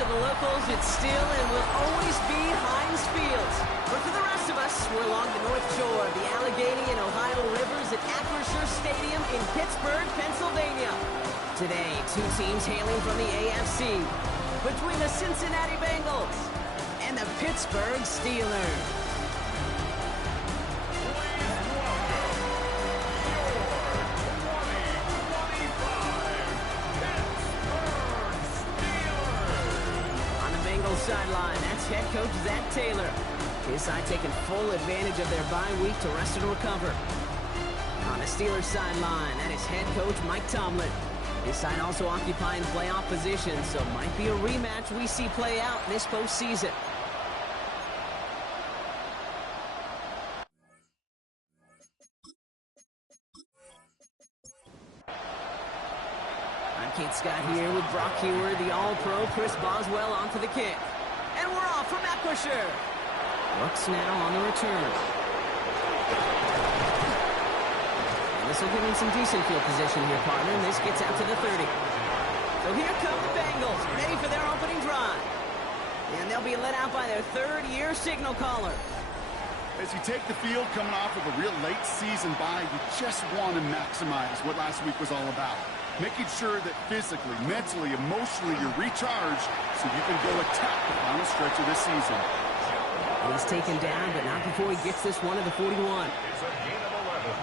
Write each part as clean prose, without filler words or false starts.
To the locals, it's still and will always be Heinz Field. But for the rest of us, we're along the North Shore of the Allegheny and Ohio Rivers at Acrisure Stadium in Pittsburgh, Pennsylvania. Today, two teams hailing from the AFC, between the Cincinnati Bengals and the Pittsburgh Steelers. Sideline, that's head coach Zach Taylor. His side taking full advantage of their bye week to rest and recover. On the Steelers sideline, that is head coach Mike Tomlin. His side also occupying playoff position, so might be a rematch we see play out this postseason. I'm Kate Scott here with Brock Hewer, the All-Pro Chris Boswell onto the kick. And we're off from Acrisure. Looks now on the return. And this will give him some decent field position here, partner, and this gets out to the 30. So here come the Bengals, ready for their opening drive. And they'll be led out by their third-year signal caller. As you take the field coming off of a real late season bye, you just want to maximize what last week was all about. Making sure that physically, mentally, emotionally, you're recharged so you can go attack the final stretch of this season. He's taken down, but not before he gets this one at the 41. It's a gain of 11.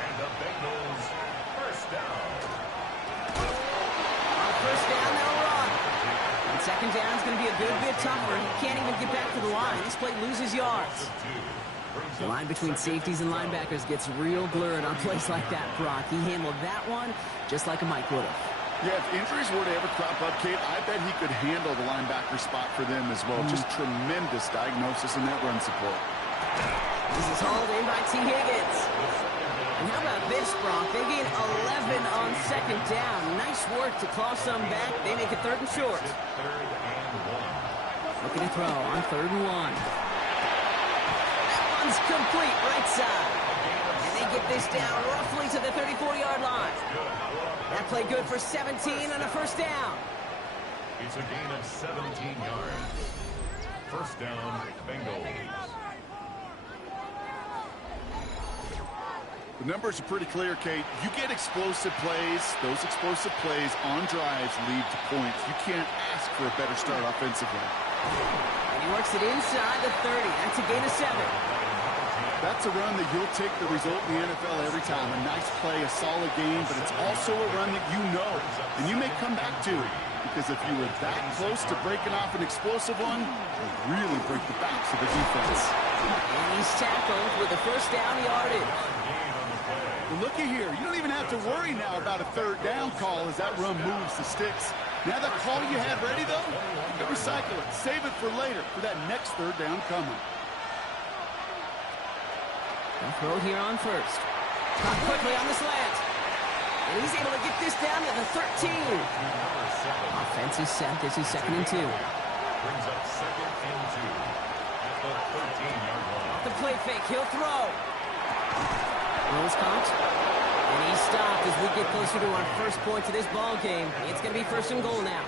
And the Bengals first down. On first down, they'll run. And second down is going to be a good bit tougher. He can't even get back to the line. This play loses yards. The line between safeties and linebackers gets real blurred on plays like that, Brock. He handled that one just like a Mike would have. Yeah, if injuries were to ever crop up, Kate, I bet he could handle the linebacker spot for them as well. Just tremendous diagnosis in that run support. This is hauled in by T. Higgins. And how about this, Brock? They gain 11 on second down. Nice work to claw some back. They make it third and short. Looking to throw on 3rd and 1. Complete right side. And they get this down roughly to the 34-yard line. That play good for 17 and a first down. It's a gain of 17 yards. First down, Bengals. The numbers are pretty clear, Kate. You get explosive plays. Those explosive plays on drives lead to points. You can't ask for a better start offensively. And he works it inside the 30. That's a gain of 7. That's a run that you'll take the result in the NFL every time. A nice play, a solid game, but it's also a run that you know and you may come back to. Because if you were that close to breaking off an explosive one, it'll really break the backs of the defense. And he's tackled with the first down yardage. Well, looky here. You don't even have to worry now about a third down call as that run moves the sticks. Now that call you had ready, though, you can recycle it. Save it for later for that next third down coming. They'll throw it here on first. Caught quickly on the slant. And he's able to get this down to the 13. Offense is set. This is 2nd and 2. Brings up 2nd and 2 at the 13-yard line. Off the play fake. He'll throw. Rolls caught. And he's stopped as we get closer to our first point to this ball game. It's going to be 1st and goal now.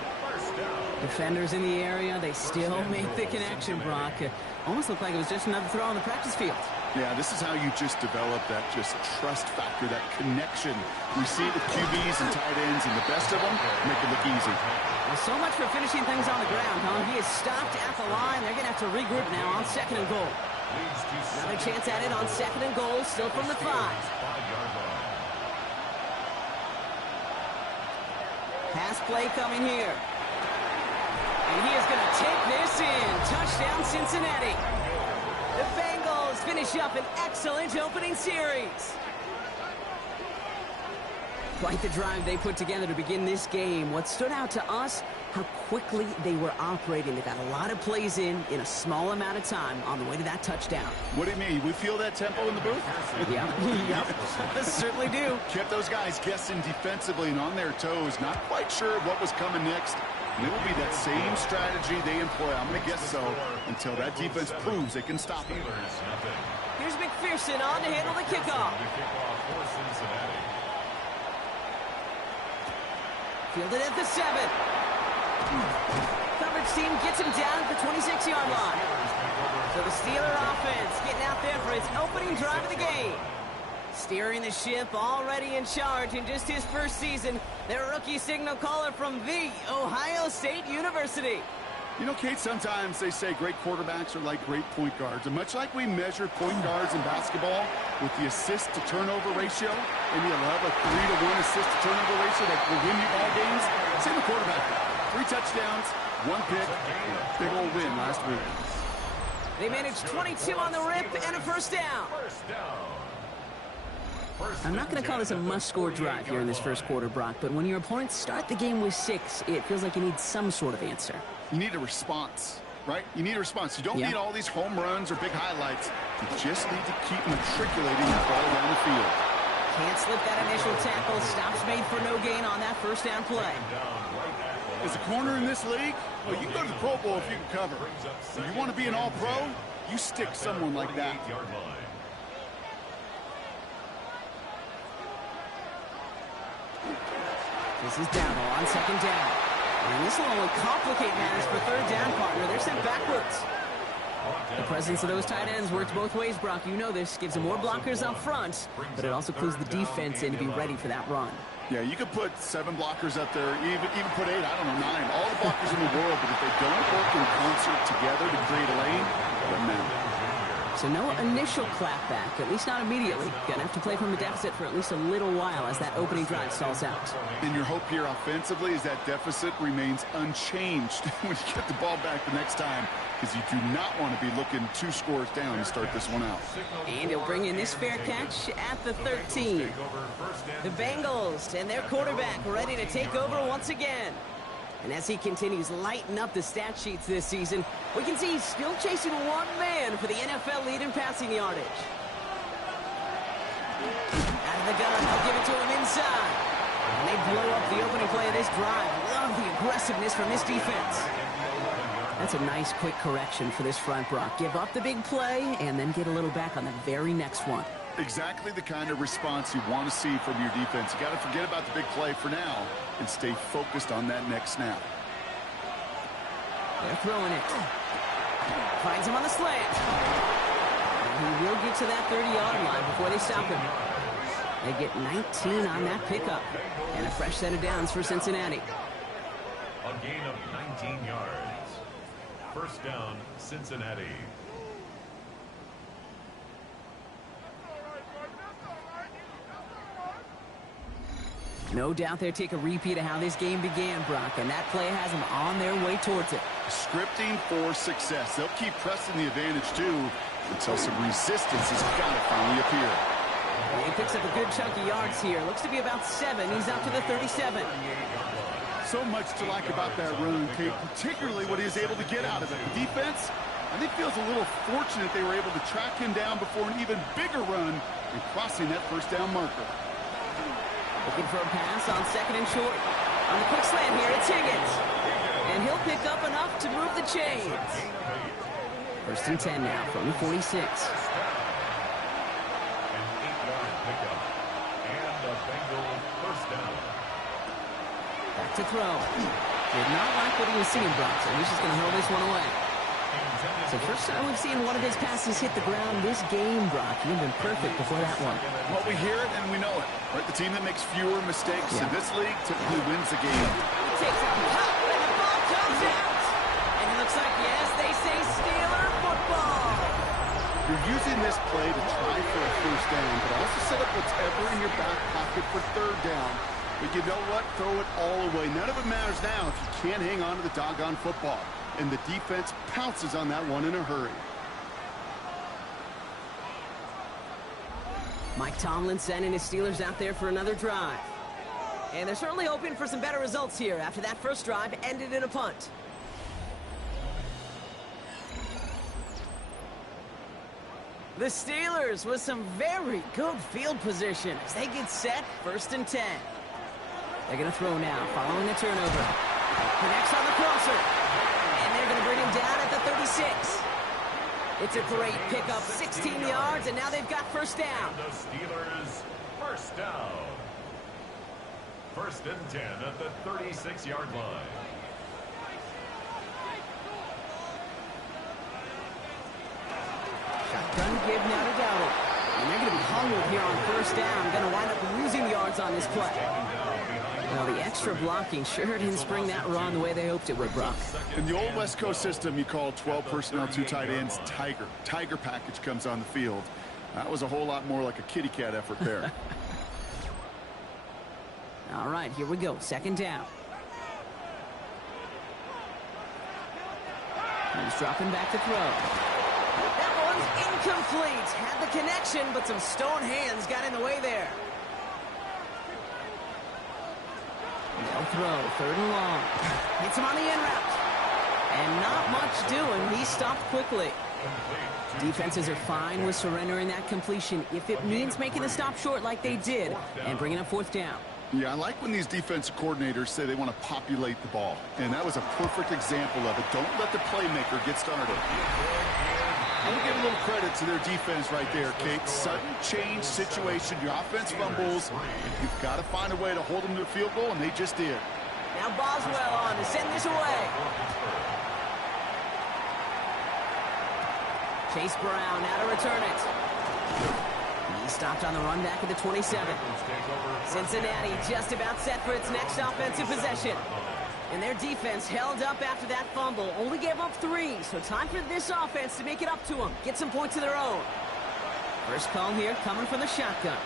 Defenders in the area. They still make the connection, Brock. Almost looked like it was just another throw on the practice field. Yeah, this is how you just develop that just trust factor, that connection. We see it with QBs and tight ends, and the best of them make it look easy. Well, so much for finishing things on the ground, huh? He is stopped at the line. They're going to have to regroup now on 2nd and goal. Another chance at it on 2nd and goal, still from the 5. Pass play coming here. And he is going to take this in. Touchdown, Cincinnati. The Bengals finish up an excellent opening series. Quite the drive they put together to begin this game. What stood out to us, how quickly they were operating. They got a lot of plays in a small amount of time on the way to that touchdown. What do you mean? We feel that tempo in the booth? Yep. Certainly do. Kept those guys guessing defensively and on their toes, not quite sure what was coming next. And it will be that same strategy they employ, I'm going to guess so, until that defense proves they can stop it. Here's McPherson on to handle the kickoff. Fielded at the 7. team gets him down at the 26-yard line. So the Steeler offense getting out there for its opening drive of the game. Steering the ship, already in charge in just his first season, their rookie signal caller from the Ohio State University. You know, Kate, sometimes they say great quarterbacks are like great point guards. And much like we measure point guards in basketball with the assist-to-turnover ratio, and you'll have a 3-to-1 assist-to-turnover ratio that will win you ball games, same with quarterback. 3 touchdowns, 1 pick, and a big old win last week. They managed 22 on the rip and a first down. I'm not going to call this a must-score drive here in this first quarter, Brock, but when your opponents start the game with 6, it feels like you need some sort of answer. You need a response, right? You need a response. You don't need all these home runs or big highlights. You just need to keep matriculating that ball down the field. Can't slip that initial tackle. Stops made for no gain on that first down play. As a corner in this league, well, you can go to the Pro Bowl if you can cover. If you want to be an all-pro, you stick someone like that. This is Dowdle on second down. And this will only complicate matters for third down, partner. They're sent backwards. The presence of those tight ends works both ways, Brock. You know this. Gives them more blockers up front, but it also clues the defense in to be ready for that run. Yeah, you could put 7 blockers up there, even put 8, I don't know, 9. All the blockers in the world, but if they don't work in concert together to create a lane, it doesn't matter. So no initial clapback, at least not immediately. Gonna have to play from a deficit for at least a little while as that opening drive stalls out. And your hope here offensively is that deficit remains unchanged when you get the ball back the next time, because you do not want to be looking 2 scores down to start this one out. And he'll bring in this fair catch at the 13. The Bengals and their quarterback ready to take over once again. And as he continues lighting up the stat sheets this season, we can see he's still chasing one man for the NFL lead in passing yardage. Out of the gun, they'll give it to him inside. And they blow up the opening play of this drive. Love the aggressiveness from this defense. That's a nice quick correction for this front, Brock. Give up the big play and then get a little back on the very next one. Exactly the kind of response you want to see from your defense. You got to forget about the big play for now and stay focused on that next snap. They're throwing it. Finds him on the slant. And he will get to that 30-yard line before they stop him. They get 19 on that pickup. And a fresh set of downs for Cincinnati. A gain of 19 yards. First down, Cincinnati. No doubt they'll take a repeat of how this game began, Brock, and that play has them on their way towards it. Scripting for success. They'll keep pressing the advantage, too, until some resistance has got to finally appear. And he picks up a good chunk of yards here. Looks to be about 7. He's up to the 37. So much to like about that run, Kate, particularly what he is able to get out of it. The defense, I think, feels a little fortunate they were able to track him down before an even bigger run and crossing that first down marker. Looking for a pass on second and short. On the quick slant here, it's Higgins. And he'll pick up enough to move the chains. First and 10 now from the 46. An 8-yard pickup. And the Bengals first down. Back to throw. Did not like what he was seeing, Brock, so he's just going to hurl this one away. So first time we've seen one of his passes hit the ground this game, Brock. He'd been perfect before that one. Well, we hear it and we know it. Right? The team that makes fewer mistakes in this league typically wins the game. He takes a pop and the ball comes out. And it looks like, yes, they say Steeler football. You're using this play to try for a first down, but also set up whatever in your back pocket for third down. But you know what? Throw it all away. None of it matters now if you can't hang on to the doggone football. And the defense pounces on that one in a hurry. Mike Tomlin sending his Steelers out there for another drive. And they're certainly hoping for some better results here after that first drive ended in a punt. The Steelers with some very good field position as they get set, first and 10. They're going to throw now, following the turnover. Connects on the crosser. And they're going to bring him down at the 36. It's a great pickup, 16 yards, and now they've got first down. The Steelers first down. First and 10 at the 36-yard line. give now to Dowdle. And they're going to be humbled here on first down. Going to wind up losing yards on this play. Well, the extra blocking sure didn't spring that run the way they hoped it would, Brock. In the old West Coast system, you call 12 personnel, 2 tight ends, Tiger. Tiger package comes on the field. That was a whole lot more like a kitty cat effort there. All right, here we go. Second down. He's dropping back to throw. That one's incomplete. Had the connection, but some stone hands got in the way there. No throw, third and long. Hits him on the in route. And not much doing. He stopped quickly. Defenses are fine with surrendering that completion if it means making the stop short like they did and bringing up fourth down. Yeah, I like when these defensive coordinators say they want to populate the ball. And that was a perfect example of it. Don't let the playmaker get started. I'm going to give a little credit to their defense right there, Kate. Sudden change situation. Your offense fumbles. You've got to find a way to hold them to a field goal, and they just did. Now Boswell on to send this away. Chase Brown now to return it. He stopped on the run back at the 27. Cincinnati just about set for its next offensive possession. And their defense held up after that fumble. Only gave up 3, so time for this offense to make it up to them. Get some points of their own. First call here coming from the shotgun.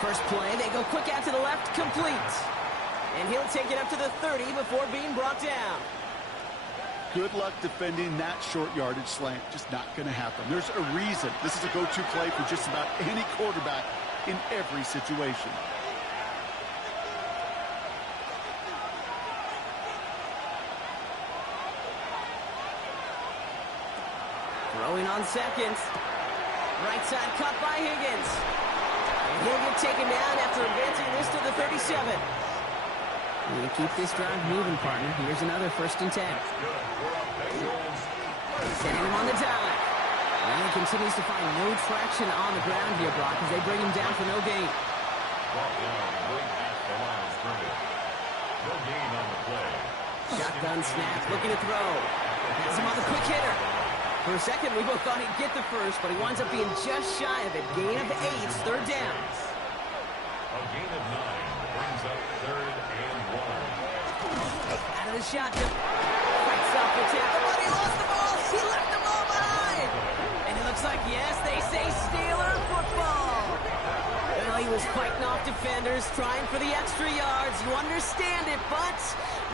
First play, they go quick out to the left, complete. And he'll take it up to the 30 before being brought down. Good luck defending that short yardage slant. Just not going to happen. There's a reason. This is a go-to play for just about any quarterback in every situation. Throwing on second. Right side cut by Higgins. And he'll get taken down after advancing this to the 37. You keep this drive moving, partner. Here's another 1st and 10. Sending him on the dive. And he continues to find no traction on the ground here, Brock, as they bring him down for no gain. Shotgun snap, looking to throw. Has him on the quick hitter. For a second, we both thought he'd get the first, but he winds up being just shy of it. Gain of 8, third down. A gain of 9 brings up 3rd and 1. Out of the shotgun. Fights off the tackle, but he lost the ball. He left the ball behind. And it looks like, yes, they say Steeler football. Well, he was fighting off defenders, trying for the extra yards. You understand it, but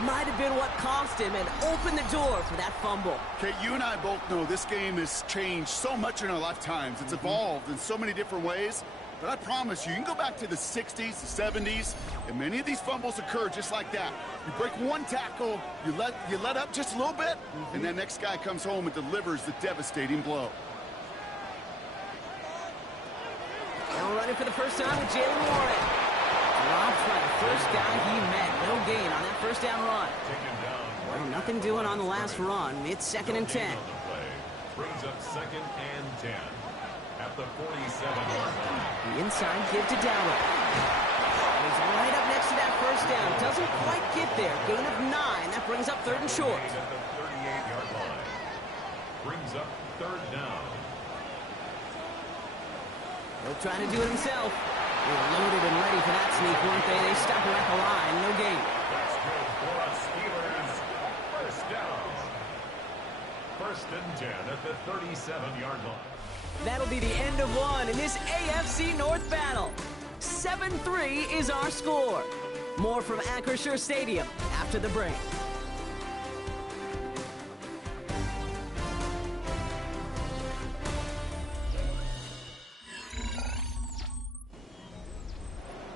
might have been what cost him and opened the door for that fumble. Okay, you and I both know this game has changed so much in our lifetimes. It's evolved in so many different ways. But I promise you, you can go back to the 60s, the 70s, and many of these fumbles occur just like that. You break one tackle, you let up just a little bit, and that next guy comes home and delivers the devastating blow. Now running for the first time with Jalen Warren. Dropped by the first guy he met. No gain on that first down run. Well, nothing doing on the last run. It's 2nd and 10. Brings up 2nd and 10. At the 47-yard line. The inside give to Dowdle. He's right up next to that first down. Doesn't quite get there. Gain of 9. That brings up 3rd and short. At the 38-yard line. Brings up 3rd down. He'll try to do it himself. They were loaded and ready for that sneak, weren't they? They stop him at the line. No gain. That's good for us Steelers. First down. 1st and 10 at the 37-yard line. That'll be the end of one in this AFC North battle. 7-3 is our score. More from Acrisure Stadium after the break.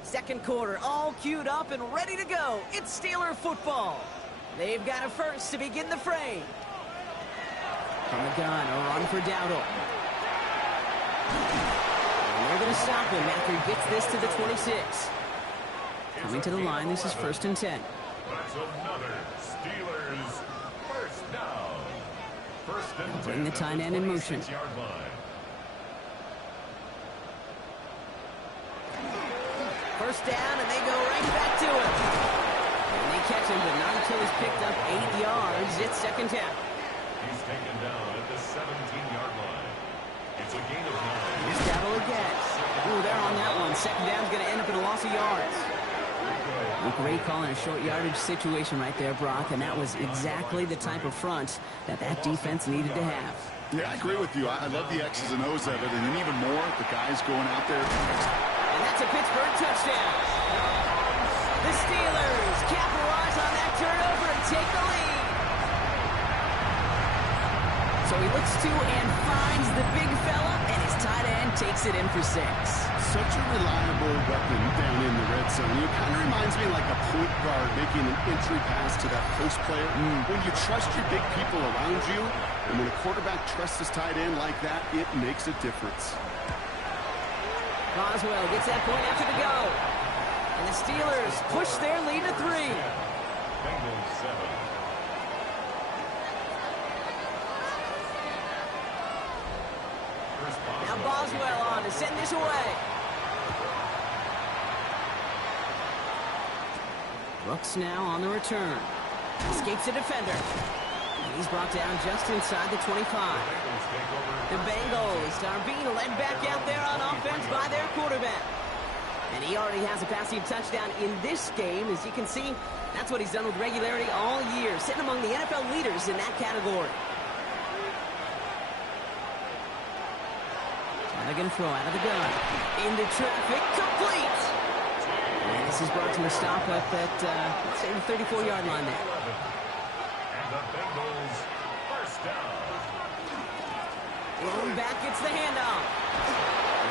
Second quarter, all queued up and ready to go. It's Steeler football. They've got a first to begin the frame. From the gun, a run for Dowdle. And they're going to stop him after he gets this to the 26. Coming to the line, this is 1st and 10. That's another Steelers first down. 1st and 10. Bring the tight end in motion. 26-yard line. First down, and they go right back to him. And they catch him, but not until he's picked up 8 yards. It's second down. He's taken down at the 17-yard line. It's a gain of 9. Here's Dabble again. Ooh, they're on that one. Second down's going to end up in a loss of yards. A great call in a short yardage situation right there, Brock, and that was exactly the type of front that defense needed to have. Yeah, I agree with you. I love the X's and O's of it, and then even more, the guys going out there. And that's a Pittsburgh touchdown. The Steelers capitalize on that turnover and take the lead. So he looks to and finds the big fella, and his tight end takes it in for 6. Such a reliable weapon down in the red zone. It kind of reminds me like a point guard making an entry pass to that post player. When you trust your big people around you, and when a quarterback trusts his tight end like that, it makes a difference. Boswell gets that point after the go. And the Steelers push their lead to 3. Bengals 7. Now Boswell on to send this away. Brooks now on the return. Escapes a defender. And he's brought down just inside the 25. The Bengals are being led back out there on offense by their quarterback. And he already has a passing touchdown in this game. As you can see, that's what he's done with regularity all year, sitting among the NFL leaders in that category. Again, throw out of the gun. Into traffic, complete. And this is brought to a stop at that, let's say, the 34-yard line there. And the Bengals first down. Going back, gets the handoff.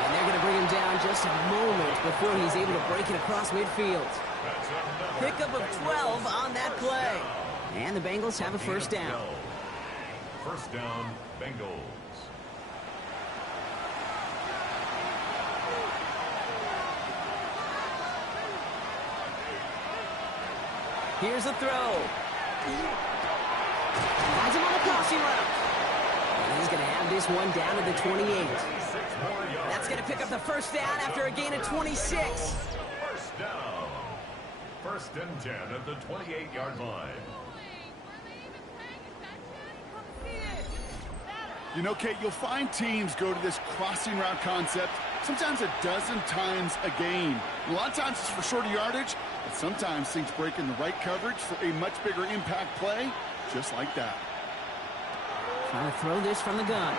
And they're going to bring him down just a moment before he's able to break it across midfield. Pickup of 12 on that play. And the Bengals have a first down. First down, Bengals. Here's a throw. Finds him on the crossing route. And he's going to have this one down to the 28. That's going to pick up the first down after a gain of 26. First down. First and 10 at the 28-yard line. You know, Kate, you'll find teams go to this crossing route concept sometimes a dozen times a game. A lot of times it's for shorter yardage, but sometimes things break in the right coverage for a much bigger impact play, just like that. Trying to throw this from the gun.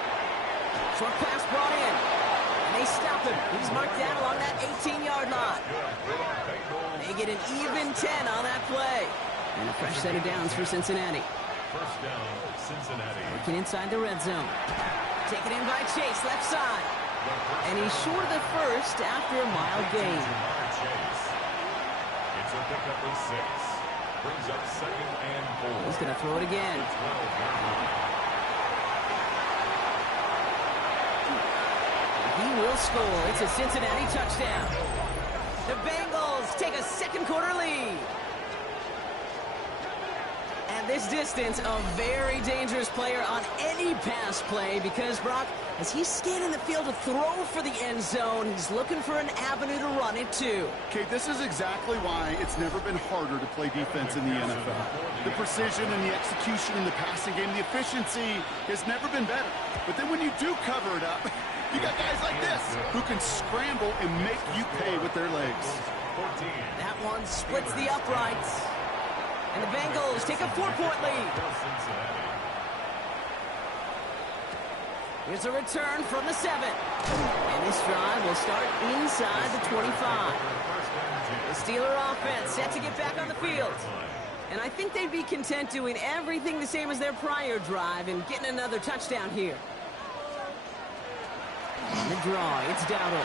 Short pass brought in. And they stop him. He's marked down along that 18-yard line. They get an even 10 on that play. And a fresh set of downs for Cincinnati. First down, Cincinnati. Working inside the red zone. Taken in by Chase, left side. And he's short of the first after a mild gain. It's a pickup of 6. Brings up second and 4. He's going to throw it again. He will score. It's a Cincinnati touchdown. The Bengals take a second quarter lead. At this distance, a very dangerous player on any pass play because, Brock, as he's scanning the field to throw for the end zone, he's looking for an avenue to run it to. Kate, this is exactly why it's never been harder to play defense in the NFL. The precision and the execution in the passing game, the efficiency has never been better. But then when you do cover it up, you got guys like this who can scramble and make you pay with their legs. That one splits the uprights. And the Bengals take a 4-point lead. Here's a return from the 7. And this drive will start inside the 25. The Steeler offense set to get back on the field. And I think they'd be content doing everything the same as their prior drive and getting another touchdown here. And the draw, it's Dowdle.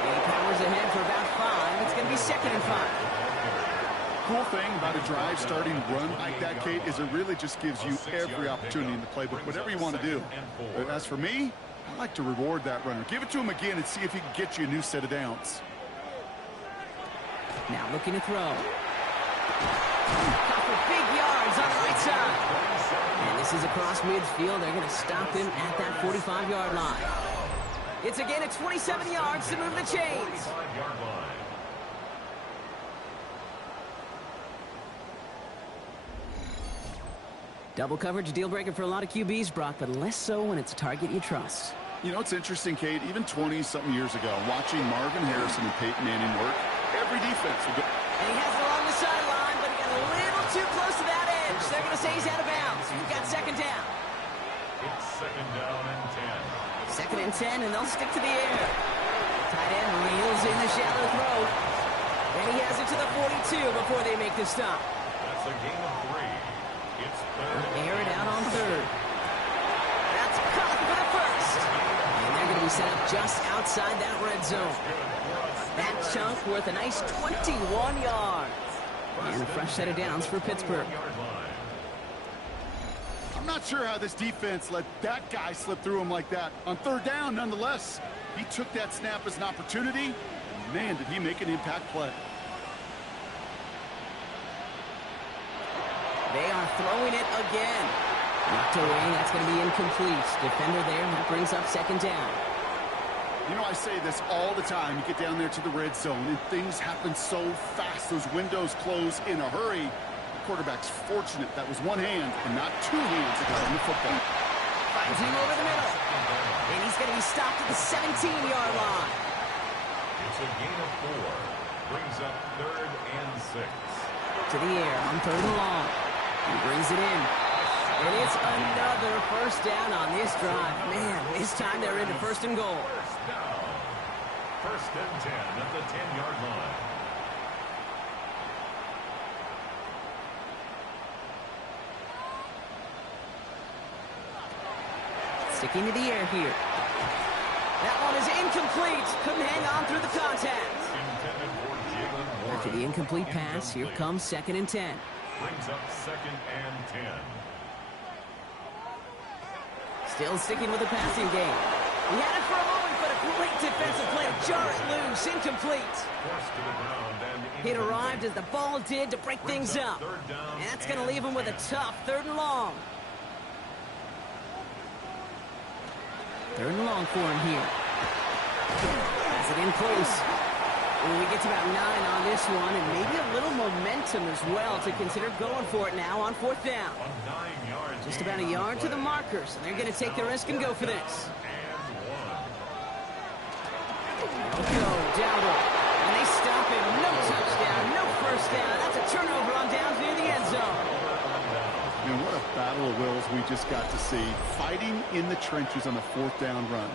He powers ahead for about 5. It's going to be second and 5. Cool thing about a drive starting run like that, Kate, is it really just gives you every opportunity in the playbook, whatever you want to do. But as for me, I like to reward that runner. Give it to him again and see if he can get you a new set of downs. Now looking to throw. Couple big yards on the right side. And this is across midfield. They're going to stop him at that 45-yard line. It's a gain of 27 yards to move the chains. Double coverage, deal breaker for a lot of QBs, Brock, but less so when it's a target you trust. You know, it's interesting, Kate, even 20-something years ago, watching Marvin Harrison and Peyton Manning work, every defense would go. And he has it along the sideline, but he got a little too close to that edge. They're going to say he's out of bounds. You've got second down. It's second down and 10. Second and 10, and they'll stick to the air. Tight end reels in the shallow throw. And he has it to the 42 before they make the stop. That's a gain of 3. It's third. Air it out on third. That's caught for the first. And they're going to be set up just outside that red zone. That chunk worth a nice 21 yards. And a fresh set of downs for Pittsburgh. I'm not sure how this defense let that guy slip through him like that. On third down, nonetheless, he took that snap as an opportunity. And man, did he make an impact play. They are throwing it again. Knocked away, that's going to be incomplete. Defender there, that brings up second down. You know, I say this all the time. You get down there to the red zone, and things happen so fast. Those windows close in a hurry. The quarterback's fortunate that was one hand and not two hands that got on the football. Finds him over the middle. And he's going to be stopped at the 17-yard line. It's a gain of 4. Brings up third and 6. To the air on third and long. He brings it in. And it's another first down on this drive. Man, this time they're into first and goal. First down. First and 10 at the 10-yard line. Sticking to the air here. That one is incomplete. Couldn't hang on through the contact. Intended for Jalen Warren. After the incomplete pass, here comes second and 10. Brings up second and 10. Still sticking with the passing game. He had it for a moment, but a great defensive play to jar it loose. Incomplete. Forced to the ground and It arrived as the ball did to break things up. Third down And that's going to leave him with a tough third and long. Third and long for him here. Has it in close. And we get to about 9 on this one, and maybe a little momentum as well to consider going for it now on fourth down. on 9 yards. Just about a yard to the markers, and they're going to take the risk and go for this. And 1. Go, Dowdle. And they stop him. No touchdown, no first down. That's a turnover on downs near the end zone. And what a battle of wills we just got to see. Fighting in the trenches on the fourth down run.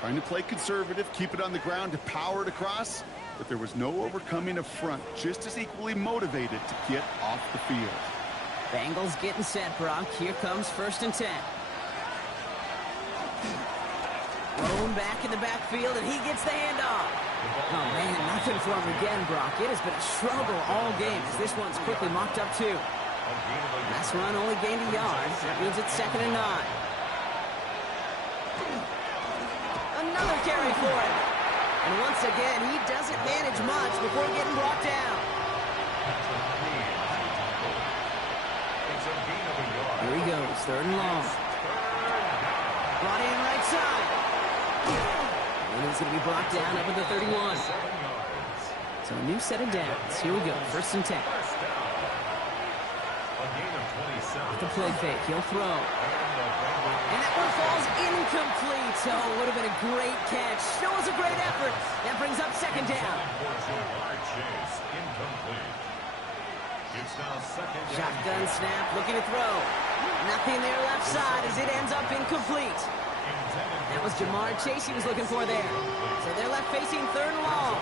Trying to play conservative, keep it on the ground to power it across. But there was no overcoming a front, just as equally motivated to get off the field. Bengals getting set, Brock. Here comes first and 10. Thrown back in the backfield, and he gets the handoff. Oh, man, nothing for him again, Brock. It has been a struggle all game as this one's quickly mocked up, too. Last run only gained a yard. That means it's second and 9. Another carry for him. And once again, he doesn't manage much before getting brought down. Here he goes, third and long. Brought in right side. And he's going to be brought down up at the 31. So a new set of downs. Here we go, first and 10. With the play fake, he'll throw. And that one falls incomplete. So it would have been a great catch. Shows a great effort. That brings up second down. Shotgun snap, looking to throw. Nothing there left side as it ends up incomplete. That was Jamar Chase he was looking for there. So they're left facing third and long.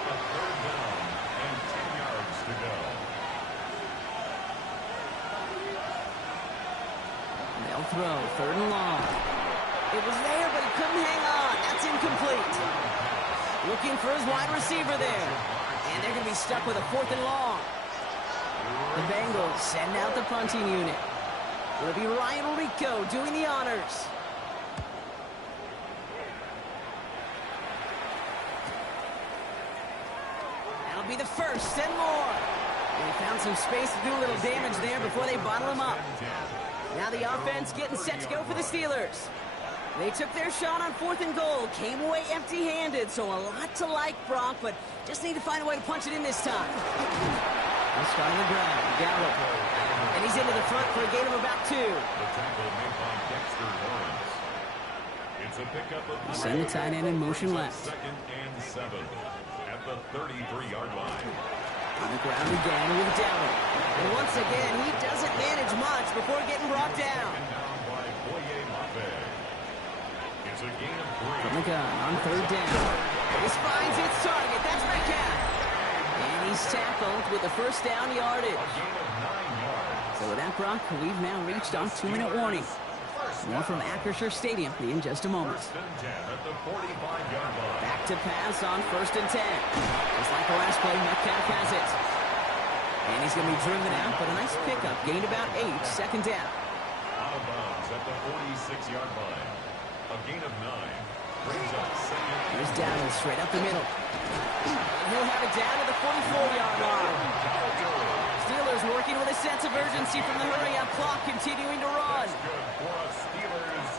They'll throw, third and long. It was there, but he couldn't hang on. That's incomplete. Looking for his wide receiver there. And they're going to be stuck with a fourth and long. The Bengals send out the punting unit. It'll be Ryan Rico doing the honors. That'll be the first and more. And he found some space to do a little damage there before they bottle him up. Now the offense getting set to go for the Steelers. They took their shot on fourth and goal, came away empty-handed, so a lot to like, Brock, but just need to find a way to punch it in this time. He'll start on the ground. Gallup. And he's into the front for a gain of about 2. The tackle made by Dexter Lawrence. It's a pickup of Send the tight end in motion left. 2nd and 7 at the 33-yard line. On the ground again with Dowdle. And once again, he doesn't manage much before getting brought down. Down by Boye Mafe. It's a gain of 3. From the gun on 3rd down. This finds its target. That's Metcalf. And he's tackled with the first down yardage. A gain of 9 yards. So with that, Brock, we've now reached our 2-minute warning. More from Acrisure Stadium in just a moment. 1st and 10 at the 45-yard line. Back to pass on 1st and 10. Just like the last play, Metcalf has it. And he's going to be driven out, but a nice pickup. Gained about 8, 2nd down. Out of bounds at the 46-yard line. A gain of 9. Brings up 2nd. Here's Dowdle straight up the middle. And he'll have it down to the 44-yard line. Steelers working with a sense of urgency from the hurry-up clock, continuing to run. Good for us, Steelers.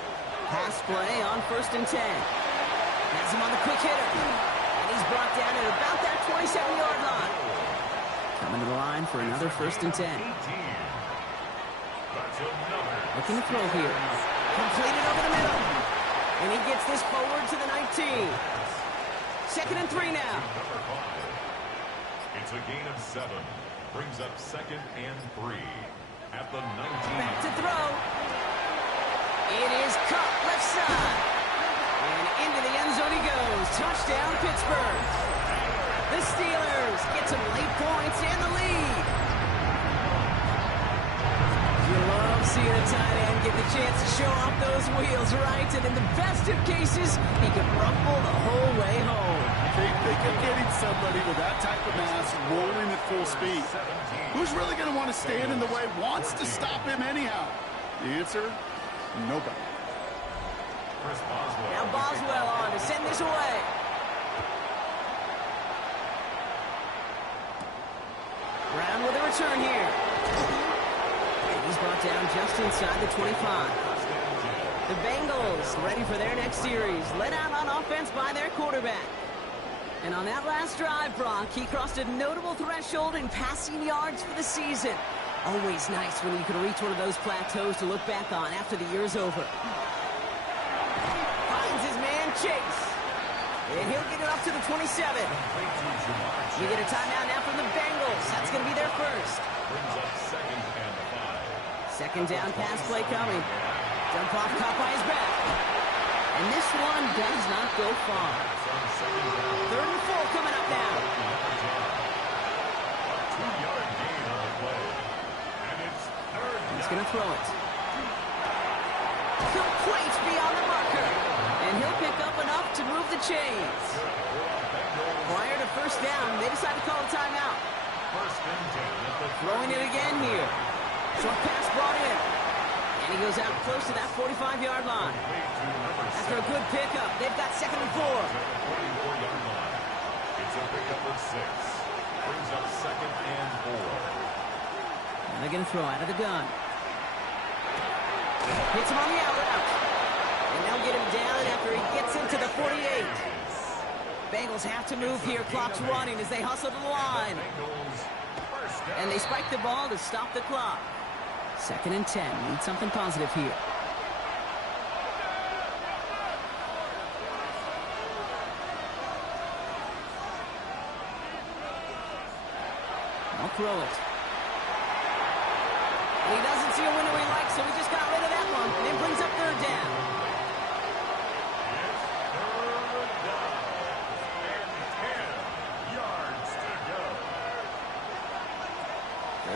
Pass play on 1st and 10. Has him on the quick hitter. And he's brought down at about that 27-yard line. Coming to the line for another 1st and 10. 18. That's another. Looking to throw here. Completed over the middle. And he gets this forward to the 19. 2nd and 3 now. Number 5. It's a gain of 7. Brings up 2nd and 3 at the 19. Back to throw. It is caught left side. And into the end zone he goes. Touchdown, Pittsburgh. The Steelers get some late points and the lead. You love seeing a tight end get the chance to show off those wheels, right? And in the best of cases, he can rumble the whole way home. Think of getting somebody with that type of mass rolling at full speed. Who's really going to want to stand in the way, wants to stop him anyhow? The answer, nobody. Chris Boswell. Now Boswell on to send this away. Brown with a return here. And he's brought down just inside the 25. The Bengals ready for their next series. Led out on offense by their quarterback. And on that last drive, Brock, he crossed a notable threshold in passing yards for the season. Always nice when you can reach one of those plateaus to look back on after the year's over. Finds his man Chase. And he'll get it up to the 27. We get a timeout now from the Bengals. That's going to be their first. Brings up 2nd and 2nd 5. down pass play coming. Dump off caught by his back. And this one does not go far. 3rd and 4 coming up now. A 2-yard gain on the play. And it's 3rd. He's going to throw it. Complete beyond the marker. And he'll pick up enough to move the chains. Prior to 1st down, they decide to call a timeout. 1st and 10 at the Throwing it again here. Short pass brought in. And he goes out close to that 45-yard line. After a good pickup, they've got 2nd and 4. 44-yard line. It's a pickup of 6. Brings up 2nd and 4. Now they're going to throw out of the gun. Hits him on the out route. And they'll get him down after he gets into the 48. Bengals have to move here. Clock's running as they hustle to the line. And they spike the ball to stop the clock. 2nd and 10. Need something positive here. I'll throw it. And he doesn't see a window he likes, so he just got rid of that one. And it brings up 3rd down.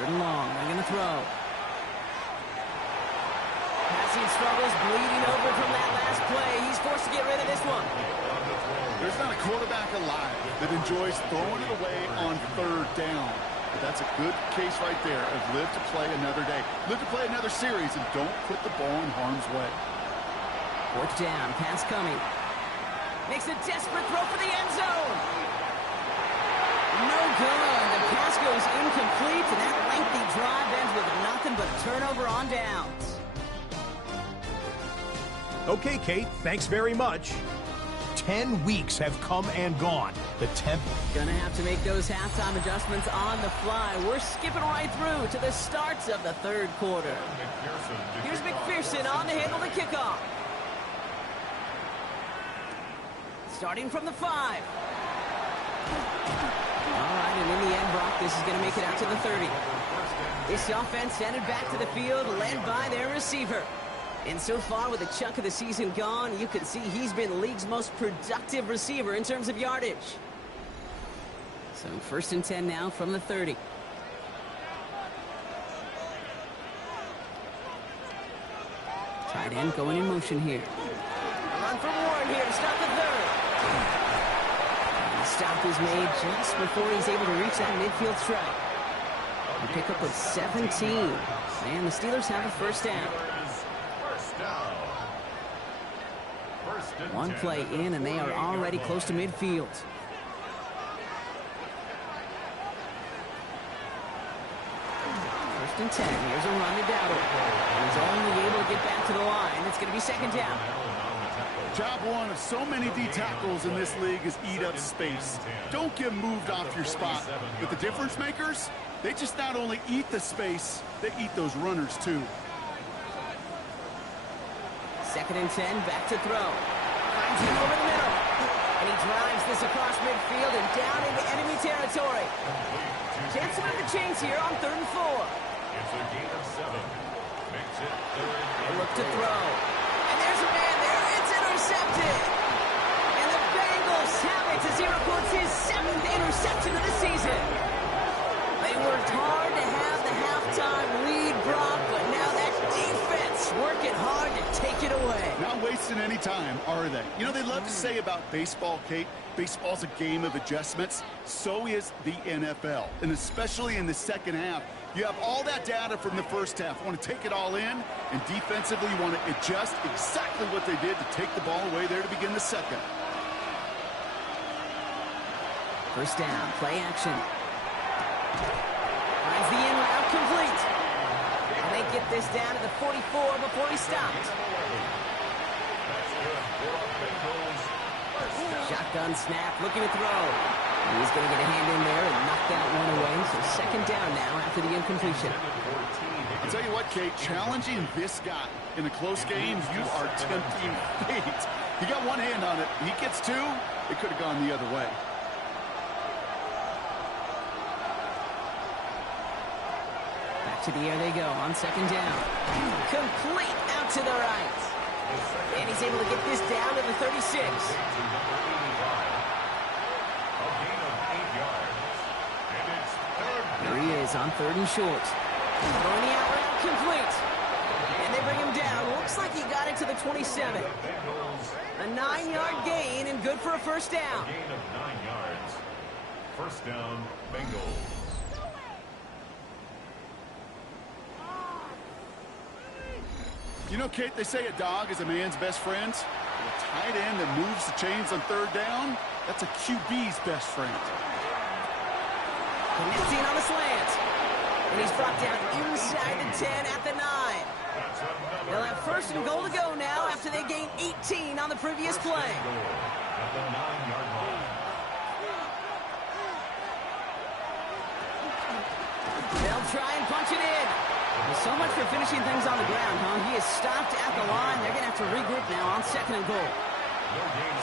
And long, they're going to throw. Passing struggles, bleeding over from that last play. He's forced to get rid of this one. There's not a quarterback alive that enjoys throwing it away on 3rd down. But that's a good case right there of live to play another day. Live to play another series and don't put the ball in harm's way. 4th down, pass coming. Makes a desperate throw for the end zone. No good. The pass goes incomplete, and that lengthy drive ends with nothing but a turnover on downs. Okay, Kate, thanks very much. 10 weeks have come and gone. The temp. Gonna have to make those halftime adjustments on the fly. We're skipping right through to the starts of the third quarter. Here's McPherson on to handle the kickoff. Starting from the 5. All right, and in the end, Brock, this is going to make it out to the 30. This offense headed back to the field, led by their receiver. And so far, with a chunk of the season gone, you can see he's been the league's most productive receiver in terms of yardage. So 1st and 10 now from the 30. Tight end going in motion here. A run from Warren here to start the 3rd. And the stop is made just before he's able to reach that midfield strike. We pick up with 17. And the Steelers have a 1st down. One play in, and they are already close to midfield. 1st and 10. Here's a run to Dowdle. He's only able to get back to the line. It's going to be 2nd down. Job one of so many D tackles in this league is eat up space. Don't get moved off your spot. But the difference makers, they just not only eat the space, they eat those runners too. 2nd and 10, back to throw. Finds him over the middle. And he drives this across midfield and down into enemy territory. Chance to move the chains here on 3rd and 4. It's a gain of 7. Makes it 3rd. They look to throw. And there's a man there. It's intercepted. And the Bengals have it as he records his 7th interception of the season. They worked hard to have the halftime lead, Brock, but now that defense working hard to take it away. Not wasting any time, are they? You know, they love to say about baseball, Kate, baseball's a game of adjustments. So is the NFL. And especially in the second half, you have all that data from the first half. You want to take it all in, and defensively you want to adjust exactly what they did to take the ball away there to begin the second. 1st down, play action. Finds the in route complete. And they get this down to the 44 before he stopped. Shotgun snap, looking to throw. He's going to get a hand in there and knock that one away. So 2nd down now after the incompletion. I'll tell you what, Kate, challenging this guy in a close game, you are tempting fate. He got one hand on it. He gets 2. It could have gone the other way. Back to the air they go on 2nd down. Complete out to the right. And he's able to get this down to the 36. There he is on 3rd and short. Throwing the out route complete. And they bring him down. Looks like he got it to the 27. A 9-yard gain and good for a 1st down. Gain of 9 yards. 1st down, Bengals. You know, Kate, they say a dog is a man's best friend. A tight end that moves the chains on 3rd down, that's a QB's best friend. Connecting on the slant. And he's brought down inside the 10 at the 9. They'll have 1st and goal to go now after they gain 18 on the previous play. At the 9-yard line. They'll try and punch it in. So much for finishing things on the ground, huh? He is stopped at the line. They're going to have to regroup now on 2nd and goal.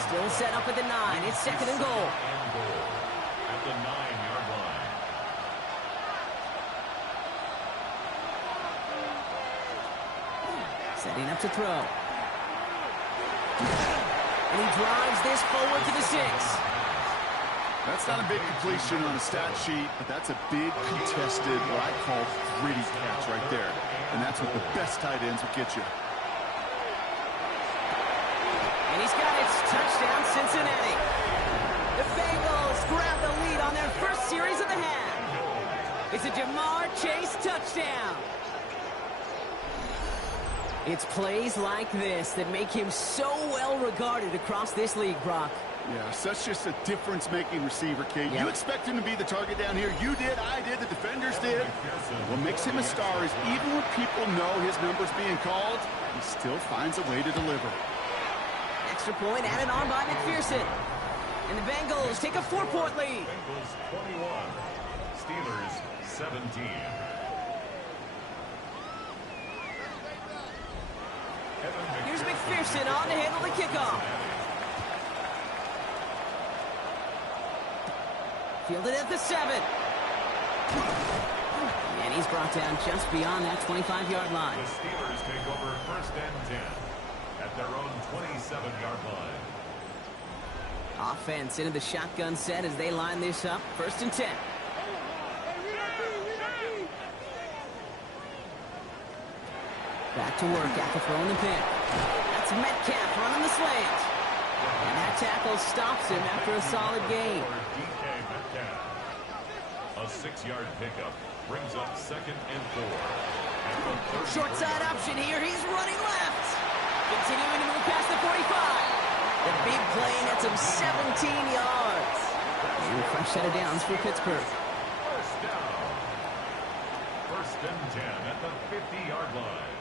Still set up at the 9. It's 2nd and goal. At the 9-yard line. Setting up to throw. And he drives this forward to the 6. That's not a big completion on a stat sheet, but that's a big contested, what I call gritty catch right there. And that's what the best tight ends will get you. And he's got it. Touchdown, Cincinnati. The Bengals grab the lead on their 1st series of the half. It's a Jamar Chase touchdown. It's plays like this that make him so well regarded across this league, Brock. Yeah, such just a difference-making receiver, Kate. Yep. You expect him to be the target down here. You did, I did, the defenders did. What makes him a star is even when people know his number's being called, he still finds a way to deliver. Next extra point added on by McPherson. And the Bengals take a 4-point lead. Bengals 21, Steelers 17. Here's McPherson on to handle the kickoff. Fielded at the 7. And he's brought down just beyond that 25-yard line. The Steelers take over 1st and 10 at their own 27-yard line. Offense into the shotgun set as they line this up. 1st and 10. Back to work after throwing the pick. That's Metcalf running the slant. And that tackle stops him after a solid gain. A 6-yard pickup brings up 2nd and 4. Short side option here. He's running left. Continuing to move past the 45. The big play nets him 17 yards. And a fresh set of downs for Pittsburgh. 1st down. 1st and 10 at the 50-yard line.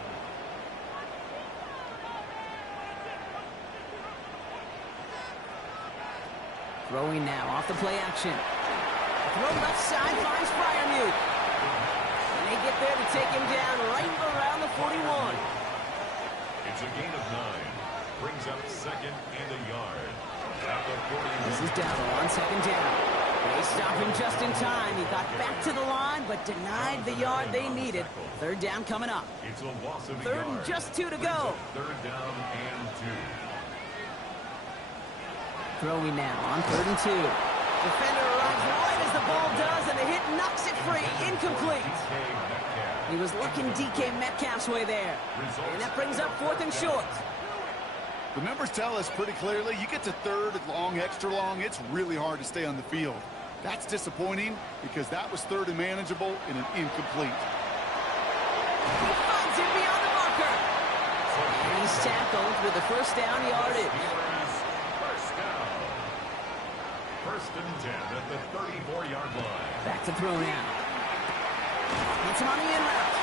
Throwing now off the play action. Throw left side finds Freiermuth. And they get there to take him down right around the 41. It's a gain of 9. Brings up 2nd and a yard. At the 41. This is down on 2nd down. They stop him just in time. He got back to the line, but denied the yard they needed. 3rd down coming up. It's a loss of a 3rd and yard. just 2 to go. 3rd down and 2. Throwing now on 3rd and 2. Defender arrives right as the ball does, and the hit knocks it free. Incomplete. He was looking DK Metcalf's way there. And that brings up 4th and short. The numbers tell us pretty clearly, you get to 3rd and long, extra long, it's really hard to stay on the field. That's disappointing because that was 3rd and manageable and an incomplete. He finds him beyond the marker. And he's tackled with the 1st down yardage. 1st and 10 at the 34-yard line. Back to throw now. Hits him on the in route.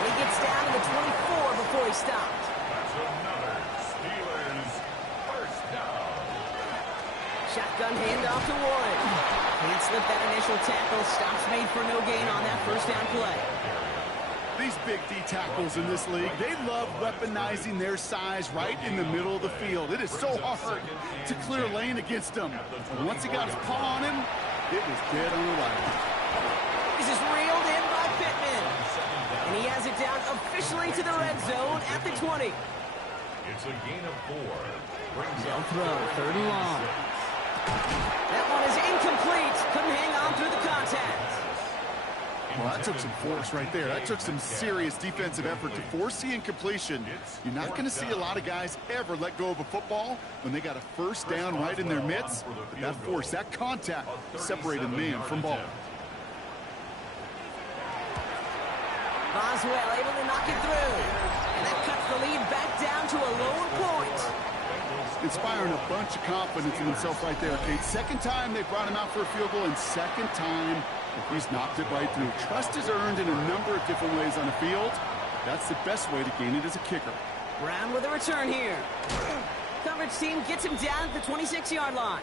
And he gets down to the 24 before he stopped. That's another Steelers 1st down. Shotgun handoff to Warren. Can't slip that initial tackle. Stops made for no gain on that 1st down play. These big D tackles in this league, they love weaponizing their size right in the middle of the field. It is so hard to clear lane against them. And once he got his paw on him, it was dead on arrival. This is reeled in by Pittman. And he has it down officially to the red zone at the 20. It's a gain of 4. Brings They'll up throw 3rd and long. That one is incomplete. Couldn't hang on through the contact. Well, that took some force right there. That took some serious defensive effort to force the incompletion. You're not going to see a lot of guys ever let go of a football when they got a 1st down right in their midst. But that force, that contact, separated man from ball. Boswell able to knock it through. And that cuts the lead back down to a lower point. Inspiring a bunch of confidence in himself right there, Kate. 2nd time they brought him out for a field goal, and 2nd time he's knocked it right through. Trust is earned in a number of different ways on the field. That's the best way to gain it as a kicker. Brown with a return here. Coverage team gets him down at the 26-yard line.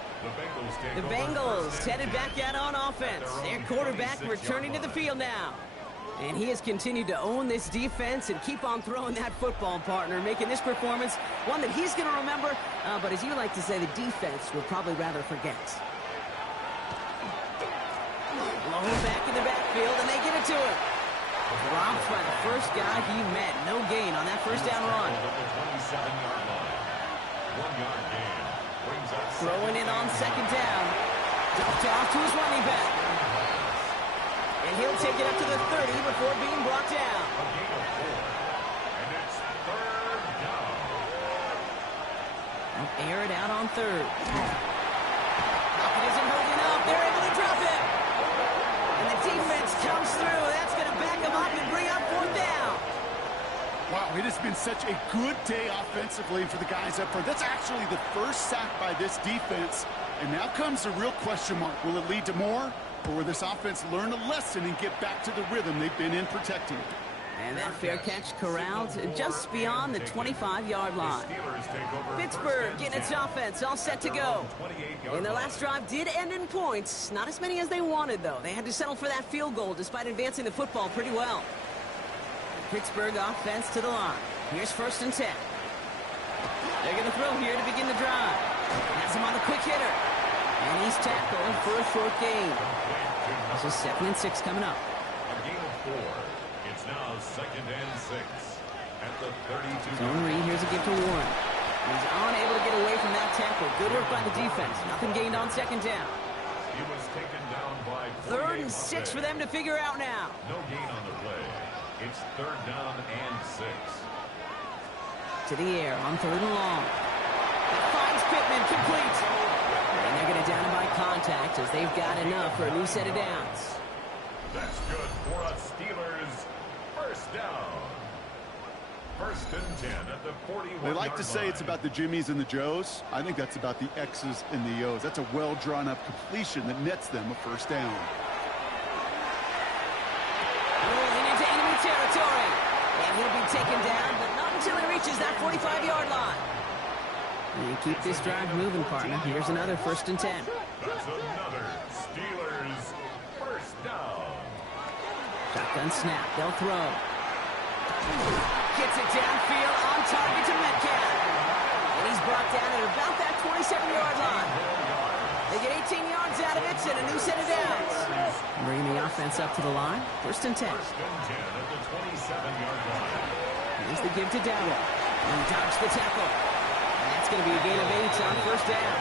The Bengals headed back out on offense. Their quarterback returning to the field now. And he has continued to own this defense and keep on throwing that football, partner, making this performance one that he's going to remember, but as you like to say, the defense will probably rather forget. Blown back in the backfield, and they give it to him. Dropped by the first guy he met. No gain on that 1st down run. 27-yard line. 1-yard gain. Brings up Throwing in on 2nd down. Dumped off to his running back. And he'll take it up to the 30 before being brought down. a gain of 4. And it's 3rd down. They'll air it out on 3rd. Pocket isn't holding up. They're able to drop it. And the defense comes through. That's going to back them up and bring up 4th down. Wow, it has been such a good day offensively for the guys up front. That's actually the 1st sack by this defense. And now comes the real question mark. Will it lead to more? Or will this offense learn a lesson and get back to the rhythm they've been in protecting? And that fair catch corralled just beyond the 25-yard line. Pittsburgh getting its offense all set to go. And their last drive did end in points. Not as many as they wanted, though. They had to settle for that field goal despite advancing the football pretty well. Pittsburgh offense to the line. Here's 1st and 10. They're going to throw here to begin the drive. Has him on the quick hitter. And he's tackled for a short gain. This is 2nd and 6 coming up. A game of 4. It's now 2nd and 6 at the 32. Zone read. Here's a give to Warren. He's unable to get away from that tackle. Good work by the defense. Nothing gained on 2nd down. He was taken down by 3rd and 6 for them to figure out now. No gain on the play. It's 3rd down and 6. To the air on 3rd and long. That finds Pittman, complete. And they're going to down him by contact as they've got enough for a new set of downs. That's good for us Steelers. 1st down. 1st and 10 at the 41. They like to say it's about the Jimmies and the Joes. I think that's about the X's and the O's. That's a well-drawn-up completion that nets them a 1st down. Rolling into enemy territory. And he'll be taken down, but not until he reaches that 45-yard line. And you keep this drive moving, partner. Here's another 1st and 10. That's another Steelers 1st down. Shotgun snap. They'll throw. Gets it downfield on target to Metcalf. And he's brought down at about that 27-yard line. They get 18 yards out of it and a new set of downs. Bringing the offense up to the line. 1st and 10. 1st and 10 at the 27-yard line. Here's the give to Dowdle. And dodged the tackle. And that's going to be a gain of 8 on 1st down.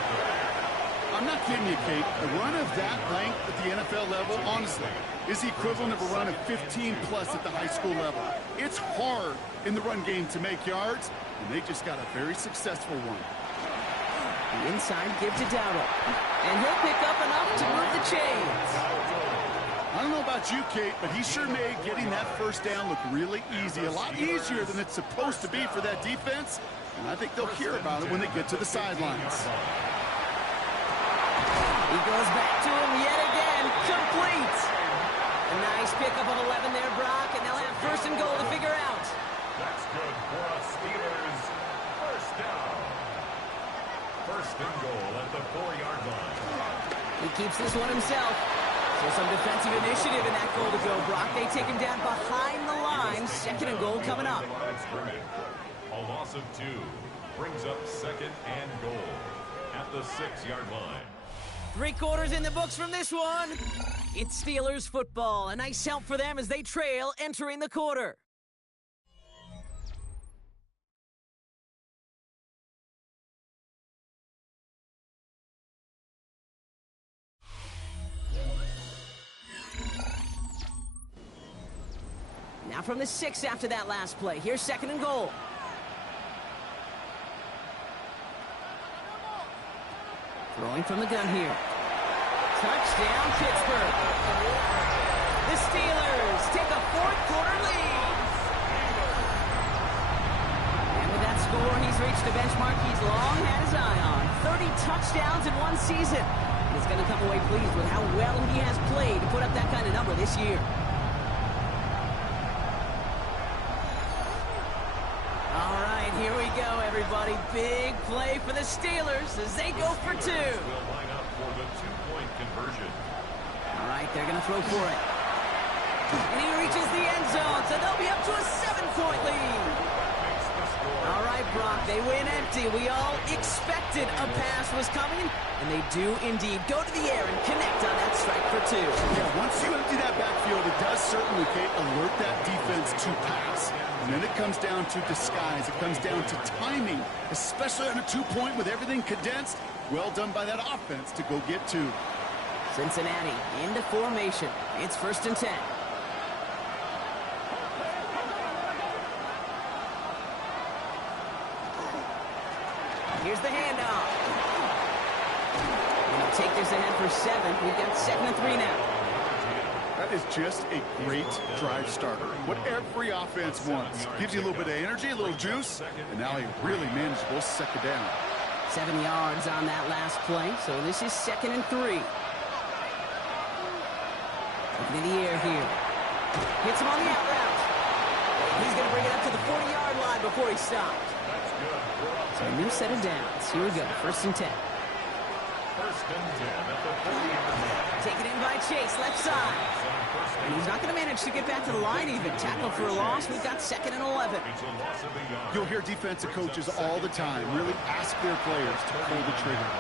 I'm not kidding you, Kate. A run of that length at the NFL level, honestly, is the equivalent of a run of 15-plus at the high school level. It's hard in the run game to make yards, and they just got a very successful one. The inside give to Dowdle. And he'll pick up enough to move the chains. I don't know about you, Kate, but he sure made getting that 1st down look really easy. A lot easier than it's supposed to be for that defense. And I think they'll hear about it when they get to the sidelines. He goes back to him yet again. Complete. A nice pickup of 11 there, Brock, and they'll have 1st and goal to figure out. That's good for us Steelers. 1st down. 1st and goal at the 4-yard line. He keeps this one himself. So some defensive initiative in that goal to go, Brock. They take him down behind the line. 2nd and goal coming up. A loss of 2 brings up 2nd and goal at the 6-yard line. 3 quarters in the books from this one. It's Steelers football. A nice help for them as they trail entering the quarter. Now from the 6 after that last play. Here's 2nd and goal. Throwing from the gun here. Touchdown, Pittsburgh. The Steelers take a 4th quarter lead. And with that score, he's reached a benchmark he's long had his eye on. 30 touchdowns in one season. He's going to come away pleased with how well he has played to put up that kind of number this year. All right, here we go, everybody. Big play for the Steelers as they go for 2. Will line up for the 2-point conversion. All right, they're going to throw for it. And he reaches the end zone, so they'll be up to a 7-point lead. All right, Brock, they win empty. We all expected a pass was coming, and they do indeed go to the air and connect on that strike for 2. Yeah, once you empty that backfield, it does certainly, Kate, alert that defense to pass. And then it comes down to disguise. It comes down to timing, especially on a 2-point with everything condensed. Well done by that offense to go get 2. Cincinnati into formation. It's 1st and 10. Here's the handoff. And they'll take this ahead for 7. We've got 2nd and 3 now. That is just a great drive starter. What every offense wants. Gives you a little bit of energy, a little juice, and now a really manageable 2nd down. 7 yards on that last play, so this is 2nd and 3. Looking in the air here. Hits him on the out route. bring it up to the 40-yard line before he stopped. So a new set of downs. Here we go, 1st and 10. 1st and 10 at the 40-yard line. Taken in by Chase, left side. And he's not going to manage to get back to the line even. Tackle for a loss. We've got 2nd and 11. You'll hear defensive coaches all the time really ask their players to pull the trigger.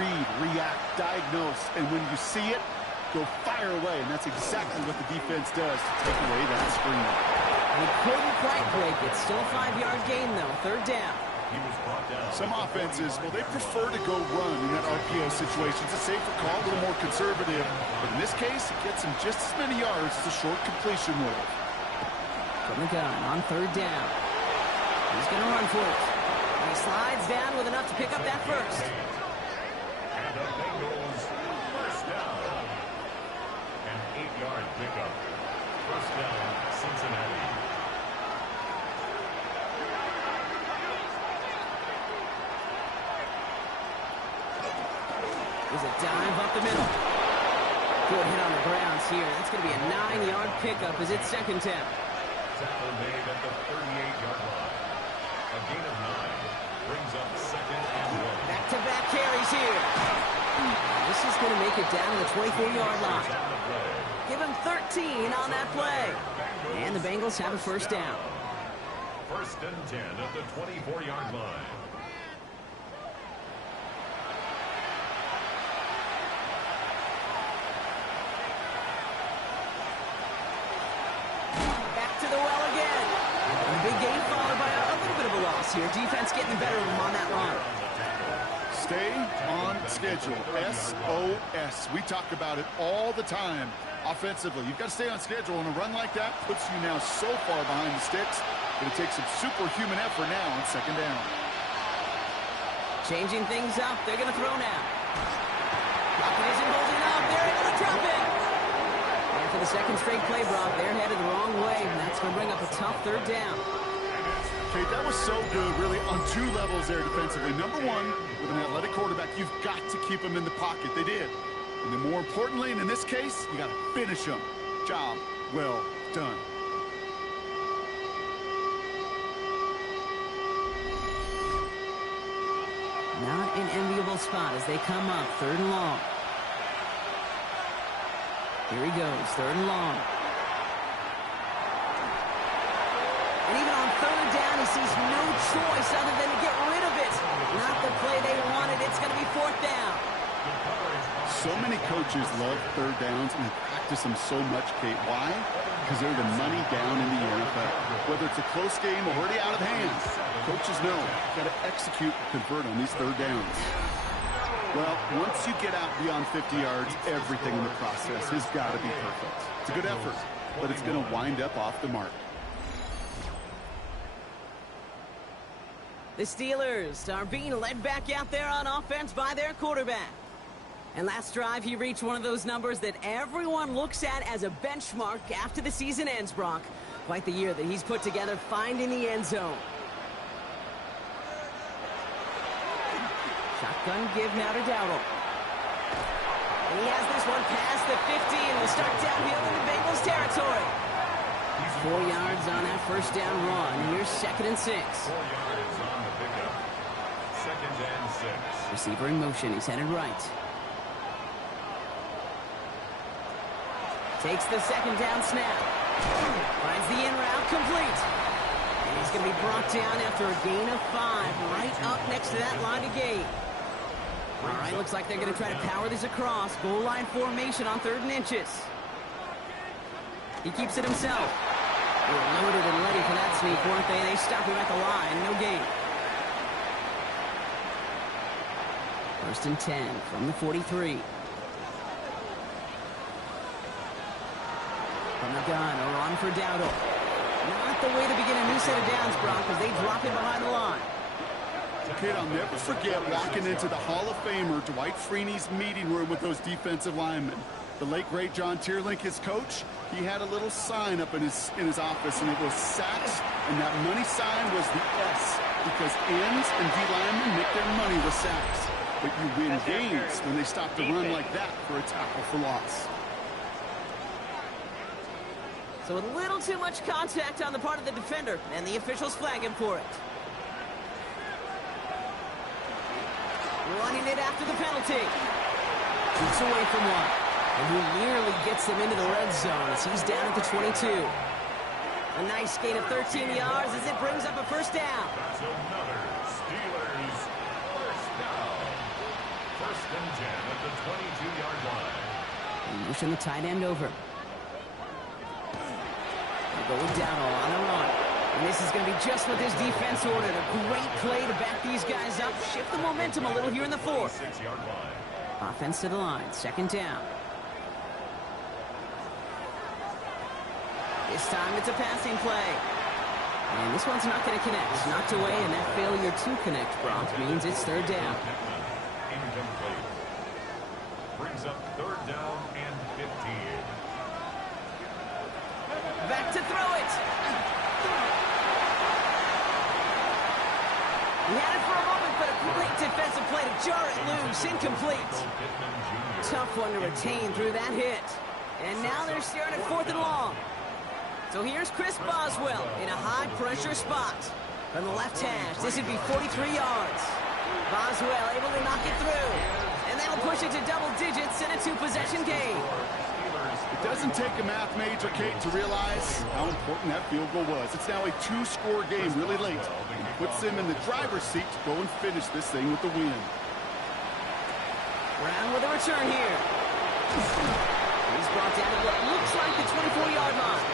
Read, react, diagnose, and when you see it, go fire away. And that's exactly what the defense does to take away that screen. He couldn't quite break it. Still a 5-yard gain, though. 3rd down. Some offenses, well, they prefer to go run in that RPO situation. It's a safer call, a little more conservative. But in this case, it gets him just as many yards as a short completion would. From the gun on 3rd down. He's going to run for it. And he slides down with enough to pick up that first. And the Bengals 1st down. An 8-yard pickup. 1st down, Cincinnati. There's a dive up the middle. Good hit on the grounds here. That's going to be a 9-yard pickup as it's 2nd down. Tackle made at the 38-yard line. A gain of 9 brings up 2nd and 1. Back-to-back carries here. This is going to make it down to the 24-yard line. Give him 13 on that play. And the Bengals have a 1st down. 1st and 10 at the 24-yard line. To the well again. And a big gain followed by a little bit of a loss here. Defense getting the better of him on that run. Stay on schedule. SOS. We talk about it all the time. Offensively, you've got to stay on schedule, and a run like that puts you now so far behind the sticks that it takes some superhuman effort now on 2nd down. Changing things up. They're going to throw now. Lockett isn't holding up. They're able to drop it. And for the 2nd straight play, Brock, they're headed the wrong way, and that's going to bring up a tough 3rd down. Okay, that was so good, really, on 2 levels there defensively. Number 1, with an athletic quarterback, you've got to keep him in the pocket. They did. And then more importantly, and in this case, you got to finish him. Job well done. Not an enviable spot as they come up, 3rd and long. Here he goes, 3rd and long. And even on 3rd down, he sees no choice other than to get rid of it. Not the play they wanted. It's going to be 4th down. So many coaches love 3rd downs, and they practice them so much, Kate. Why? Because they're the money down in the NFL. Whether it's a close game or already out of hand, coaches know you've got to execute and convert on these 3rd downs. Well, once you get out beyond 50 yards, everything in the process has got to be perfect. It's a good effort, but it's going to wind up off the mark. The Steelers are being led back out there on offense by their quarterback. And last drive, he reached one of those numbers that everyone looks at as a benchmark after the season ends, Brock. Quite the year that he's put together finding the end zone. Shotgun give now to Dowdle. And he has this one past the 50 and will start downhill into Bengals territory. 4 yards on that 1st down run. Here's 2nd and 6. 4 yards on the pickup. 2nd and 6. Receiver in motion. He's headed right. Takes the 2nd down snap. Finds the in route complete. And he's going to be brought down after a gain of 5. Right up next to that line of gain. All right, looks like they're going to try to power this across. Goal line formation on 3rd and inches. He keeps it himself. They were loaded and ready for that sneak, weren't they? They stop him at the line. No gain. 1st and 10 from the 43. From the gun, a run for Dowdle. Not the way to begin a new set of downs, Brock, as they drop it behind the line. Kid, I'll never forget walking into the Hall of Famer Dwight Freeney's meeting room with those defensive linemen. The late, great John Tierlink, his coach, he had a little sign up in his office, and it was sacks, and that money sign was the S, because ends and D linemen make their money with sacks. But you win games when they stop the run like that for a tackle for loss. So a little too much contact on the part of the defender, and the officials flag him for it. Running it after the penalty. Keeps away from one. And he nearly gets them into the red zone as he's down at the 22. A nice gain of 13 yards as it brings up a first down. That's another Steelers first down. First and 10 at the 22-yard line. Motion the tight end over. They're going down a lot of run. And this is going to be just what this defense ordered. A great play to back these guys up. Shift the momentum a little here in the fourth. 6-yard line. Offense to the line. Second down. This time it's a passing play. And this one's not going to connect. It's knocked away, and that failure to connect, Brock, means it's third down. Incomplete. Brings up third down and 15. Back to throw it. He had it for a moment, but a great defensive play to jar it loose. Incomplete. Tough one to retain through that hit. And now they're staring at fourth and long. So here's Chris Boswell in a high-pressure spot. From the left hash, this would be 43 yards. Boswell able to knock it through. And that'll push it to double digits in a two-possession game. It doesn't take a math major, Kate, to realize how important that field goal was. It's now a two-score game really late. And puts him in the driver's seat to go and finish this thing with the win. Brown with a return here. He's brought down to what looks like the 24-yard line.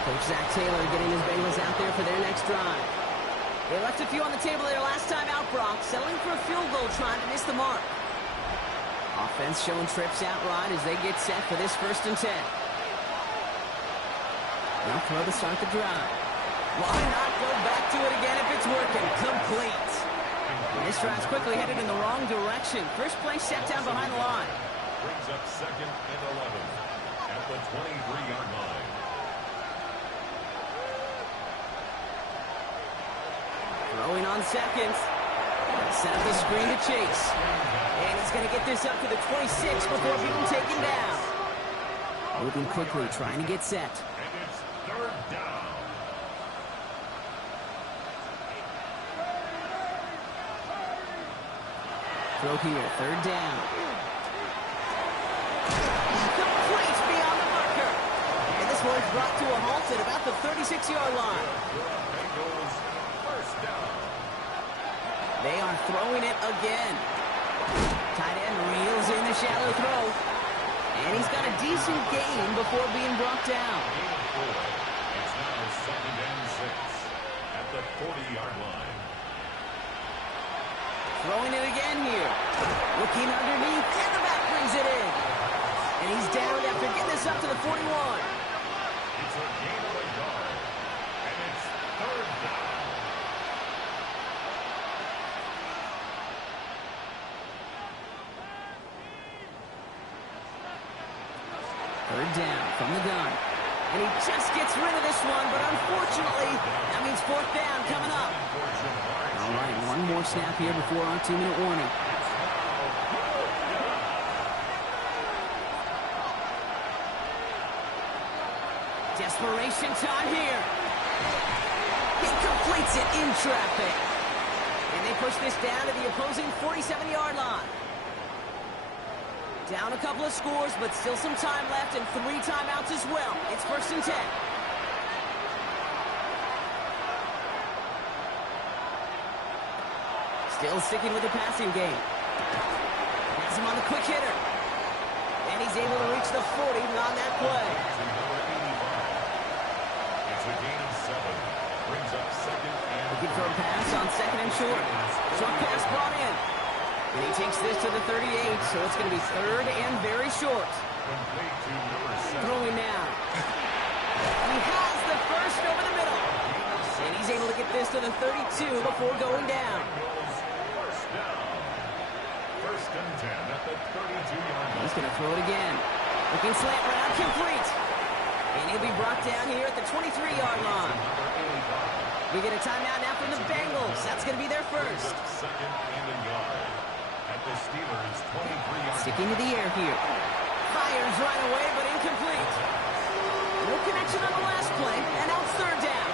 Coach Zach Taylor getting his Bengals out there for their next drive. They left a few on the table their last time out, Brock, settling for a field goal trying to miss the mark. Offense showing trips out right as they get set for this first and 10. Now throw to start the drive. Why not go back to it again if it's working? Complete. And this drive's quickly headed in the wrong direction. First play set down behind the line. Brings up second and 11 at the 23-yard line. Throwing on seconds. Set up the screen to Chase. And he's going to get this up to the 26 before being taken down. Moving quickly, trying to get set. And it's third down. Throw here, third down. Complete beyond the marker. And this one's brought to a halt at about the 36-yard line. Bengals first down. They are throwing it again. Tight end reels in the shallow throw. And he's got a decent gain before being brought down. It's now second and 6 at the 40-yard line. Throwing it again here. Looking underneath, and the back brings it in. And he's down after getting this up to the 41. It's a gain of a yard. And it's third down. Third down from the gun. And he just gets rid of this one, but unfortunately, that means fourth down coming up. All right, one more snap here before our 2-minute warning. Desperation time here. He completes it in traffic. And they push this down to the opposing 47-yard line. Down a couple of scores, but still some time left and 3 timeouts as well. It's first and 10. Still sticking with the passing game. Has him on the quick hitter. And he's able to reach the 40 on that play. It's a gain of 7. Brings up second and Looking for a pass on second and short. Short pass brought in. And he takes this to the 38, so it's going to be third and very short. complete to number 7. Throwing now. He has the first over the middle. And he's able to get this to the 32 before going down. First down. First and 10 at the 32-yard line. He's going to throw it again. Looking slant route, complete. And he'll be brought down here at the 23-yard line. We get a timeout now from the Bengals. That's going to be their first. Second and a yard at the Steelers' 23-yard line. Sticking to the air here. Fires right away, but incomplete. No connection on the last play, and now it's third down.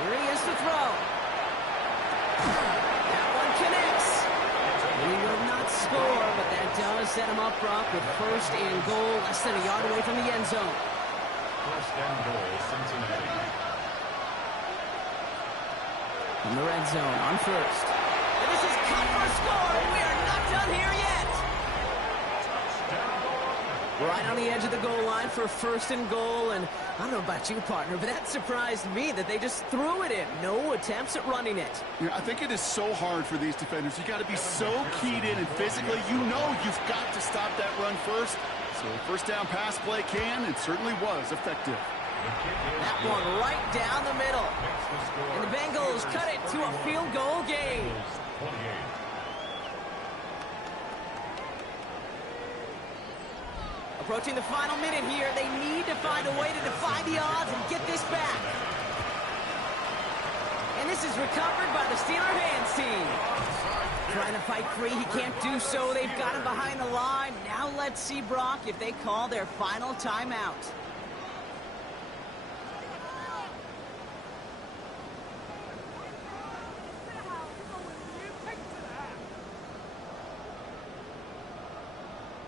Here he is to throw. That one connects. He will not score, but that does set him up, Brock, with first and goal, less than a yard away from the end zone. First and goal, Cincinnati. In the red zone on first. And this is cut for a score, and we are not done here yet. Right on the edge of the goal line for first and goal, and I don't know about you, partner, but that surprised me that they just threw it in. No attempts at running it. Yeah, I think it is so hard for these defenders. You got to be so keyed in, and physically, you know you've got to stop that run first. So first down pass play can, and certainly was effective. That one right down the middle. And the Bengals cut it to a field goal game. Approaching the final minute here, they need to find a way to defy the odds and get this back. And this is recovered by the Steeler hands team. Trying to fight free, he can't do so. They've got him behind the line. Now let's see, Brock, if they call their final timeout.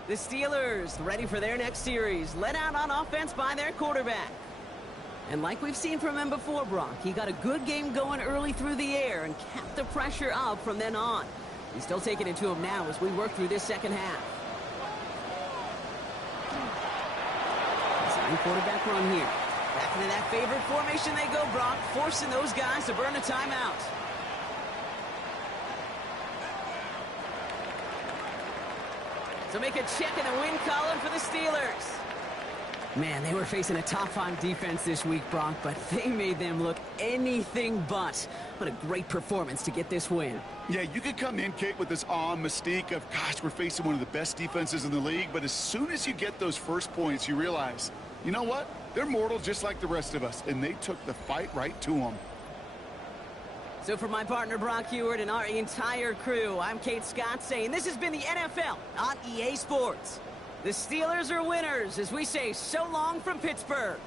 The Steelers ready for their next series, led out on offense by their quarterback. And like we've seen from him before, Brock, he got a good game going early through the air and kept the pressure up from then on. He's still taking it to him now as we work through this second half. Second quarterback run here. Back into that favorite formation they go, Brock, forcing those guys to burn a timeout. So make a check in the win column for the Steelers. Man, they were facing a top-5 defense this week, Brock, but they made them look anything but. What a great performance to get this win. Yeah, you could come in, Kate, with this awe and mystique of, gosh, we're facing one of the best defenses in the league, but as soon as you get those first points, you realize, you know what? They're mortal just like the rest of us, and they took the fight right to them. So for my partner, Brock Heward, and our entire crew, I'm Kate Scott saying this has been the NFL on EA Sports. The Steelers are winners as we say so long from Pittsburgh.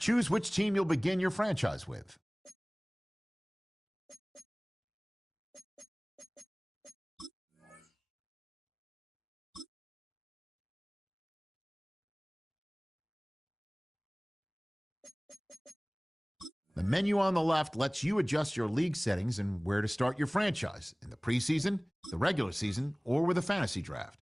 Choose which team you'll begin your franchise with. The menu on the left lets you adjust your league settings and where to start your franchise in the preseason, the regular season, or with a fantasy draft.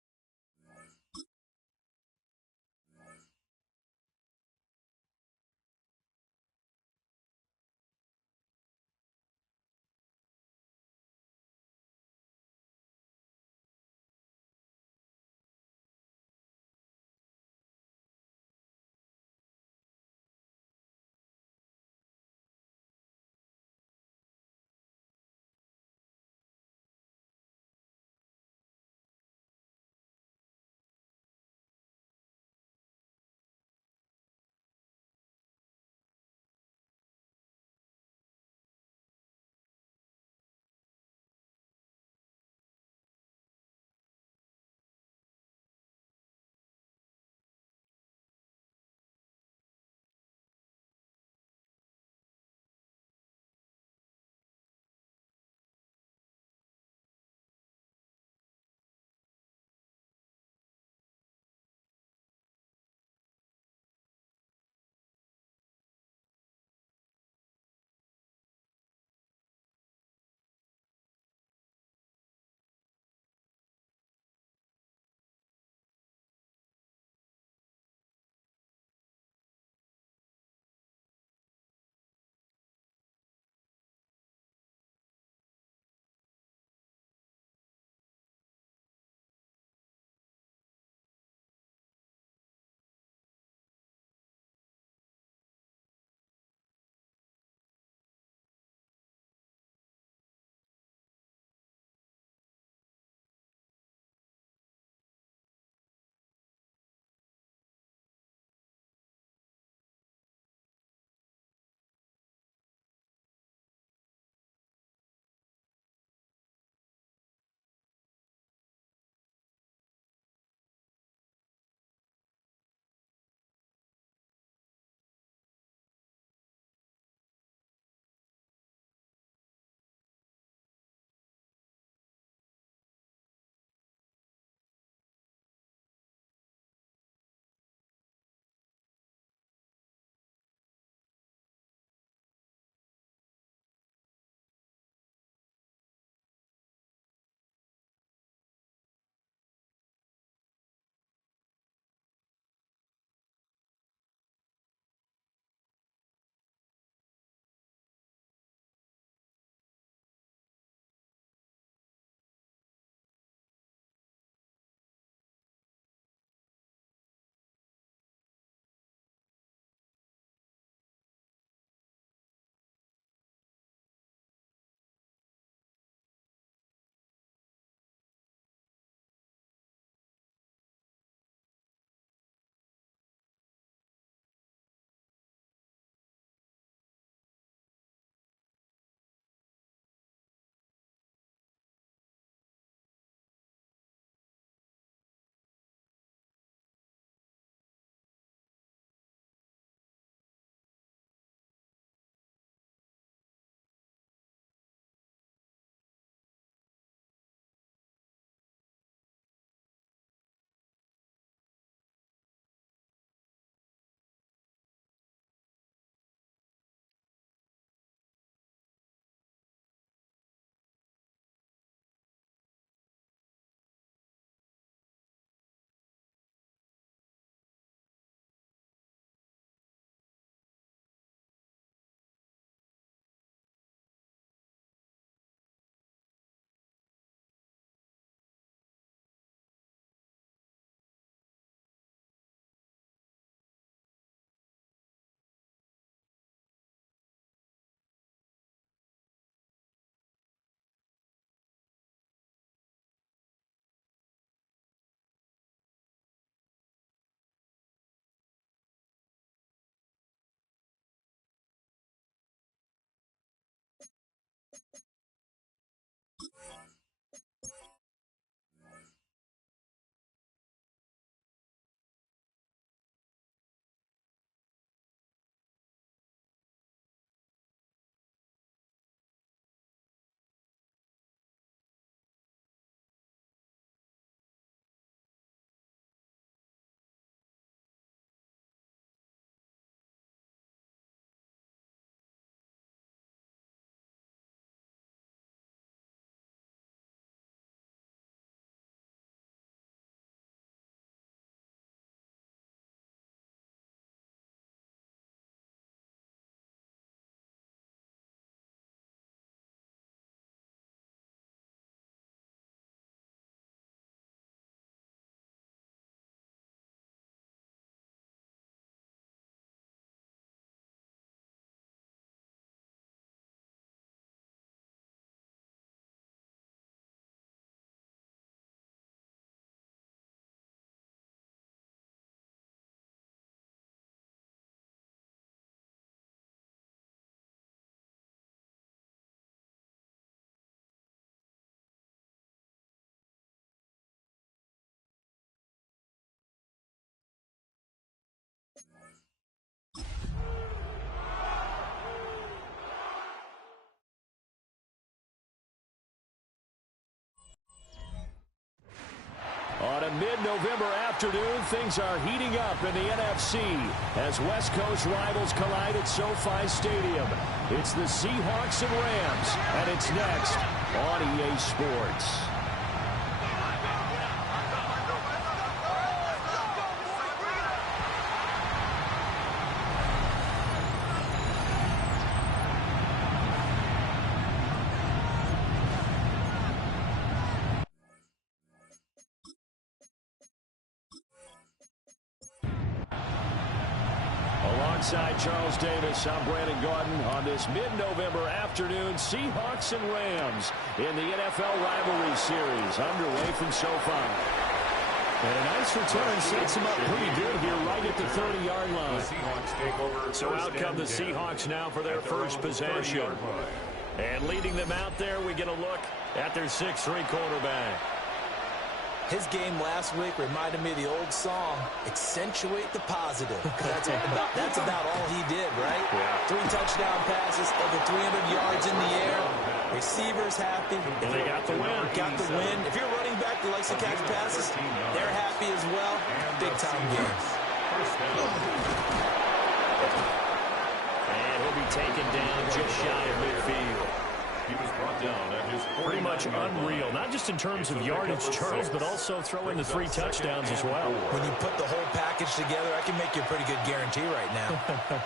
mid-November afternoon, things are heating up in the NFC as West Coast rivals collide at SoFi Stadium. It's the Seahawks and Rams, and it's next on EA Sports. Alongside Charles Davis, I'm Brandon Gaudin on this mid-November afternoon. Seahawks and Rams in the NFL rivalry series underway from SoFi. And a nice return sets him up pretty good here right at the 30-yard line. So out come the Seahawks now for their first possession. And leading them out there, we get a look at their 6'3" quarterback. His game last week reminded me of the old song, accentuate the positive. That's about all he did, right? Yeah. 3 touchdown passes, over 300 yards in the air. Receivers happy. And they got the win. Got the win. If you're a running back that likes to catch passes, they're happy as well. Big-time game. And he'll be taken down just shy of midfield. He was brought down at his pretty much unreal, not just in terms of yardage, Charles, but also throw in the 3 touchdowns as well. When you put the whole package together, I can make you a pretty good guarantee right now.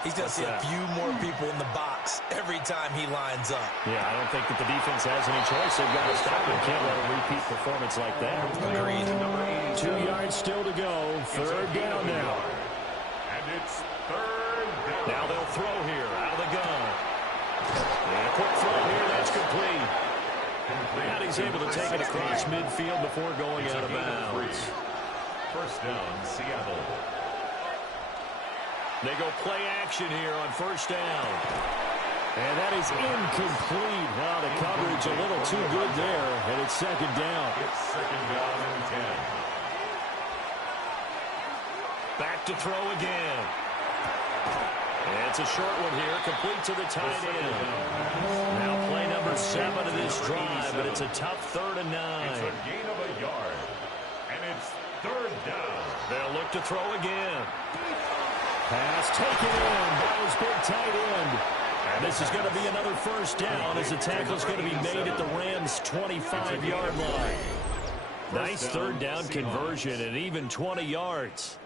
He's going to see a few more people in the box every time he lines up. Yeah, I don't think that the defense has any choice. They've got to stop him. Can't let a repeat performance like that. Agreed. 2 yards still to go. 3rd down now. And it's 3rd down. Now they'll throw here out of the gun. And a quick throw here, that's complete. And he's able to take it across midfield before going out of bounds. 1st down, Seattle. They go play action here on 1st down. And that is incomplete. Wow, the coverage a little too good there. And it's 2nd down. It's 2nd down and 10. Back to throw again. And it's a short one here, complete to the tight end. Now play number 7 of this drive, but it's a tough 3rd and 9. It's a gain of a yard, and it's 3rd down. They'll look to throw again. Pass taken in by his big tight end. And this is going to be another 1st down as the tackle's going to be made at the Rams' 25-yard line. Nice 3rd down conversion and even 20 yards.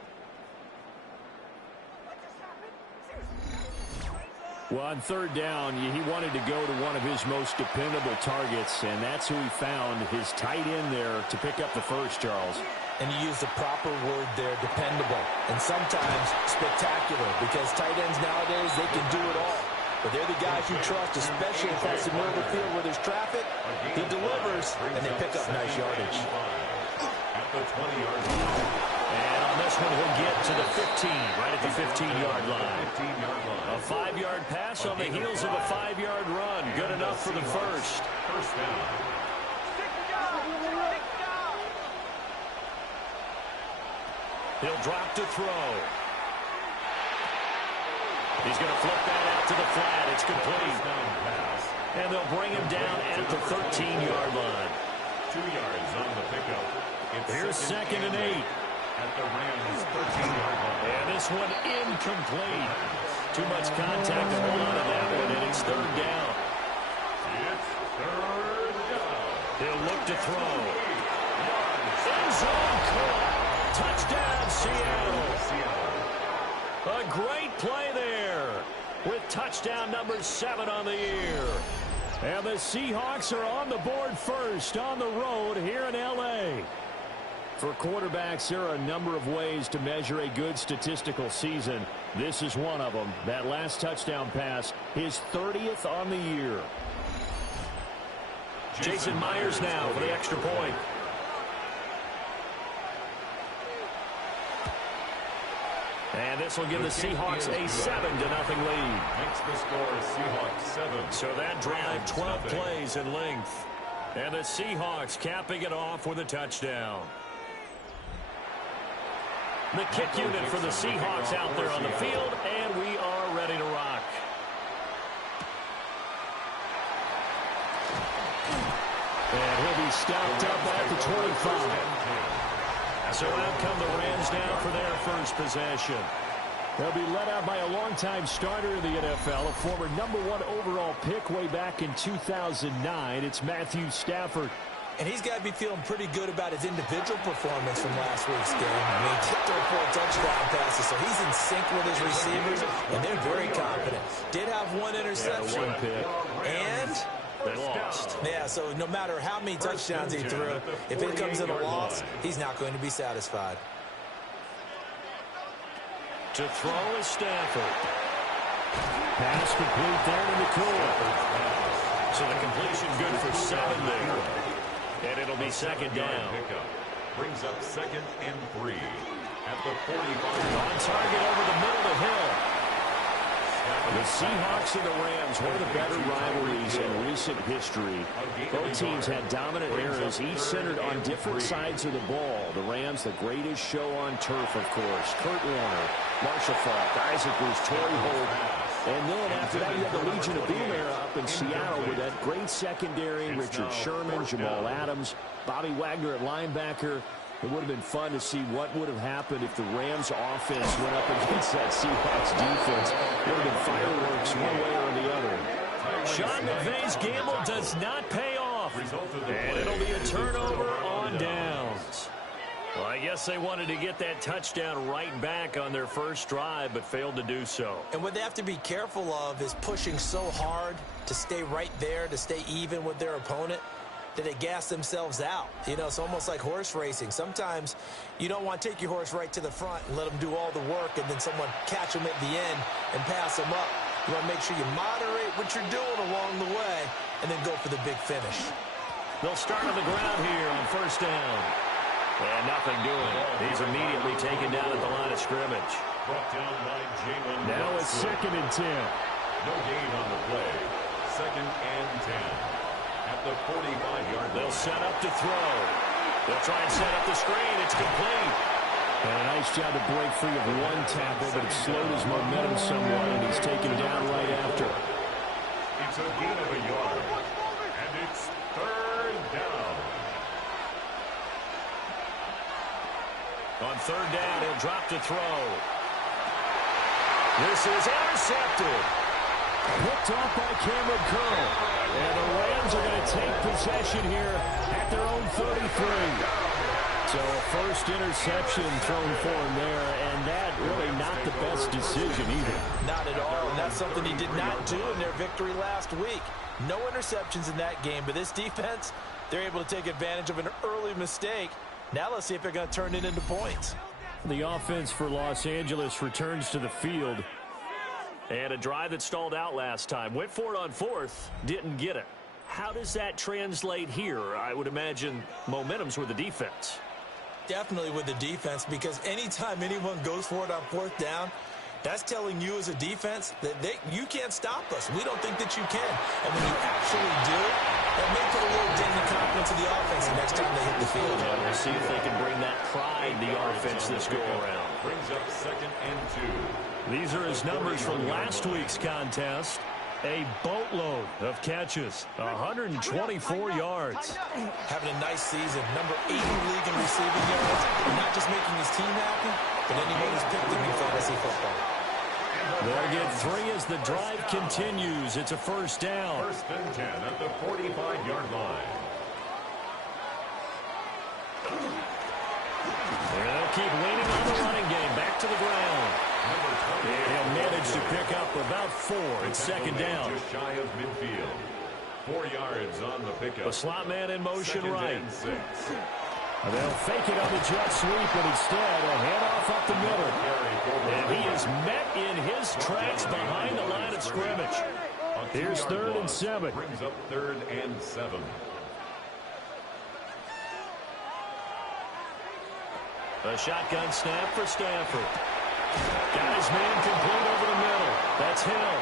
Well, on 3rd down, he wanted to go to one of his most dependable targets, and that's who he found, his tight end there, to pick up the first, Charles. And you use the proper word there, dependable, and sometimes spectacular, because tight ends nowadays, they can do it all. But they're the guys you trust, especially if that's the middle of the field where there's traffic. He delivers, and they pick up nice yardage. At the 20-yard line. And on this one, he'll get to the 15, right at the 15-yard line. A 5-yard pass on the heels of a 5-yard run. Good enough for the first. 1st down. He'll drop to throw. He's going to flip that out to the flat. It's complete. And they'll bring him down at the 13-yard line. 2 yards on the pickup. Here's 2nd and 8. At the Rams' 13-yard line. And this one incomplete. Too much contact to hold on to that one, and it's 3rd down. It's 3rd down. He'll look to throw. End zone caught. Touchdown, Seattle. A great play there with touchdown number 7 on the year. And the Seahawks are on the board first on the road here in L.A. For quarterbacks, there are a number of ways to measure a good statistical season. This is one of them. That last touchdown pass, his 30th on the year. Jason Myers now for the extra point. And this will give the Seahawks a 7-0 lead. Makes the score Seahawks 7. So that drive, 12 plays in length. And the Seahawks capping it off with a touchdown. The kick unit for the Seahawks out there on the field, and we are ready to rock. And he'll be stopped up at the 25. So out come the Rams now for their first possession. They'll be led out by a longtime starter in the NFL, a former #1 overall pick way back in 2009. It's Matthew Stafford. And he's got to be feeling pretty good about his individual performance from last week's game. I mean, he tipped over 4 touchdown passes, so he's in sync with his receivers, and they're very confident. Did have 1 interception. One pick. And they lost. Yeah, so no matter how many touchdowns he threw, if it comes in a loss, he's not going to be satisfied. To throw is Stafford. Pass complete there to McCoy. So the completion good for 7 there. And it'll be second down. Brings up 2nd and 3 at the 45. On target over the middle to Hill. The Seahawks and the Rams, one of the better rivalries in recent history. Both teams had dominant eras, each centered on different sides of the ball. The Rams, the greatest show on turf, of course. Kurt Warner, Marshall Faulk, Isaac Bruce, Torrey Holt. And then after that, you had the Legion of Boom era up in Seattle with that great secondary, Richard Sherman, Jamal Adams, Bobby Wagner at linebacker. It would have been fun to see what would have happened if the Rams offense went up against that Seahawks defense. It would have been fireworks one way or the other. Sean McVay's gamble does not pay off. And it'll be a turnover on downs. Well, I guess they wanted to get that touchdown right back on their first drive, but failed to do so. And what they have to be careful of is pushing so hard to stay right there, to stay even with their opponent, that they gas themselves out. You know, it's almost like horse racing. Sometimes you don't want to take your horse right to the front and let them do all the work and then someone catch them at the end and pass them up. You want to make sure you moderate what you're doing along the way and then go for the big finish. They'll start on the ground here on first down. And nothing doing. He's immediately taken down at the line of scrimmage. Now it's 2nd and 10. No gain on the play. 2nd and 10. At the 45-yard line. They'll set up to throw. They'll try and set up the screen. It's complete. And a nice job to break free of one tackle, but it slowed his momentum somewhat, and he's taken down right after. It's a gain of a yard. And it's 3rd down. On 3rd down, he'll drop to throw. This is intercepted. Picked off by Cameron Curl. And the Rams are going to take possession here at their own 33. So a first interception thrown for him there, and that really not the best decision either. Not at all, and that's something he did not do in their victory last week. No interceptions in that game, but this defense, they're able to take advantage of an early mistake. Now let's see if they're going to turn it into points. The offense for Los Angeles returns to the field. And a drive that stalled out last time. Went for it on 4th, didn't get it. How does that translate here? I would imagine momentum's with the defense. Definitely with the defense, because anytime anyone goes for it on 4th down, that's telling you as a defense that you can't stop us. We don't think that you can. And when you actually do, that may put a little dent in the confidence of the offense the next time they hit the field. Yeah, we'll see if they can bring that pride to the offense this go-around. Brings up 2nd and 2. These are his numbers from last week's contest. A boatload of catches, 124 yards. Having a nice season, number 8 in the league in receiving yards, and not just making his team happy, but anyone who's picked him in fantasy football. They'll get 3 as the drive continues. It's a first down. 1st and 10 at the 45-yard line. And they'll keep leaning on the running game. Back to the ground. And he'll manage to pick up about 4. It's 2nd down. Just shy of midfield. 4 yards on the pickup. The slot man in motion right. 6. They'll fake it on the jet sweep, but instead a handoff up the middle. And he is met in his tracks behind the line of scrimmage. Here's 3rd and 7. Brings up 3rd and 7. A shotgun snap for Stafford. Got his man complete over the middle. That's Hill.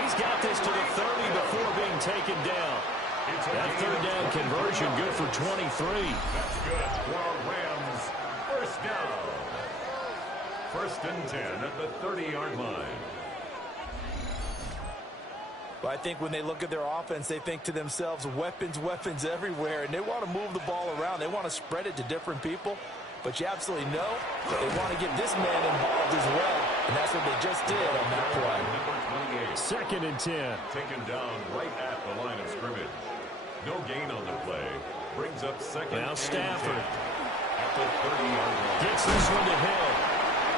He's got this to the 30 before being taken down. That 3rd down conversion good for 23. That's good for Rams. First down. 1st and 10 at the 30-yard line. But I think when they look at their offense, they think to themselves, weapons, weapons everywhere, and they want to move the ball around. They want to spread it to different people. But you absolutely know they want to get this man involved as well, and that's what they just did on that play. Number 28. 2nd and 10. Taken down right at the line of scrimmage. No gain on the play. Brings up 2nd. Now Stafford. At the 30-yard line. Gets this one to Hill.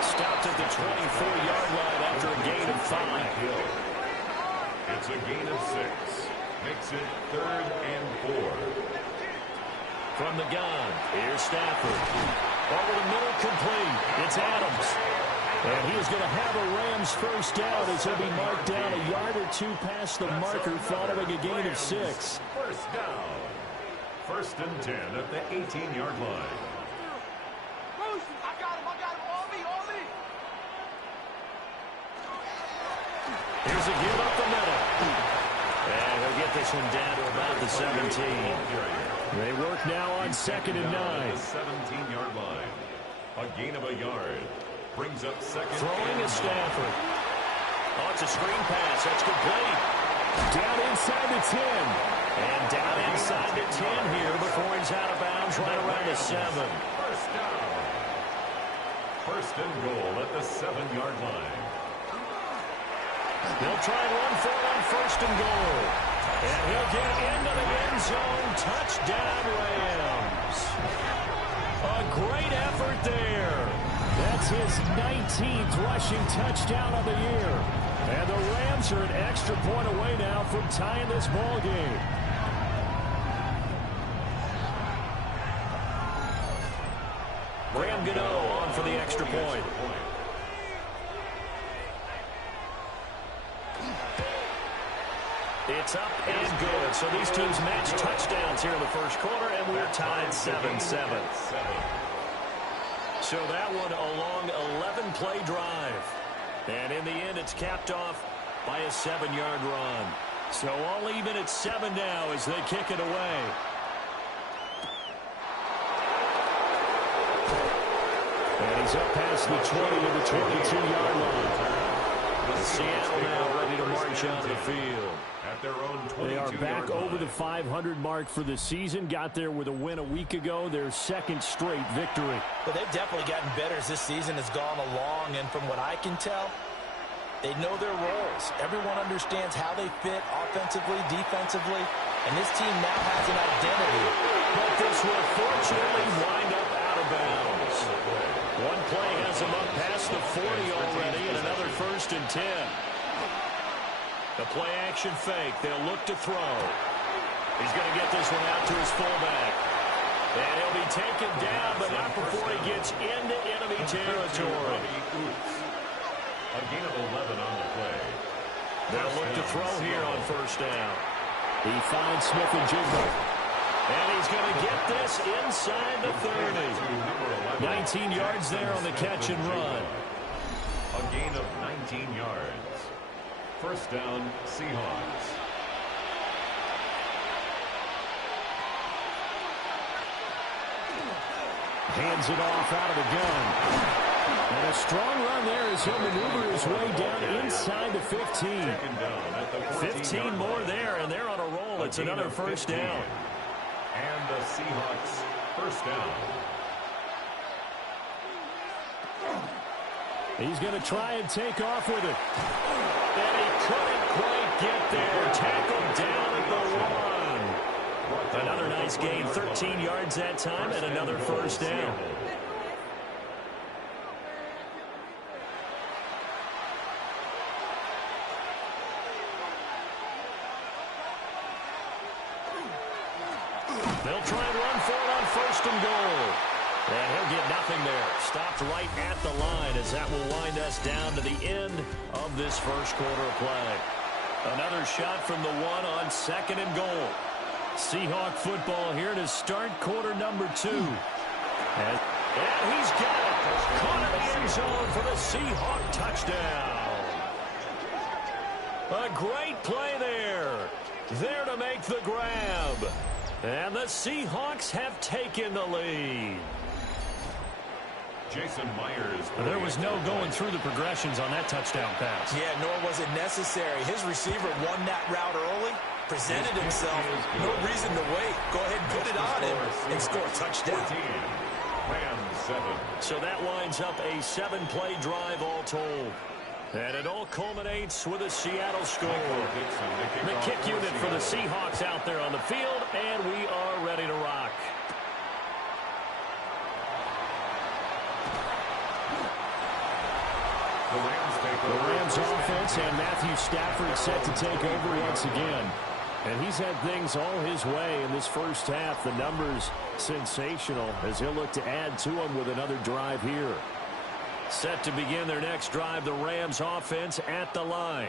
Stopped at the 24-yard line after a gain of 5. Hill. It's a gain of 6. Makes it 3rd and 4. From the gun, here's Stafford. Over the middle, complete. It's Adams. And he is going to have a Rams first down as he'll be marked down a yard or 2 past the marker following a gain of 6. First down. 1st and 10 at the 18-yard line. I got him, on me. Here's a give up the middle. And he'll get this one down to about the 17. They work now on 2nd and 9. The 17-yard line. A gain of a yard. Brings up 2nd. Throwing is Stafford. Oh, it's a screen pass. That's complete. Down inside the 10. And down inside the 10 here before he's out of bounds right around the 7. First down. 1st and goal at the 7-yard line. They'll try and run for it on 1st and goal. And he'll get into the end zone. Touchdown, Rams. A great effort there. That's his 19th rushing touchdown of the year. And the Rams are an extra point away now from tying this ball game. Graham Gano on for the extra point. It's up and good. So these teams match touchdowns here in the first quarter, and we're tied 7-7. So that one a long 11-play drive. And in the end, it's capped off by a 7-yard run. So all even at 7 now as they kick it away. And he's up past the 20 to the 22-yard line. Seattle now ready to march onto the field. At their own 22-yard line. They are back over the 500 mark for the season. Got there with a win a week ago. Their 2nd straight victory. Well, they've definitely gotten better as this season has gone along, and from what I can tell, they know their roles. Everyone understands how they fit offensively, defensively, and this team now has an identity. But this will fortunately wind up out of bounds. One play has him up past the 40 already, and another 1st and 10. The play action fake. They'll look to throw. He's going to get this one out to his fullback. And he'll be taken down, but not before he gets into enemy territory. A gain of 11 on the play. They'll look to throw here on 1st down. He finds Smith and Jigba. And he's going to get this inside the 30. 19 yards there on the catch and run. A gain of 19 yards. 1st down, Seahawks. Hands it off out of the gun. And a strong run there as he'll maneuver his way down inside the 15. 15 more there, and they're on a roll. It's another 1st down. And the Seahawks 1st down. He's going to try and take off with it. And he couldn't quite get there. Tackled down at the 1. Another nice gain, 13 yards that time, and another 1st down. They'll try and run for it on 1st and goal. And he'll get nothing there. Stopped right at the line as that will wind us down to the end of this first quarter of play. Another shot from the 1 on 2nd and goal. Seahawk football here to start quarter number 2. And he's got it. Caught in the end zone for the Seahawk touchdown. A great play there. There to make the grab. And the Seahawks have taken the lead. Jason Myers. There was no going through the progressions on that touchdown pass. Yeah, nor was it necessary. His receiver won that route early, presented himself. No reason to wait. Go ahead and put it on him and score a touchdown. 14, Rams 7. So that winds up a 7-play drive all told. And it all culminates with a Seattle score. The kick unit for the Seahawks out there on the field, and we are ready to rock. The Rams offense and Matthew Stafford set to take over once again. And he's had things all his way in this first half. The numbers sensational as he'll look to add to them with another drive here. Set to begin their next drive, the Rams offense at the line.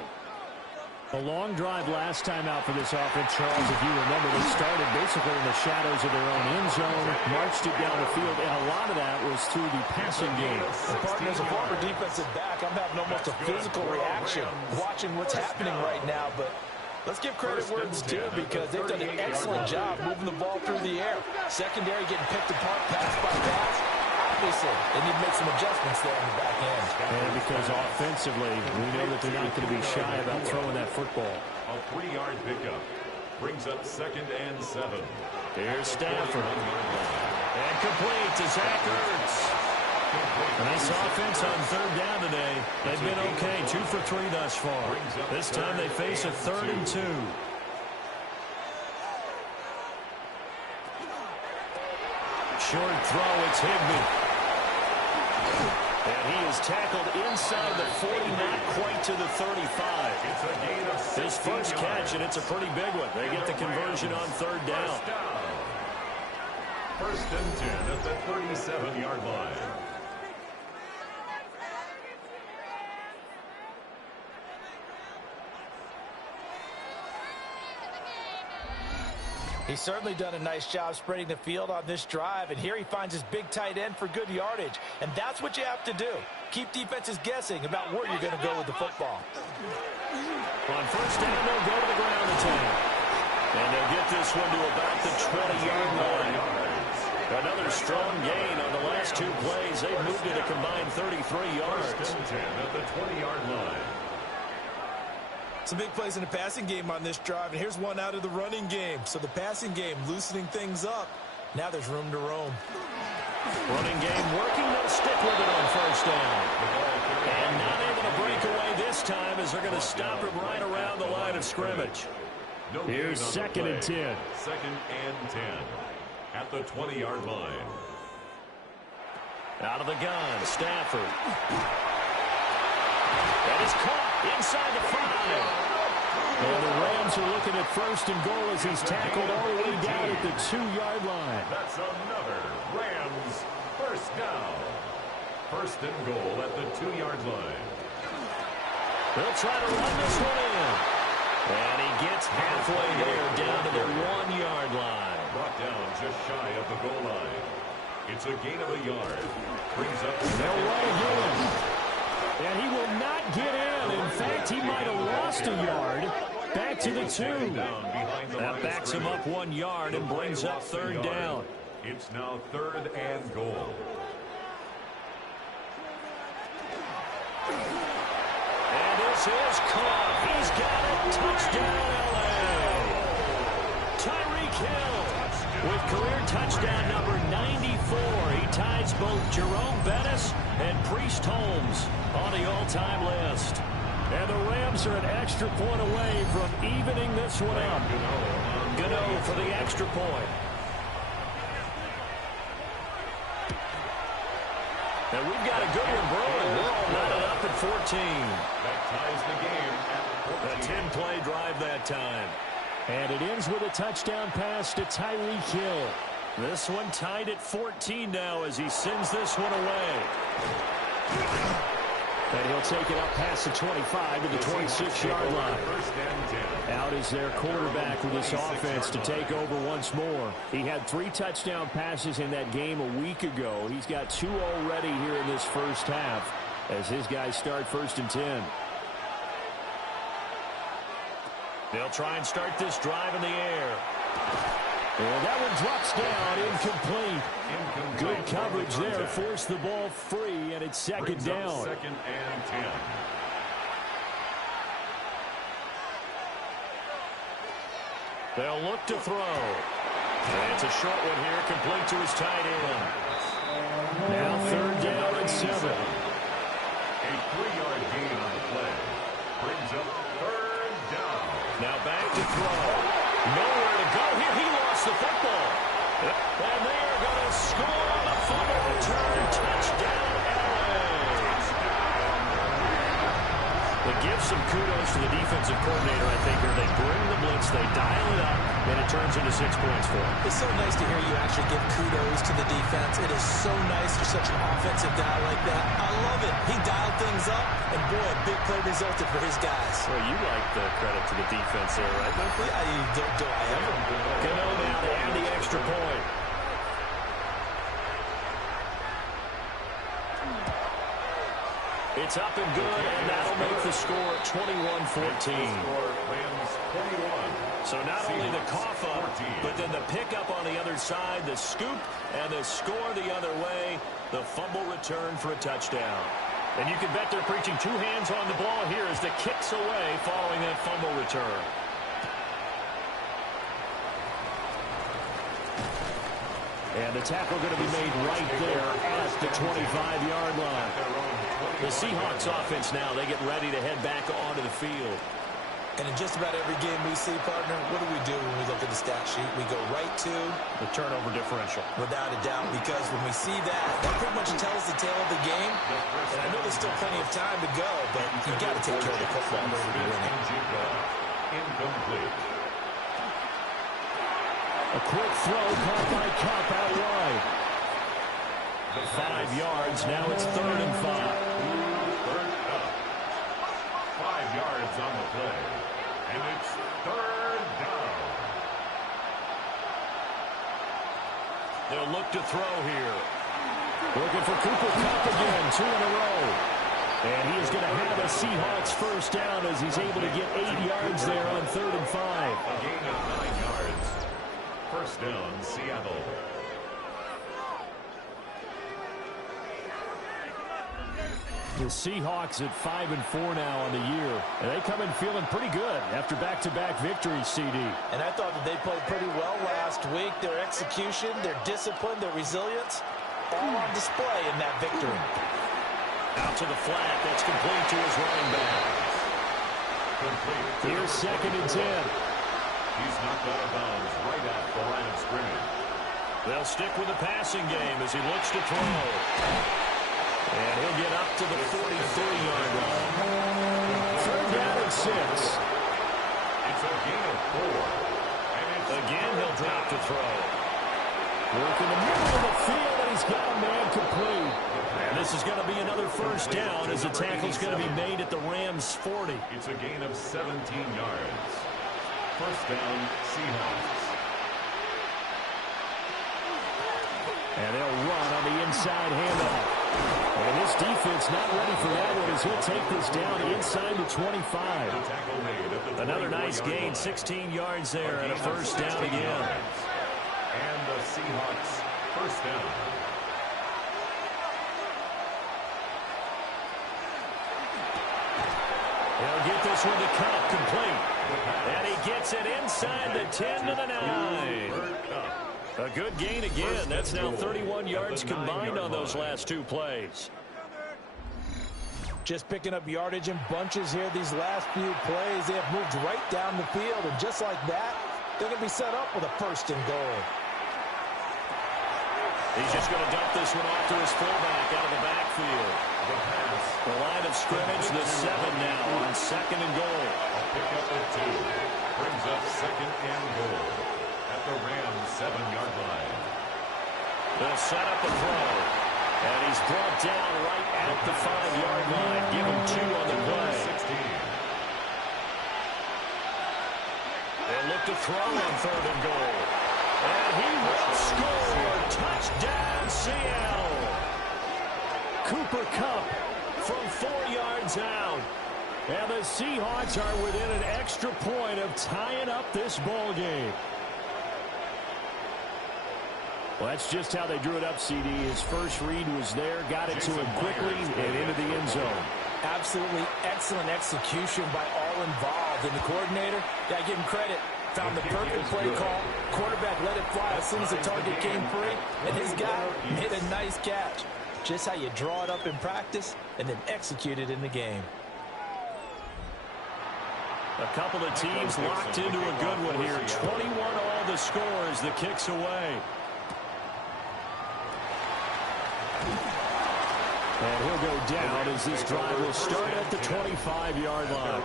A long drive last time out for this offense, Charles. If you remember, they started basically in the shadows of their own end zone, marched it down the field, and a lot of that was through the passing game. Partner, as a former defensive back, I'm having almost a physical reaction watching what's happening right now, but let's give credit where it's due because they've done an excellent job moving the ball through the air. Secondary getting picked apart pass by pass. Obviously, they need to make some adjustments there in the back end. And because offensively, we know that they're not going to be shy about throwing that football. A 3-yard pickup brings up 2nd and 7. Here's Stafford. And complete to Zach Ertz. Nice offense on 3rd down today. They've been okay, 2 for 3 thus far. This time they face a 3rd and 2. Short throw, it's Higbee. And he is tackled inside the 40, not quite to the 35. His first catch, and it's a pretty big one. They get the conversion on 3rd down. 1st and 10 at the 37-yard line. He's certainly done a nice job spreading the field on this drive, and here he finds his big tight end for good yardage. And that's what you have to do. Keep defenses guessing about where you're going to go with the football. On 1st down, they'll go to the ground attack. And they'll get this one to about the 20-yard line. Another strong gain on the last 2 plays. They've moved it a combined 33 yards. 1st and 10 at the 20-yard line. Some big plays in the passing game on this drive, and here's one out of the running game. So the passing game loosening things up. Now there's room to roam. Running game working. They'll stick with it on 1st down. And not able to break away this time as they're going to stop him right around the line of scrimmage. Here's 2nd and 10. 2nd and 10 at the 20-yard line. Out of the gun, Stafford. That is caught inside the 5. And the Rams are looking at 1st and goal as he's tackled all the way down at the 2-yard line. That's another Rams 1st down. 1st and goal at the 2-yard line. They'll try to run this one in. And he gets halfway there down to the 1-yard line. Brought down just shy of the goal line. It's a gain of a yard. Brings up they'll run again. And he will not get in. In fact, he might have lost a yard. Back to the 2. That backs him up 1 yard and brings up 3rd down. It's now 3rd and goal. And this is caught. He's got it. Touchdown, L.A. Tyreek Hill with career touchdown number 94. He ties both Jerome Bettis and Priest Holmes on the all-time list. And the Rams are an extra point away from evening this one up. Gano for the extra point. And we've got a good one brewing. We're all knotted up at 14. That ties the game at 14. A 10-play drive that time. And it ends with a touchdown pass to Tyreek Hill. This one tied at 14 now as he sends this one away. And he'll take it up past the 25 to the 26-yard line. Out is their quarterback with this offense to take over once more. He had 3 touchdown passes in that game a week ago. He's got 2 already here in this first half as his guys start 1st and 10. They'll try and start this drive in the air. And that one drops down, incomplete. Good coverage there, forced the ball free, and it's second down. Second and 10. They'll look to throw. And it's a short one here, complete to his tight end. Now third down and 7. A 3-yard gain on the play. Brings up third down. Now back to throw. Nowhere to go here. He lost the football. And they are going to score on the fumble return. Touchdown, LA. They give some kudos to the defensive coordinator, I think, here. They bring the blitz, they dial it up, and it turns into 6 points for them. It's so nice to hear you actually give kudos to the defense. It is so nice for such an offensive guy like that. I love it. He dialed things up, and boy, a big play resulted for his guys. Well, you like the credit to the defense there, right, Memphis? Yeah, do I ever? Cano now to add the extra point. It's up and good, and that'll make the score 21-14. So not only the cough up, but then the pickup on the other side, the scoop, and the score the other way, the fumble return for a touchdown. And you can bet they're preaching 2 hands on the ball here as the kicks away following that fumble return. And the tackle going to be made right there at the 25-yard line. The Seahawks offense now, they get ready to head back onto the field. And in just about every game we see, partner, what do when we look at the stat sheet? We go right to the turnover differential. Without a doubt, because when we see that, that pretty much tells the tale of the game. And I know there's still plenty of time to go, but you've got to take care of the football in order to win it. Incomplete. A quick throw caught by Cup out wide. 5 yards. Now it's 3rd and 5. Third up. 5 yards on the play. And it's 3rd down. They'll look to throw here. Looking for Cooper Cup again. 2 in a row. And he is going to have a Seahawks first down as he's able to get 8 yards there on 3rd and 5. A gain of 9 yards. First down, Seattle. The Seahawks at 5-4 now on the year. And they come in feeling pretty good after back-to-back victories, CD. And I thought that they played pretty well last week. Their execution, their discipline, their resilience, all on display in that victory. Out to the flat. That's complete to his running back. Complete. Here's 2nd and 10. He's knocked out of bounds right at the line of scrimmage. They'll stick with the passing game as he looks to throw. And he'll get up to the 43-yard line. 3rd down and 6. It's a gain of 4. Again, he'll drop to throw. Work in the middle of the field, and he's got a man complete. And this is going to be another first down as the tackle's going to be made at the Rams' 40. It's a gain of 17 yards. First down, Seahawks. And they'll run on the inside handoff. And this defense not ready for that one as he'll take this down inside the 25. Another nice gain, 16 yards there, and a first down again. And the Seahawks first down. They'll get this one to Cup, complete. And he gets it inside the 10 to the 9. A good gain again. That's now 31 yards combined on those last 2 plays. Just picking up yardage in bunches here these last few plays. They have moved right down the field, and just like that, they're going to be set up with a 1st and goal. He's just going to dump this one off to his fullback out of the backfield. The line of scrimmage, the 7 now on 2nd and goal. Pick up at 2. Brings up 2nd and goal at the Rams' 7-yard line. They'll set up a throw. And he's brought down right at the 5-yard line. Give him 2 on the play. 16. They'll look to throw on 3rd and goal. And he will score. Touchdown, Seattle. Cooper Cup from 4 yards out. And the Seahawks are within an extra point of tying up this ball game. Well, that's just how they drew it up, CD. His first read was there, got it to him quickly, and into the end zone. Absolutely excellent execution by all involved. And the coordinator, got to give him credit, found the perfect play call. Quarterback let it fly as soon as the target came free, and his guy made a nice catch. Just how you draw it up in practice and then execute it in the game. A couple of teams locked into a good one here. 21 all the score as the kick's away. And he'll go down as this drive will start at the 25-yard line.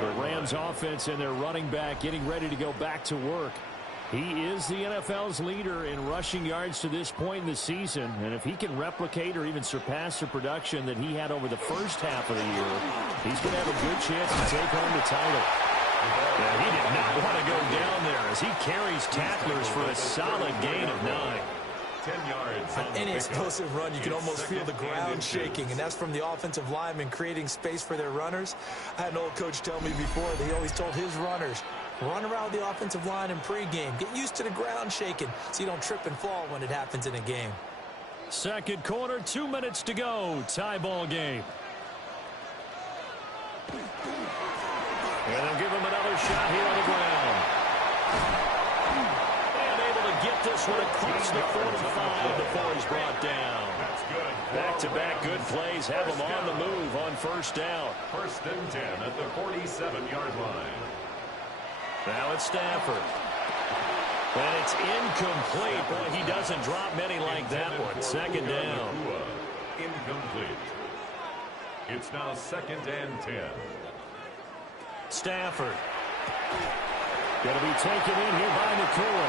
The Rams offense and their running back getting ready to go back to work. He is the NFL's leader in rushing yards to this point in the season. And if he can replicate or even surpass the production that he had over the first half of the year, he's going to have a good chance to take home the title. Yeah, he did not want to go down there as he carries tacklers for a solid gain of 9. 10 yards. On any explosive run, you can almost feel the ground shaking, and that's from the offensive linemen creating space for their runners. I had an old coach tell me before that he always told his runners, run around the offensive line in pregame. Get used to the ground shaking so you don't trip and fall when it happens in a game. Second quarter, 2 minutes to go. Tie ball game. And they'll give him another shot here on the ground. And able to get this one across the 45 before he's brought down. That's good. Back-to-back good plays have him on the move on first down. First and 10 at the 47-yard line. Now it's Stafford. And it's incomplete. Boy, he doesn't drop many like that one. Second down. Incomplete. It's now second and 10. Stafford. Going to be taken in here by Nakua.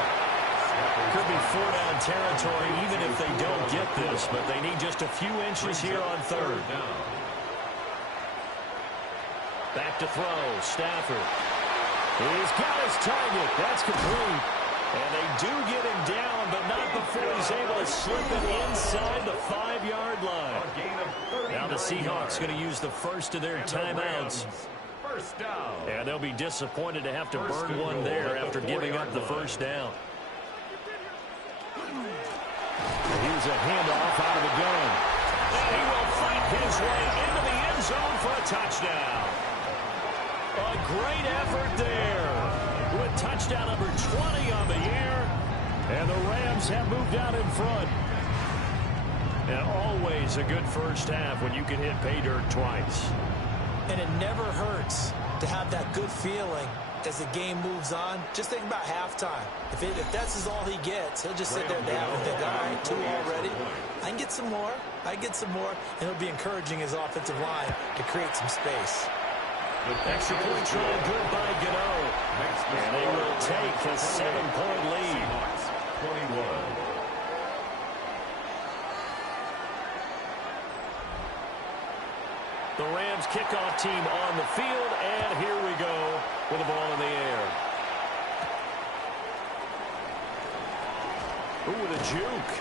Could be 4-down territory even if they don't get this, but they need just a few inches here on third. Back to throw. Stafford. He's got his target. That's complete. And they do get him down, but not before he's able to slip it inside the 5-yard line. Now the Seahawks going to use the first of their timeouts. First down. And they'll be disappointed to have to burn one there after giving up the first down. Here's a handoff out of the gun. And he will fight his way into the end zone for a touchdown. A great effort there with touchdown number 20 on the year. And the Rams have moved out in front. And always a good first half when you can hit pay dirt twice. And it never hurts to have that good feeling as the game moves on. Just think about halftime. If that's all he gets, he'll just sit there down and think, all right, 2 already. I can get some more. I get some more. And he'll be encouraging his offensive line to create some space. Extra point try good by Gano. And they will take a 7-point lead. 21. The Rams kickoff team on the field, and here we go with the ball in the air. Ooh, with a juke.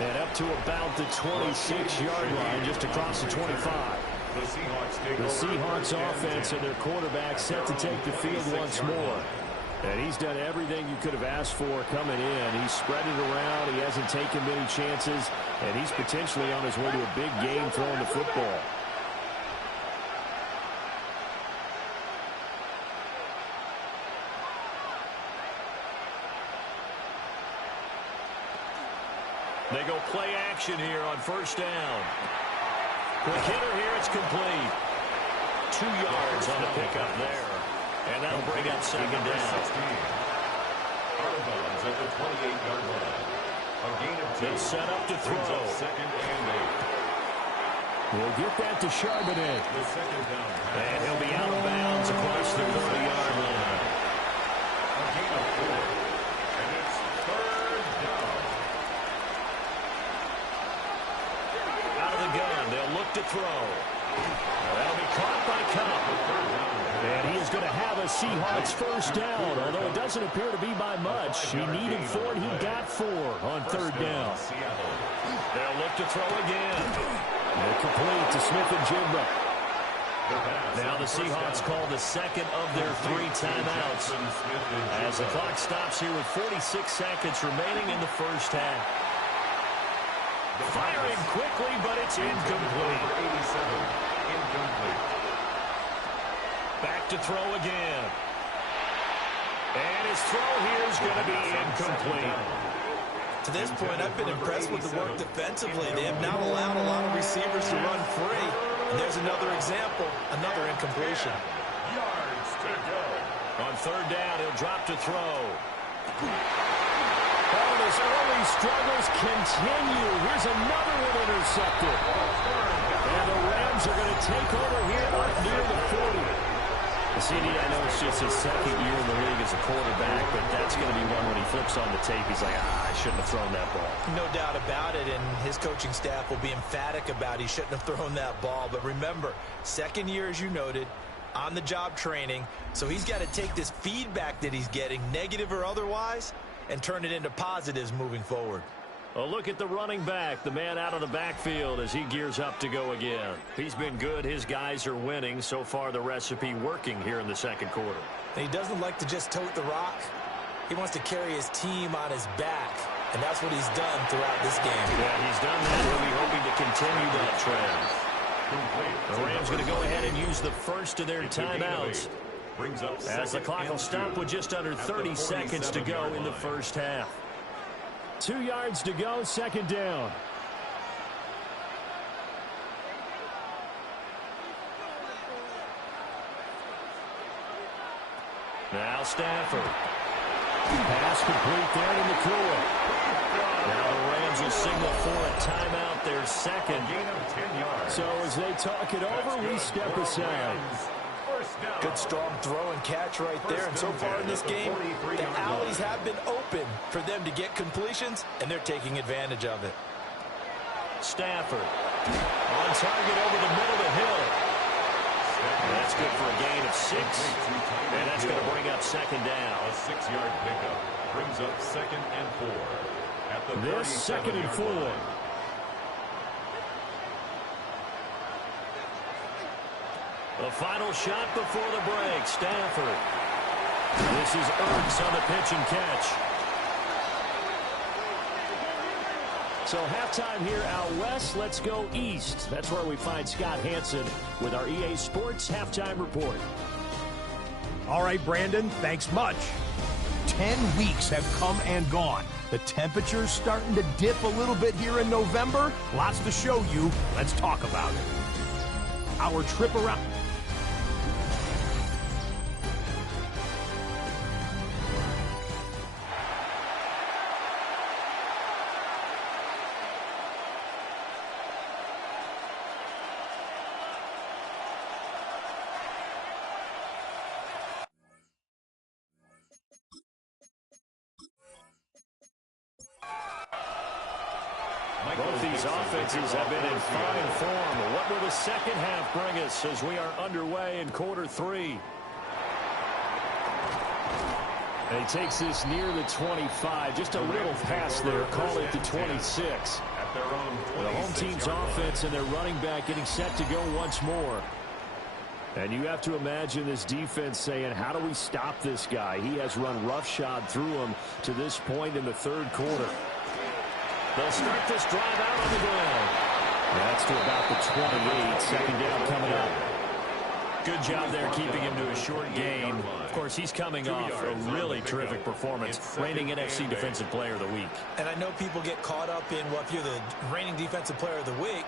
And up to about the 26-yard line, just across the 25. The Seahawks offense and their quarterback set to take the field once more. And he's done everything you could have asked for coming in. He's spread it around. He hasn't taken many chances. And he's potentially on his way to a big game throwing the football. They go play action here on first down. Quick hitter here, it's complete. 2 yards on the pickup there. And that'll bring up second down. Out of bounds at the 28-yard line. A gain of 2. It's set up to throw. Second and 8. We'll get that to Charbonnet. The second down. And he'll be out of bounds across the 30-yard line. A gain of 4. And it's third down. Out of the gun, they'll look to throw. That'll be caught by Cobb. And he is going to have a Seahawks first down, although it doesn't appear to be by much. He needed 4, and he got 4 on third down. They'll look to throw again. And complete to Smith and Jigba. Now the Seahawks call the second of their 3 timeouts as the clock stops here with 46 seconds remaining in the first half. Firing quickly, but it's incomplete. 87, incomplete. Back to throw again. And his throw here is going to be incomplete. To this point, I've been impressed with the work defensively. They have now allowed a lot of receivers to run free. And there's another example, another incompletion. Yards to go. On third down, he'll drop to throw. Oh, his early struggles continue. Here's another one intercepted. And the Rams are going to take over here up near the 40. CD, I know it's just his second year in the league as a quarterback, but that's going to be one when he flips on the tape. He's like, I shouldn't have thrown that ball. No doubt about it, and his coaching staff will be emphatic about he shouldn't have thrown that ball. But remember, second year, as you noted, on-the-job training, so he's got to take this feedback that he's getting, negative or otherwise, and turn it into positives moving forward. A look at the running back, the man out of the backfield as he gears up to go again. He's been good. His guys are winning. So far, the recipe working here in the second quarter. And he doesn't like to just tote the rock. He wants to carry his team on his back, and that's what he's done throughout this game. Yeah, he's done that. He'll be hoping to continue that trend. The Rams going to go ahead and use the first of their timeouts as the clock will stop with just under 30 seconds to go in the first half. 2 yards to go, second down. Now Stafford. Pass complete there to McCoy. Now the Rams will signal for a timeout, their second. So as they talk it over, we step aside. Good strong throw and catch right there. And so far in this game, the alleys have been open for them to get completions, and they're taking advantage of it. Stafford on target over the middle of the hill. That's good for a gain of 6. And that's going to bring up second down. A 6-yard pickup brings up 2nd and 4. At the this 2nd and 4. The final shot before the break. Stafford. This is Ertz on the pitch and catch. So halftime here out west. Let's go east. That's where we find Scott Hansen with our EA Sports Halftime Report. All right, Brandon, thanks much. 10 weeks have come and gone. The temperature's starting to dip a little bit here in November. Lots to show you. Let's talk about it. Our trip around... Both these offenses have been in fine form. What will the second half bring us as we are underway in quarter 3? And he takes this near the 25. Just a little pass there. Call it the 26. The home team's offense and their running back getting set to go once more. And you have to imagine this defense saying, how do we stop this guy? He has run roughshod through him to this point in the third quarter. They'll start this drive out on the ground. That's to about the 28. Second down coming up. Good job there keeping him to a short gain. Of course, he's coming off a really terrific performance, reigning NFC Defensive Player of the Week. And I know people get caught up in, well, if you're the reigning Defensive Player of the Week,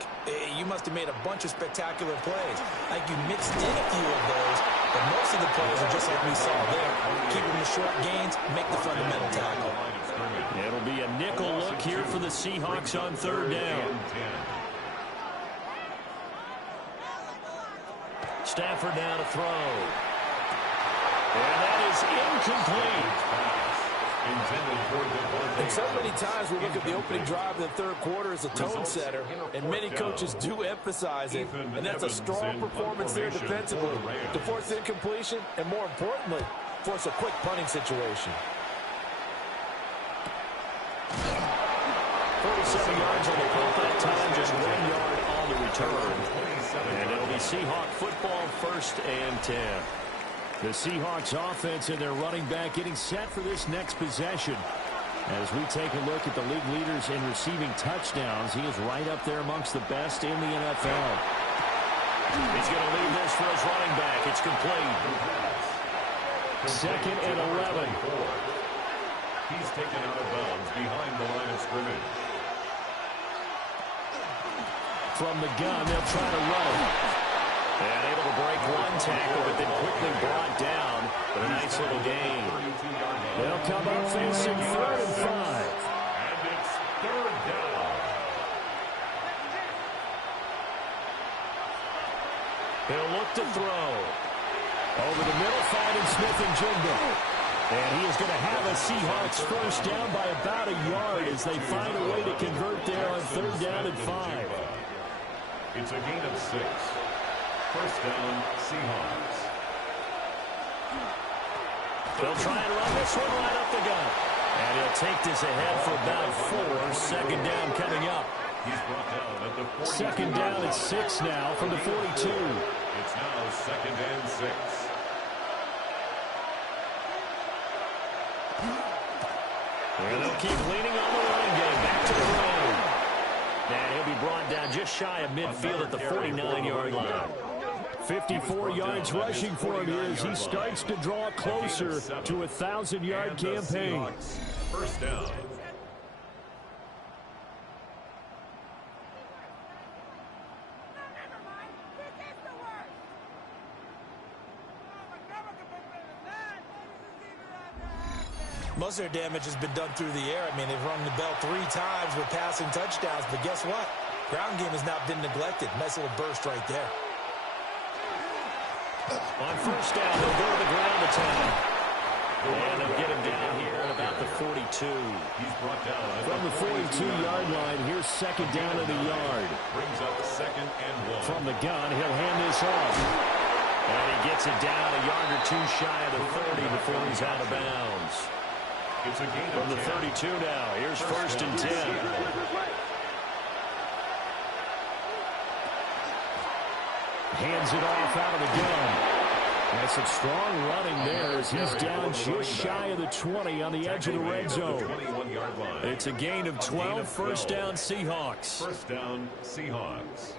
you must have made a bunch of spectacular plays. Like you mixed in a few of those, but most of the plays are just like we saw there. Keep them to short gains, make the fundamental tackle. It'll be a nickel look here for the Seahawks on third down. Stafford now to throw. And that is incomplete. And so many times we look at the opening drive of the third quarter as a tone setter, and many coaches do emphasize it, and that's a strong performance there defensively to force incompletion and, more importantly, force a quick punting situation. 47 yards on the punt that time, just 1 yard on the return. And it'll be be Seahawk football, 1st and 10. The Seahawks offense and their running back getting set for this next possession. As we take a look at the league leaders in receiving touchdowns, he is right up there amongst the best in the NFL. He's going to leave this for his running back. It's complete. 2nd and 11. He's taken out of bounds behind the line of scrimmage. From the gun, they'll try to run it. And able to break one tackle, but then quickly brought down. But a nice little gain. They'll come up facing 3rd and 5. And it's 3rd down. He'll look to throw. Over the middle, finding Smith and Jigba. And he is going to have a Seahawks 1st down by about a yard as they find a way to convert there on 3rd down and 5. It's a gain of 6. 1st down, Seahawks. They'll try and run this one right up the gut. And he'll take this ahead for about 4. 2nd down coming up. He's brought down at the 42. 2nd down at 6 now from the 42. It's now 2nd and 6. And they'll keep leaning on the running game. Back to the road. And he'll be brought down just shy of midfield at the 49-yard line. 54 yards rushing for him here as he starts to draw closer to a 1,000-yard campaign. 1st down. Most of their damage has been done through the air. I mean, they've rung the bell 3 times with passing touchdowns, but guess what? Ground game has not been neglected. Nice little burst right there. On 1st down, they'll go to the ground attack. And they'll get him down here at about the 42. He's brought down from the 42-yard line. Here's 2nd down at the yard. Brings up 2nd and 1. From the gun, he'll hand this off. And he gets it down a yard or 2 shy of the 30 before he's out of bounds. It's a gain from the 32 now. Here's 1st and 10. Hands it off out of the gun. And some strong running there as he's down just shy of the 20 on the edge of the red zone. It's a gain of 12. 1st down, Seahawks. 1st down, Seahawks.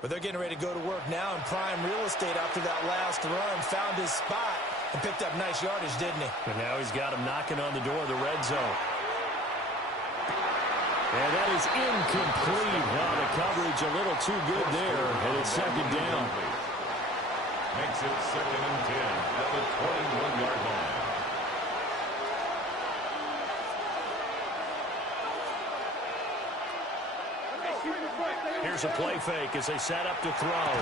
But they're getting ready to go to work now in prime real estate after that last run. Found his spot and picked up nice yardage, didn't he? And now he's got him knocking on the door of the red zone. And that is incomplete. Now the coverage a little too good there, and it's 2nd down. Makes it 2nd and 10 at the 21-yard line. Here's a play fake as they set up to throw.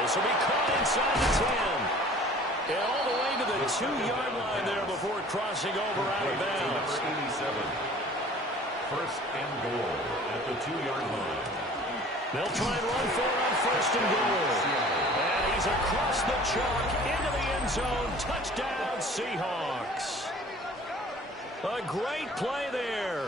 This will be caught inside the 10. And all the way to the 2-yard line there before crossing over out of bounds. 87. 1st and goal at the 2-yard line. They'll try and run for it on 1st and goal. And he's across the chalk into the end zone. Touchdown, Seahawks. A great play there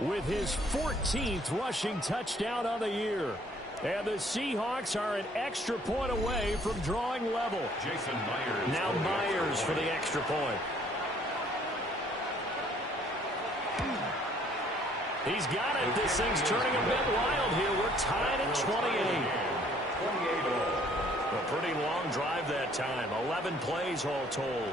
with his 14th rushing touchdown on the year. And the Seahawks are an extra point away from drawing level. Jason Myers. Now Myers for the extra point. He's got it. This thing's turning a bit wild here. We're tied at 28. 28 all. A pretty long drive that time. 11 plays all told.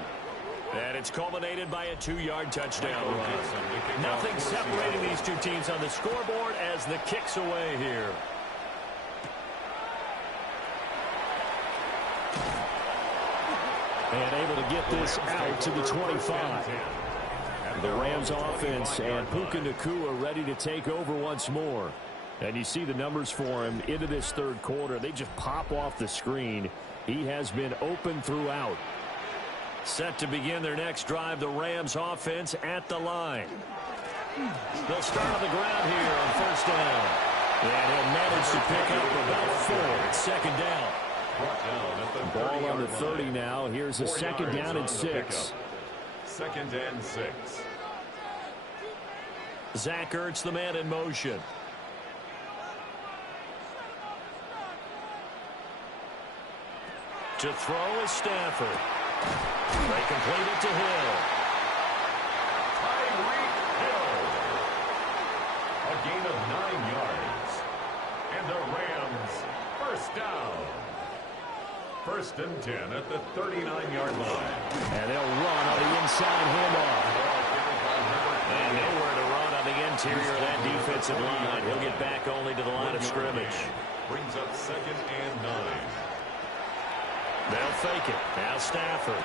And it's culminated by a 2-yard touchdown run. Nothing separating these two teams on the scoreboard as the kick's away here. And able to get this out to the 25. The Rams offense and Puka Nacua ready to take over once more. And you see the numbers for him into this 3rd quarter. They just pop off the screen. He has been open throughout. Set to begin their next drive, the Rams offense at the line. They'll start on the ground here on 1st down. And he'll manage to pick up about 4. It's 2nd down. Ball on the 30 now. Here's a 2nd down and 6. 2nd and 6. Zach Ertz, the man in motion. To throw is Stafford. They complete it to Hill. Tyreek Hill. A gain of 9 yards. And the Rams first down. 1st and 10 at the 39-yard line. And they'll run on the inside handoff. And nowhere to run on the interior of that defensive line. He'll get back only to the line of scrimmage. Brings up 2nd and 9. They'll fake it. Now Stafford.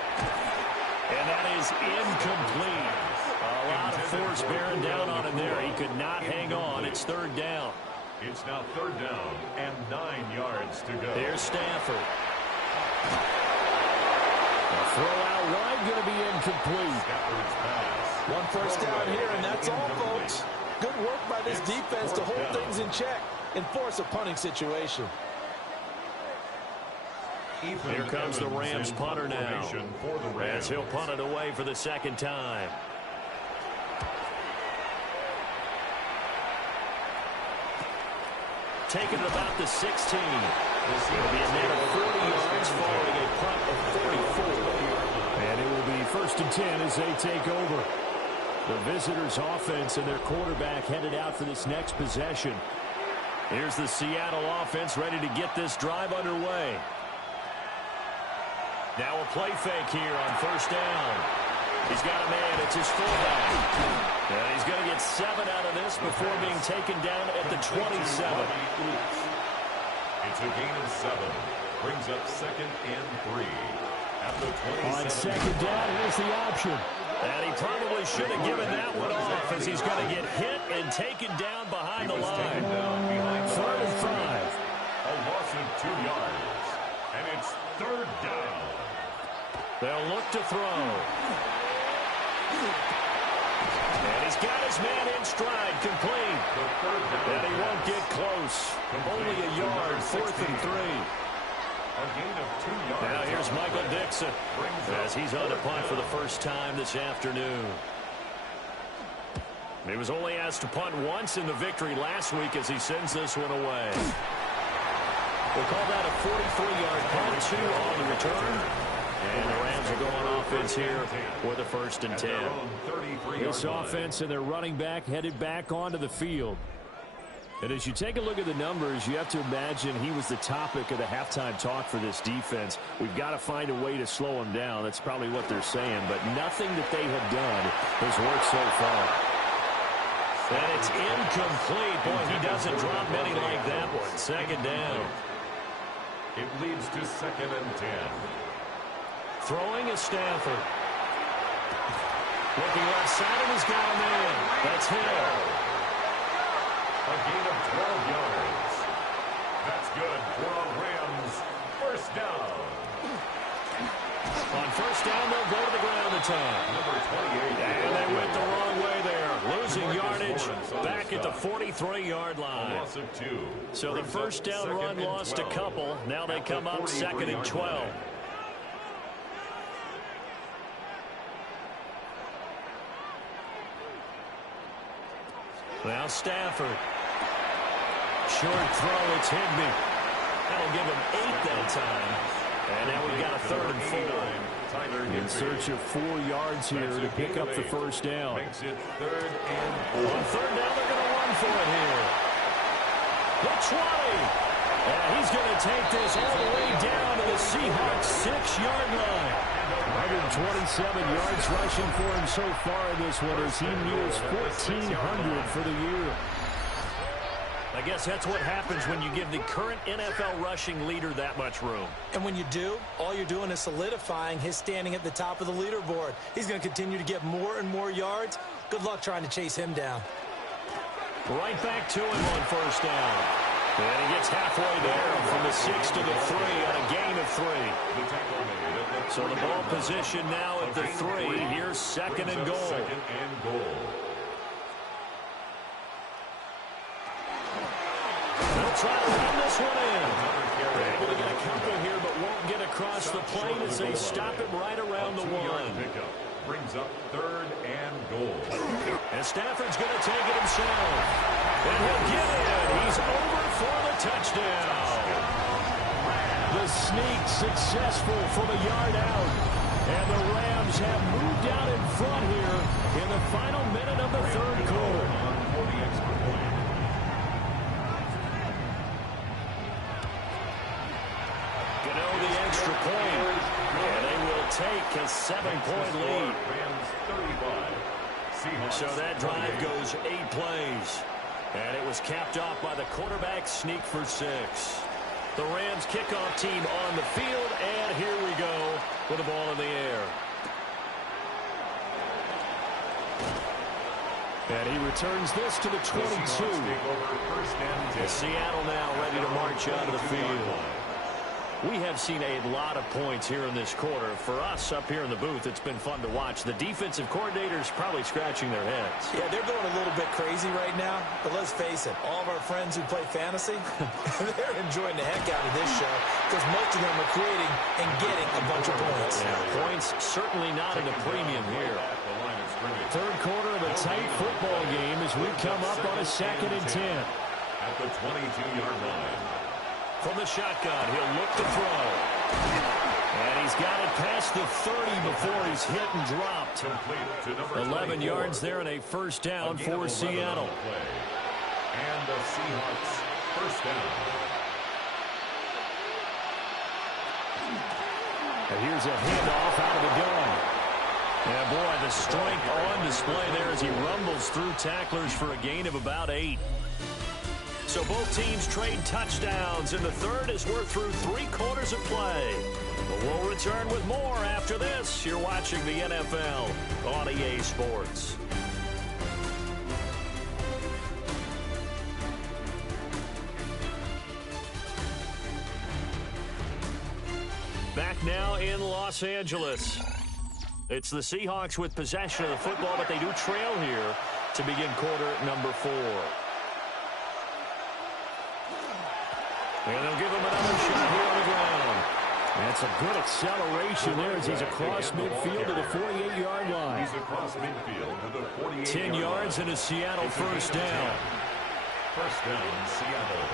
And that is incomplete. A lot of force bearing down on him there. He could not hang on. It's 3rd down. It's now 3rd down and 9 yards to go. Here's Stafford. The throw out wide going to be incomplete. Stafford's pass. 1 first down here, and that's all, folks. Good work by this defense to hold things in check and force a punting situation. Here comes the Rams punter now. As he'll punt it away for the 2nd time. Taking it about the 16. It'll be a net of 40 yards following a punt of 44. And it will be 1st and 10 as they take over. The visitors' offense and their quarterback headed out for this next possession. Here's the Seattle offense ready to get this drive underway. Now a play fake here on 1st down. He's got a man. It's his fullback. And he's going to get 7 out of this before being taken down at the 27. It's a gain of 7. Brings up 2nd and 3. At the 27. On 2nd down, here's the option. And he probably should have given that one off as he's going to get hit and taken down behind the line. 3rd and 5. A loss of 2 yards. And it's 3rd down. They'll look to throw. And he's got his man in stride, complete. And he won't get close. Only a yard, 4th and 3. A gain of 2 yards. Now here's Michael Dixon as he's on to punt for the first time this afternoon. He was only asked to punt once in the victory last week as he sends this one away. We'll call that a 43-yard punt, 2 on the return. And the Rams are going offense here with a 1st and 10. This offense and their running back headed back onto the field. And as you take a look at the numbers, you have to imagine he was the topic of the halftime talk for this defense. We've got to find a way to slow him down. That's probably what they're saying. But nothing that they have done has worked so far. And it's incomplete. Boy, he doesn't drop many like that one. 2nd down. It leads to 2nd and 10. Throwing is Stafford. Looking left side, and he's got a man. That's Hill. A gain of 12 yards. That's good for a Rams 1st down. On 1st down, they'll go to the ground the time. Number 28. And they went the wrong way there. Losing yardage back at the 43-yard line. A loss of 2. So the 1st down run lost a couple. Now they come up 2nd and 12. Now Stafford. Short throw, it's Higbee. That'll give him 8 that time. And now we've got a 3rd and 4. In search of 4 yards here to pick up the 1st down. Makes it 3rd and 4. On 3rd down, they're going to run for it here. The 20. And he's going to take this all the way down to the Seahawks 6-yard line. 127 yards rushing for him so far in this one as he nears 1,400 for the year. I guess that's what happens when you give the current NFL rushing leader that much room. And when you do, all you're doing is solidifying his standing at the top of the leaderboard. He's going to continue to get more and more yards. Good luck trying to chase him down. Right back to him on 1st down. And he gets halfway there from the 6 to the 3 on a gain of 3. So the ball position now at the 3. Here's 2nd and goal. 2nd and goal. They'll try to run this one in. They're able to get a couple here, but won't get across the plane as they stop him right around the 1. Brings up 3rd and goal. And Stafford's going to take it himself. And he'll get it. He's over for the touchdown. The sneak successful from a yard out. And the Rams have moved out in front here in the final minute of the third quarter. Gano the extra point. And they will take a 7-point lead. So that drive goes 8 plays. And it was capped off by the quarterback sneak for 6. The Rams kickoff team on the field, and here we go with the ball in the air. And he returns this to the 22. Seattle now ready to march out of the field. We have seen a lot of points here in this quarter. For us up here in the booth, it's been fun to watch. The defensive coordinators probably scratching their heads. Yeah, they're going a little bit crazy right now. But let's face it, all of our friends who play fantasy, they're enjoying the heck out of this show because most of them are creating and getting a bunch of points. Yeah, points certainly not at a premium here. Third quarter of a tight football game as we come up on a 2nd and 10. At the 22-yard line. From the shotgun, he'll look to throw. And he's got it past the 30 before he's hit and dropped. 11 yards there and a first down for Seattle. And the Seahawks first down. And here's a handoff out of the gun. And boy, the strength on display there as he rumbles through tacklers for a gain of about 8. So both teams trade touchdowns in the third as we're through 3 quarters of play. But we'll return with more after this. You're watching the NFL on EA Sports. Back now in Los Angeles. It's the Seahawks with possession of the football, but they do trail here to begin quarter number 4. And they'll give him another shot here on the ground. That's a good acceleration there as he's across midfield to the 48-yard line. He's across midfield to the 48-yard 10 yards and a Seattle first down. First down, Seattle.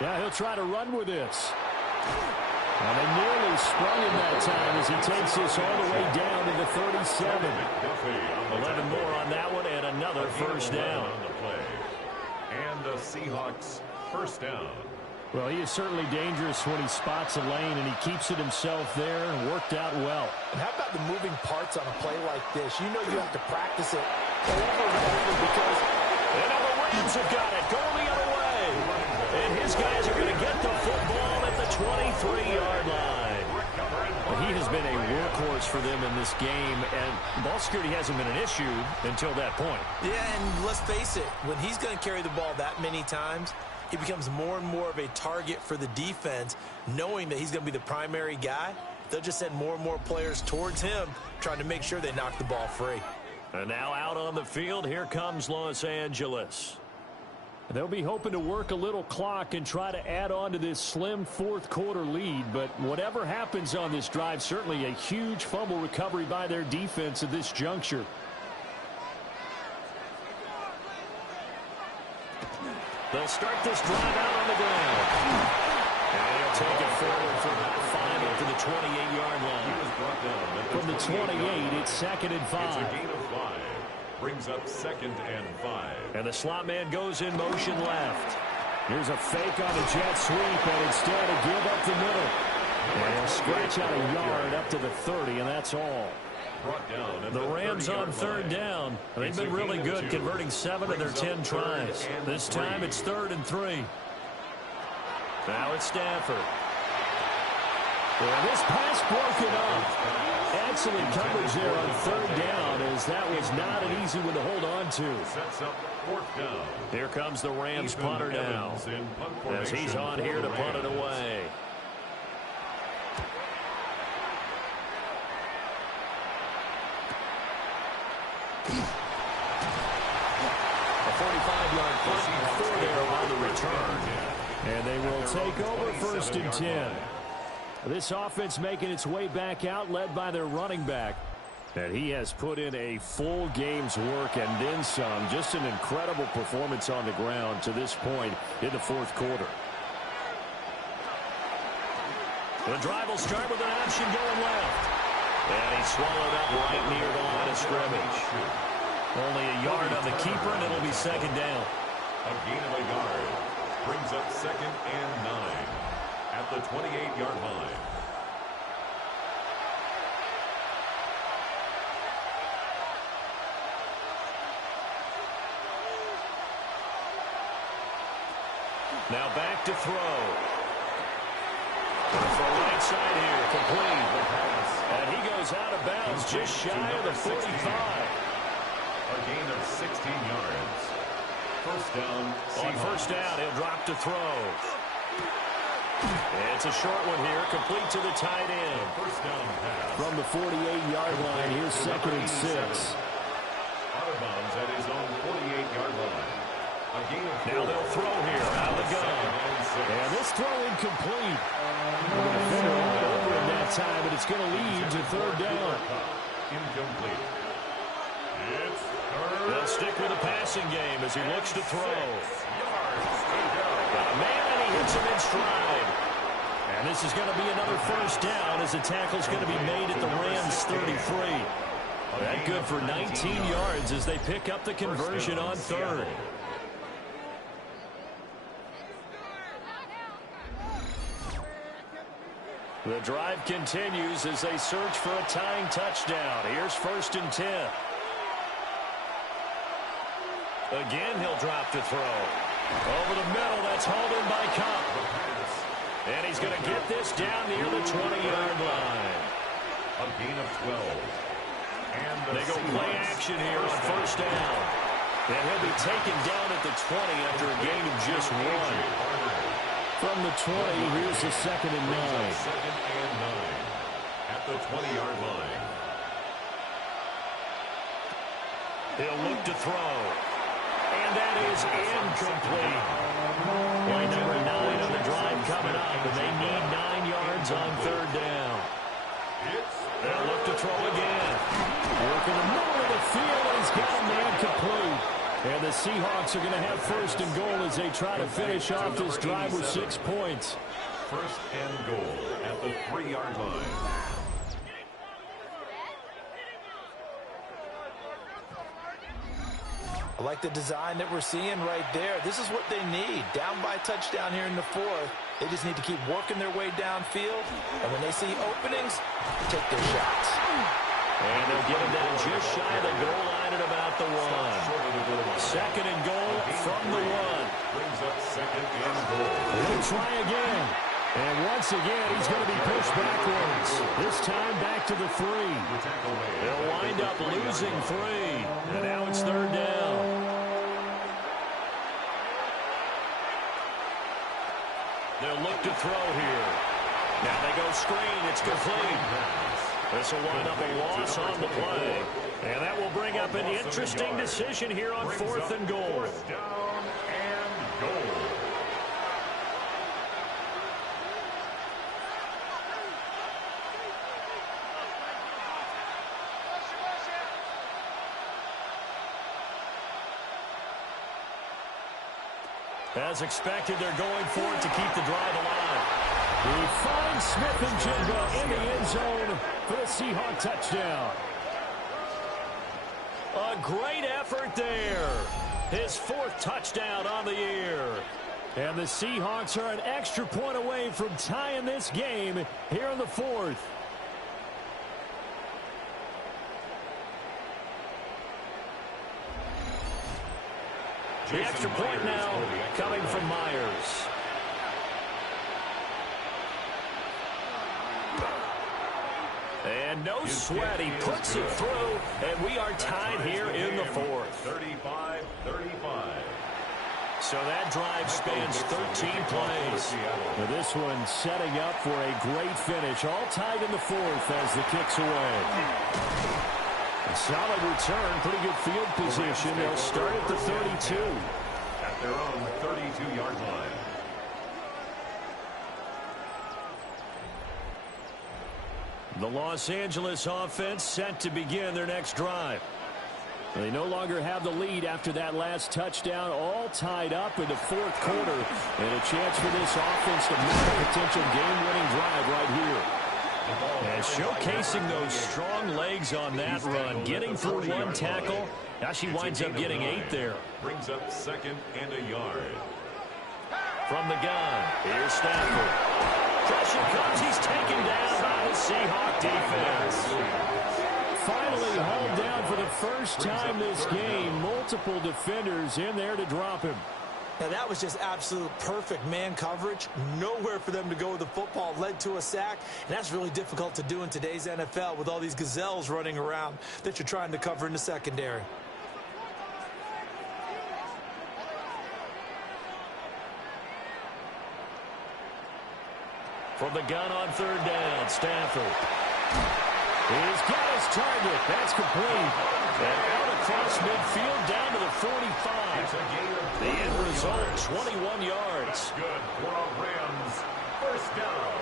Yeah, he'll try to run with this. And they nearly sprung him that time as he takes this all the way down to the 37. 11 more on that one and another first down. And the Seahawks first down. Well, he is certainly dangerous when he spots a lane, and he keeps it himself there and worked out well. And how about the moving parts on a play like this? You know you have to practice it over and over because... And now the Rams have got it going the other way. And his guys are going to get the football at the 23-yard line. He has been a workhorse for them in this game, and ball security hasn't been an issue until that point. Yeah, and let's face it, when he's going to carry the ball that many times, he becomes more and more of a target for the defense, knowing that he's going to be the primary guy. They'll just send more and more players towards him, trying to make sure they knock the ball free. And now out on the field, here comes Los Angeles. They'll be hoping to work a little clock and try to add on to this slim fourth quarter lead. But whatever happens on this drive, certainly a huge fumble recovery by their defense at this juncture. They'll start this drive out on the ground. And they'll take it forward for about 5 up to the 28-yard line. From the 28, it's 2nd and 5. It's a gain of 5. Brings up 2nd and 5. And the slot man goes in motion left. Here's a fake on the jet sweep, and instead a give up the middle. And he'll scratch out a yard up to the 30, and that's all. The Rams on third down. They've been really good, converting 7 of their 10 tries. This time it's 3rd and 3. Now it's Stafford. Well, this pass broken up. Excellent coverage there on 3rd down, as that was not an easy one to hold on to. Sets up 4th down. Here comes the Rams punter now, as he's on here to punt it away. A 45-yard punt for there on the return. And they will take over 1st and 10. This offense making its way back out, led by their running back. And he has put in a full game's work and then some. Just an incredible performance on the ground to this point in the fourth quarter. The drive will start with an option going left. And he swallowed up right near the line of scrimmage. Only a yard on the keeper, and it'll be second down. A gain of a yard brings up 2nd and 9 at the 28-yard line. Now back to throw. For right side here, complete. And he goes out of bounds just shy of the 45. A gain of 16 yards. First down. On first down, he'll drop to throw. It's a short one here, complete to the tight end. First down pass. From the 48-yard line, here's 2nd and 6. Out of bounds at his own 48-yard line. Now they'll throw here out of the gun. And this throw incomplete. Over in that time, but it's going to lead to third down. Incomplete. It's third. They'll stick with the passing game as he looks to throw. Got a man, and he hits him in stride. And this is going to be another first down as the tackle's going to be made at the Rams' 33. That good for 19 yards as they pick up the conversion on third. The drive continues as they search for a tying touchdown. Here's 1st and 10. Again, he'll drop to throw. Over the middle, that's hauled in by Cup. And he's going to get this down near the 20-yard line. A gain of 12. And they go play action here on first down. And he'll be taken down at the 20 after a gain of just 1. From the 20, here's the 2nd and 9. 2nd and 9 at the 20-yard line. He'll look to throw. And that is incomplete. Point number 9 on the drive coming up, and they need 9 yards on third down. They'll look to throw again. Working the middle of the field, and he's got a man complete. And the Seahawks are going to have 1st and goal as they try to finish off this drive with 6 points. 1st and goal at the 3-yard line. I like the design that we're seeing right there. This is what they need. Down by a touchdown here in the 4th. They just need to keep working their way downfield. And when they see openings, take their shots. And they'll get him down just shy of the goal line at about the 1. 2nd and goal from the 1. Brings up 2nd and goal. He'll try again. And once again, he's going to be pushed backwards. This time back to the 3. They'll wind up losing 3. And now it's third down. They'll look to throw here. Now they go screen. It's complete. This will wind up a loss on the play. And that will bring up an interesting decision here on 4th and goal. 4th down and goal. As expected, they're going for it to keep the drive alive. He finds Smith and Jigba in the end zone for the Seahawk touchdown. A great effort there. His 4th touchdown on the year. And the Seahawks are an extra point away from tying this game here in the 4th. The extra point now coming from Myers. And no sweat, he puts it through, and we are tied here in the 4th. 35-35. So that drive spans 13 plays. Now this one setting up for a great finish, all tied in the 4th as the kick's away. A solid return, pretty good field position. They'll start at the 32. At their own 32-yard line. The Los Angeles offense set to begin their next drive. They no longer have the lead after that last touchdown, all tied up in the fourth quarter, and a chance for this offense to make a potential game-winning drive right here. And showcasing those strong legs on that run, getting through one tackle. Now she winds up getting 8 there. Brings up 2nd and a yard. From the gun, here's Stafford. Pressure comes, he's taken down by the Seahawk defense. Finally hauled down for the first time this game. Multiple defenders in there to drop him. Now that was just absolute perfect man coverage. Nowhere for them to go with the football. Led to a sack. And that's really difficult to do in today's NFL with all these gazelles running around that you're trying to cover in the secondary. From the gun on 3rd down, Stafford. He's got his target. That's complete. And out across midfield down to the 45. The end result, 21 yards. Good for a Rams. First down.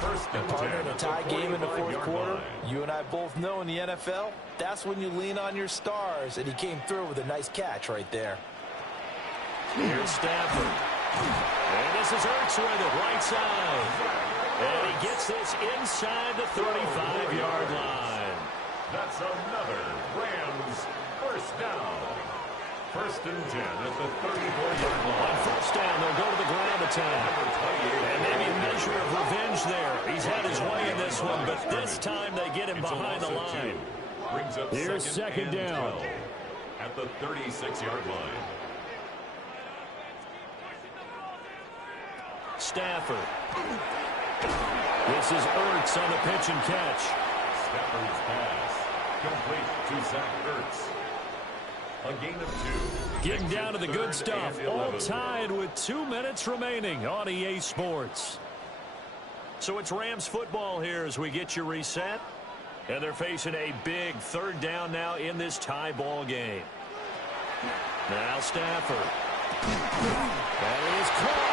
First and Partner, 10 in a tie game in the fourth quarter, line. you and I both know in the NFL, that's when you lean on your stars, and he came through with a nice catch right there. Here's Stafford. And this is Ertz with it, right side. And he gets this inside the 35-yard line. That's another Rams first down. First and 10 at the 34-yard line. On first down, they'll go to the ground attack. And maybe a measure of revenge there. He's had his way in this one, but this time they get him behind the line. Brings up Here's second down. 12 at the 36-yard line. Stafford. This is Ertz on the pitch and catch. Stafford's pass complete to Zach Ertz. A gain of 2. Getting down to the good stuff. All tied with 2 minutes remaining on EA Sports. So it's Rams football here as we get you reset. And they're facing a big 3rd down now in this tie ball game. Now Stafford. That is caught.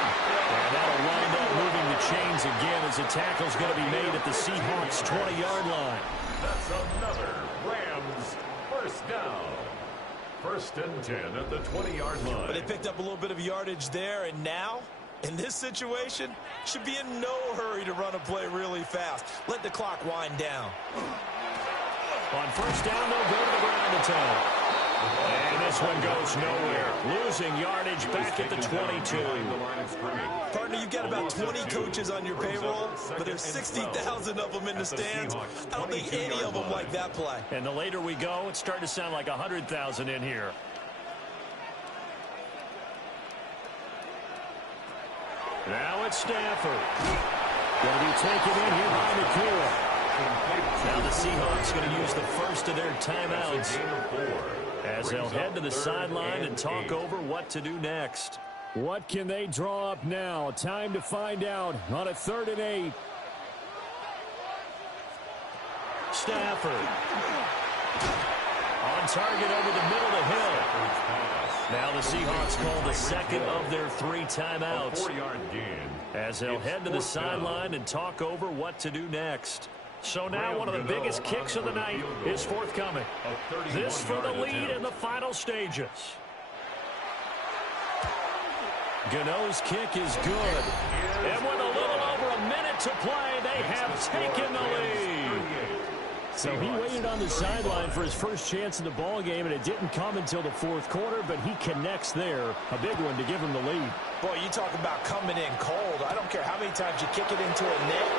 And that'll wind up moving the chains again as the tackle's going to be made at the Seahawks' 20-yard line. That's another Rams first down. First and 10 at the 20-yard line. But they picked up a little bit of yardage there, and now, in this situation, should be in no hurry to run a play really fast. Let the clock wind down. On first down, they'll go to the ground attack. And this one goes nowhere. Losing yardage back at the 22. Partner, you've got about 20 coaches on your payroll, but there's 60,000 of them in the stands. I don't think any of them like that play. And the later we go, it's starting to sound like 100,000 in here. Now it's Stafford. Going to be taken in here by McCoy. Now the Seahawks going to use the first of their timeouts as they'll head to the sideline and talk over what to do next. What can they draw up now? Time to find out on a 3rd and 8. Stafford. On target over the middle to Hill. Now the Seahawks call the second of their 3 timeouts 4-yard gain. as they'll head to the sideline and talk over what to do next. So now one of the biggest kicks of the night is forthcoming. This for the lead in the final stages. Gano's kick is good. And with a little over a minute to play, they have taken the lead. So he waited on the sideline for his first chance in the ball game, and it didn't come until the 4th quarter, but he connects there. A big one to give him the lead. Boy, you talk about coming in cold. I don't care how many times you kick it into a net.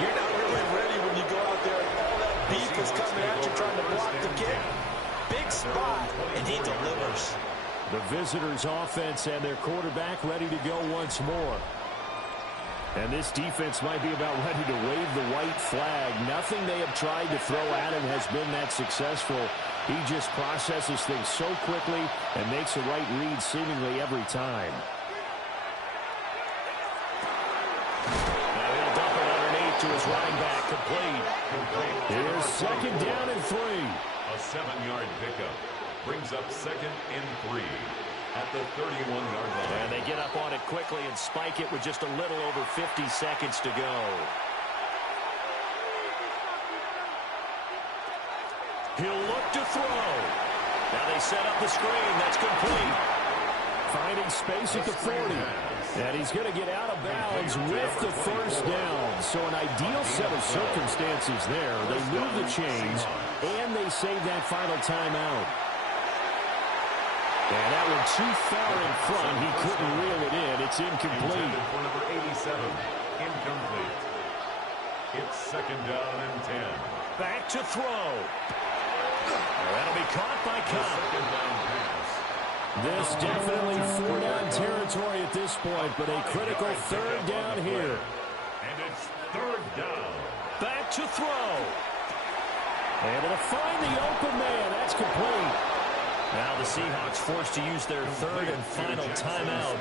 You're not really ready when you go out there and all that beef is coming at you trying to block the kick. Big spot, and he delivers. The visitors' offense and their quarterback ready to go once more. And this defense might be about ready to wave the white flag. Nothing they have tried to throw at him has been that successful. He just processes things so quickly and makes the right read seemingly every time. Now he'll dump it underneath to his running back, complete. Here's second down and 3. A 7-yard pickup brings up 2nd and 3 at the 31-yard line. And they get up on it quickly and spike it with just a little over 50 seconds to go. He'll look to throw. Now they set up the screen. That's complete. Finding space at the 40. And he's going to get out of bounds with the first down. So an ideal set of circumstances there. They move the chains, and they save that final timeout. And that one too far in front. He couldn't reel it in. It's incomplete. For number 87, incomplete. It's second down and 10. Back to throw. That'll be caught by Cobb. Second down pass. This definitely four-down territory at this point, but a critical third down here. And it's third down. Back to throw. And it'll find the open man. That's complete. Now the Seahawks forced to use their third and final timeout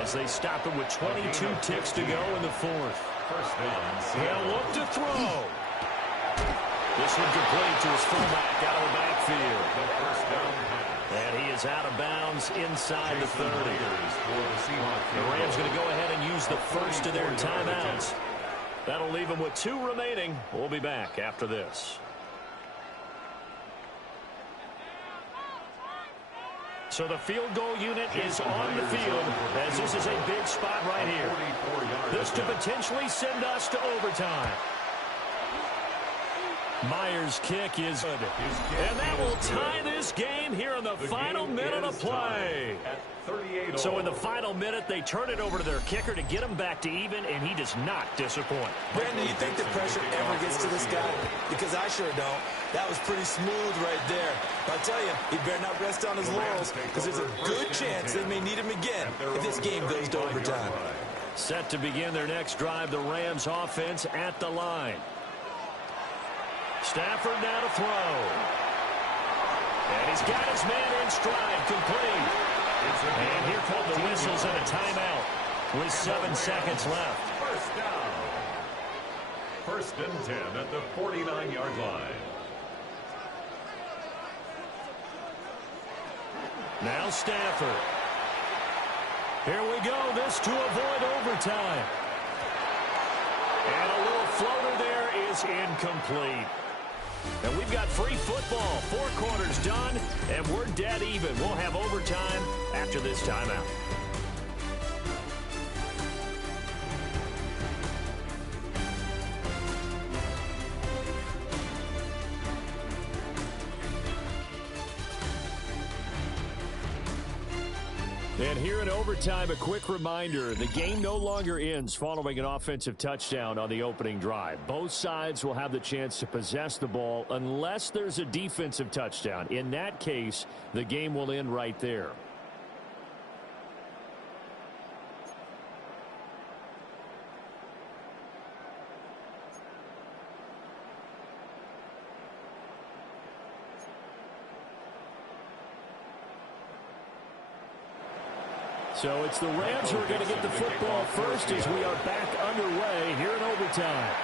as they stop it with 22 ticks to go in the fourth. First down. They'll look to throw. This one complete to his fullback out of the backfield. The first down pass. And he is out of bounds inside the 30. The Rams going to go ahead and use the first of their timeouts. That'll leave them with 2 remaining. We'll be back after this. So the field goal unit is on the field as this is a big spot right here. This to potentially send us to overtime. Myers' kick is good. And that will tie this game here in the final minute of play. So in the final minute, they turn it over to their kicker to get him back to even, and he does not disappoint. Brandon, you think the pressure ever gets to this guy? Because I sure don't. That was pretty smooth right there. I'll tell you, he better not rest on his laurels because there's a good chance they may need him again if this game goes to overtime. Set to begin their next drive, the Rams offense at the line. Stafford now to throw. And he's got his man in stride, complete. And here come the whistles and a timeout with 7 seconds left. First down. First and 10 at the 49-yard line. Now Stafford. Here we go. This to avoid overtime. And a little floater there is incomplete. And we've got free football. 4 quarters done, and we're dead even. We'll have overtime after this timeout. And here in overtime, a quick reminder, the game no longer ends following an offensive touchdown on the opening drive. Both sides will have the chance to possess the ball unless there's a defensive touchdown. In that case, the game will end right there. So it's the Rams who are going to get the football first as we are back underway here in overtime.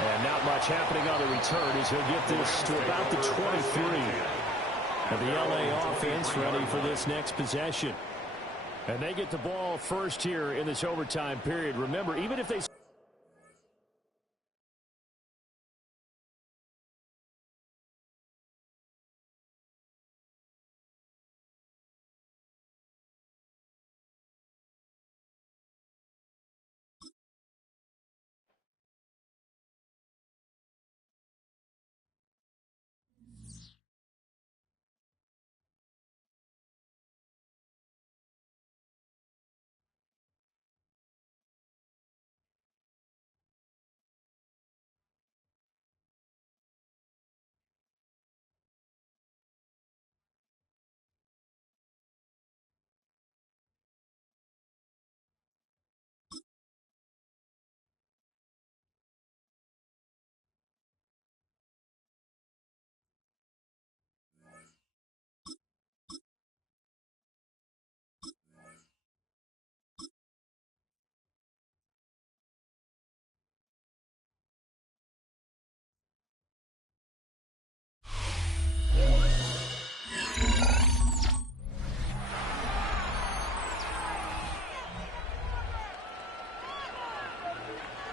And not much happening on the return as he'll get this to about the 23. And the LA offense ready for this next possession. And they get the ball first here in this overtime period. Remember, even if they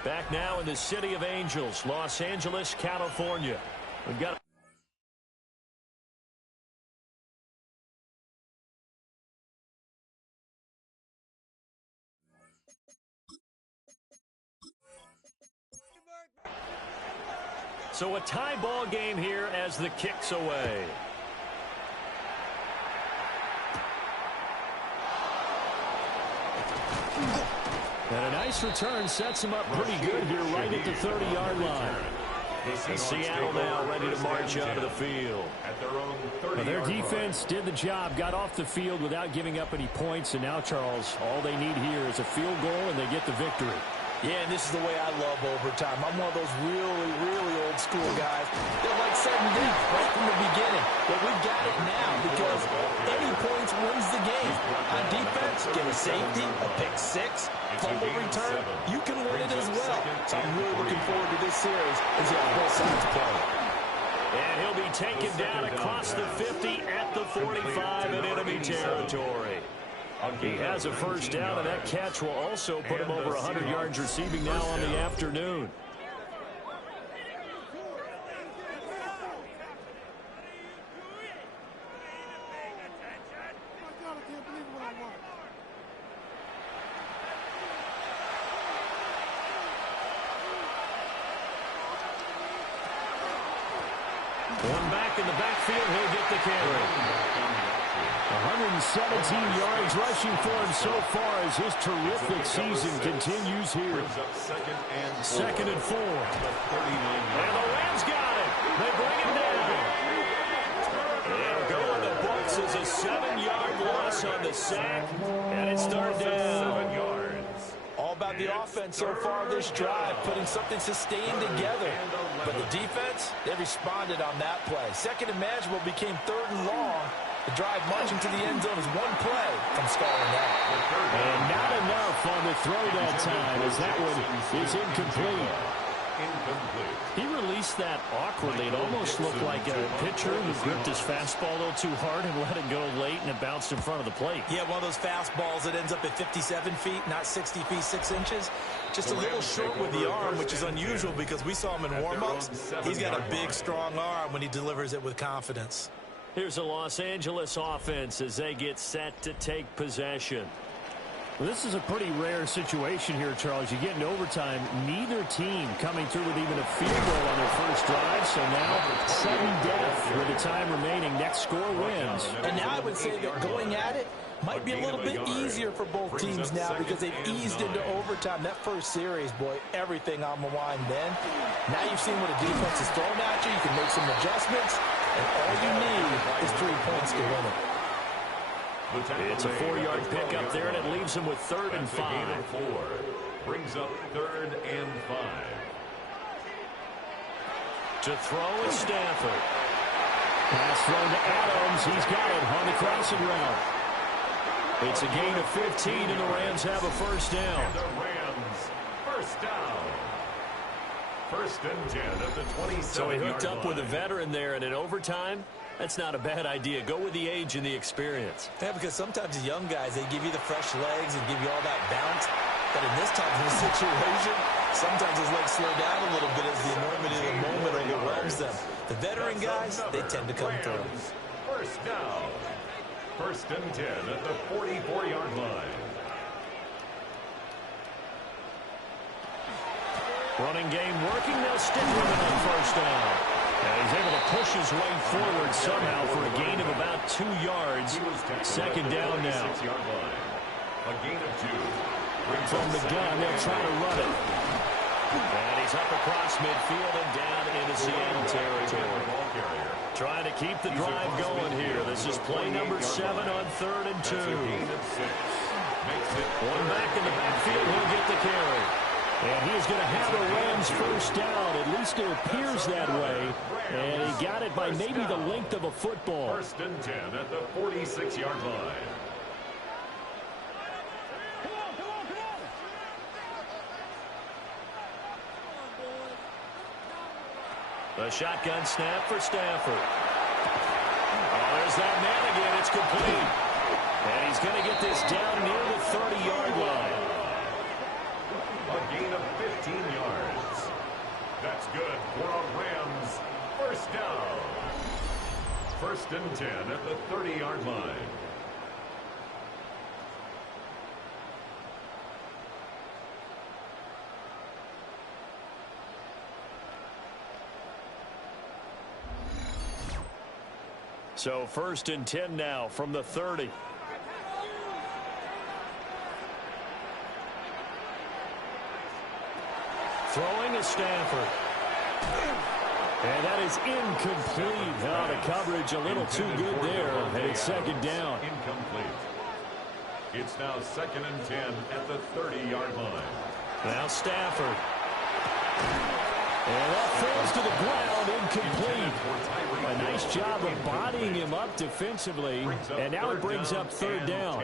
Back now in the City of Angels, Los Angeles, California. We've got so a tie ball game here as the kick's away. And a nice return sets him up pretty good here right at the 30-yard line. And Seattle now ready to march out of the field. Well, their defense did the job, got off the field without giving up any points, and now, Charles, all they need here is a field goal, and they get the victory. Yeah, and this is the way I love overtime. I'm one of those really, really old school guys that like sudden death right from the beginning. But we've got it now because any points wins the game. On defense, get a safety, a pick six, fumble return, you can win it as well. So I'm really looking forward to this series and see how both sides play. And he'll be taken down across the 50 at the 45 in enemy territory. He has a first down, and that catch will also put him over 100 yards receiving now on the afternoon. One back in the backfield, he'll get the carry. 117 yards rushing for him so far as his terrific season continues here. Second and 4. And the Rams got it. They bring him down. They'll go on the books as a 7-yard loss on the sack. And it's third down. 7 yards. All about the offense so far this drive, putting something sustained together. But the defense, they responded on that play. Second and manageable became third and long. The drive marching to the end zone is one play from stalling out. And not enough on the throw that time as that one is incomplete. He released that awkwardly. It almost looked like a pitcher who gripped his fastball a little too hard and let it go late, and it bounced in front of the plate. Yeah, one of those fastballs that ends up at 57 feet, not 60 feet, 6 inches. Just a little short with the arm, which is unusual because we saw him in warm-ups. He's got a big, strong arm when he delivers it with confidence. Here's the Los Angeles offense as they get set to take possession. Well, this is a pretty rare situation here, Charles. You get into overtime, neither team coming through with even a field goal on their first drive. So now, sudden death with the time remaining. Next score wins. And now I would say that going at it might be a little bit easier for both teams now because they've eased into overtime. That first series, boy, everything on the line then. Now you've seen what a defense is throwing at you. You can make some adjustments, and all you need is 3 points to win it. It's a 4-yard pickup there, and it leaves him with third and 5. Brings up third and 5. To throw is Stafford. Pass thrown to Adams. He's got it on the crossing route. It's a gain of 15, and the Rams have a first down. And the Rams, first down. First and 10 at the 27-yard So he hooked up line. with a veteran there, and in overtime, that's not a bad idea. Go with the age and the experience. Yeah, because sometimes the young guys, they give you the fresh legs and give you all that bounce. But in this type of situation, sometimes his legs slow down a little bit as the enormity of the moment overwhelms them. The veteran guys, they tend to come through. First down. First and 10 at the 44-yard line. Running game working. They'll stick with him on first down. And he's able to push his way forward somehow for a gain of about 2 yards. Second down now. A gain of 2. From the gun, they'll try to run it. And he's up across midfield and down into Seattle territory. Trying to keep the drive going here. This is play number 7 on third and 2. One back in the backfield. He'll get the carry. And he is going to have the Rams first down. At least it appears that way. And he got it by maybe the length of a football. First and 10 at the 46-yard line. The shotgun snap for Stafford. Oh, there's that man again. It's complete. And he's going to get this down near the 30-yard line. A gain of 15 yards. That's good for a Rams first down. 1st and 10 at the 30-yard line. So 1st and 10 now from the 30. Throwing to Stafford. And that is incomplete. Oh, the coverage a little too good there. And it's 2nd down. Incomplete. It's now 2nd and 10 at the 30-yard line. Now Stafford. And that falls to the ground, incomplete. A nice job of bodying him up defensively. And now it brings up 3rd down.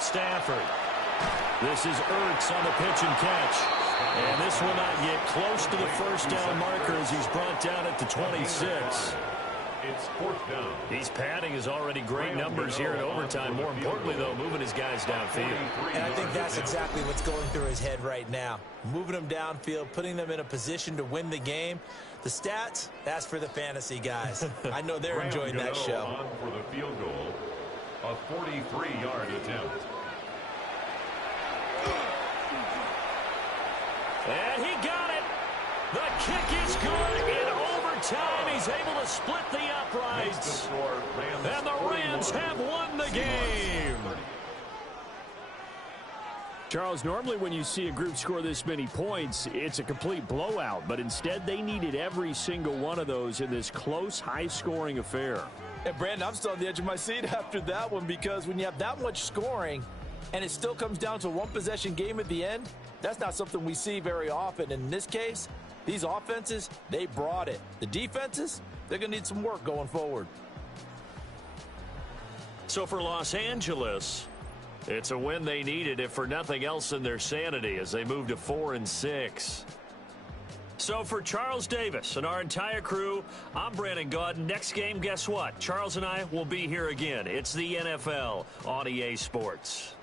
Stafford. This is Ertz on the pitch and catch. And this will not get close to the 1st down marker as he's brought down at the 26. It's 4th down. He's padding his already great numbers here in overtime. More importantly, though, moving his guys downfield. And I think that's exactly what's going through his head right now. Moving them downfield, putting them in a position to win the game. The stats, that's for the fantasy guys. I know they're enjoying that show. On for the field goal, a 43-yard attempt. And he got it. The kick is good. In overtime, he's able to split the uprights. And the Rams have won the game. Charles, normally when you see a group score this many points, it's a complete blowout. But instead, they needed every single one of those in this close, high-scoring affair. And, Brandon, I'm still on the edge of my seat after that one because when you have that much scoring and it still comes down to a one-possession game at the end, that's not something we see very often. And in this case, these offenses, they brought it. The defenses, they're going to need some work going forward. So for Los Angeles, it's a win they needed, if for nothing else in their sanity, as they move to 4-6. So for Charles Davis and our entire crew, I'm Brandon Gaudin. Next game, guess what? Charles and I will be here again. It's the NFL on EA Sports.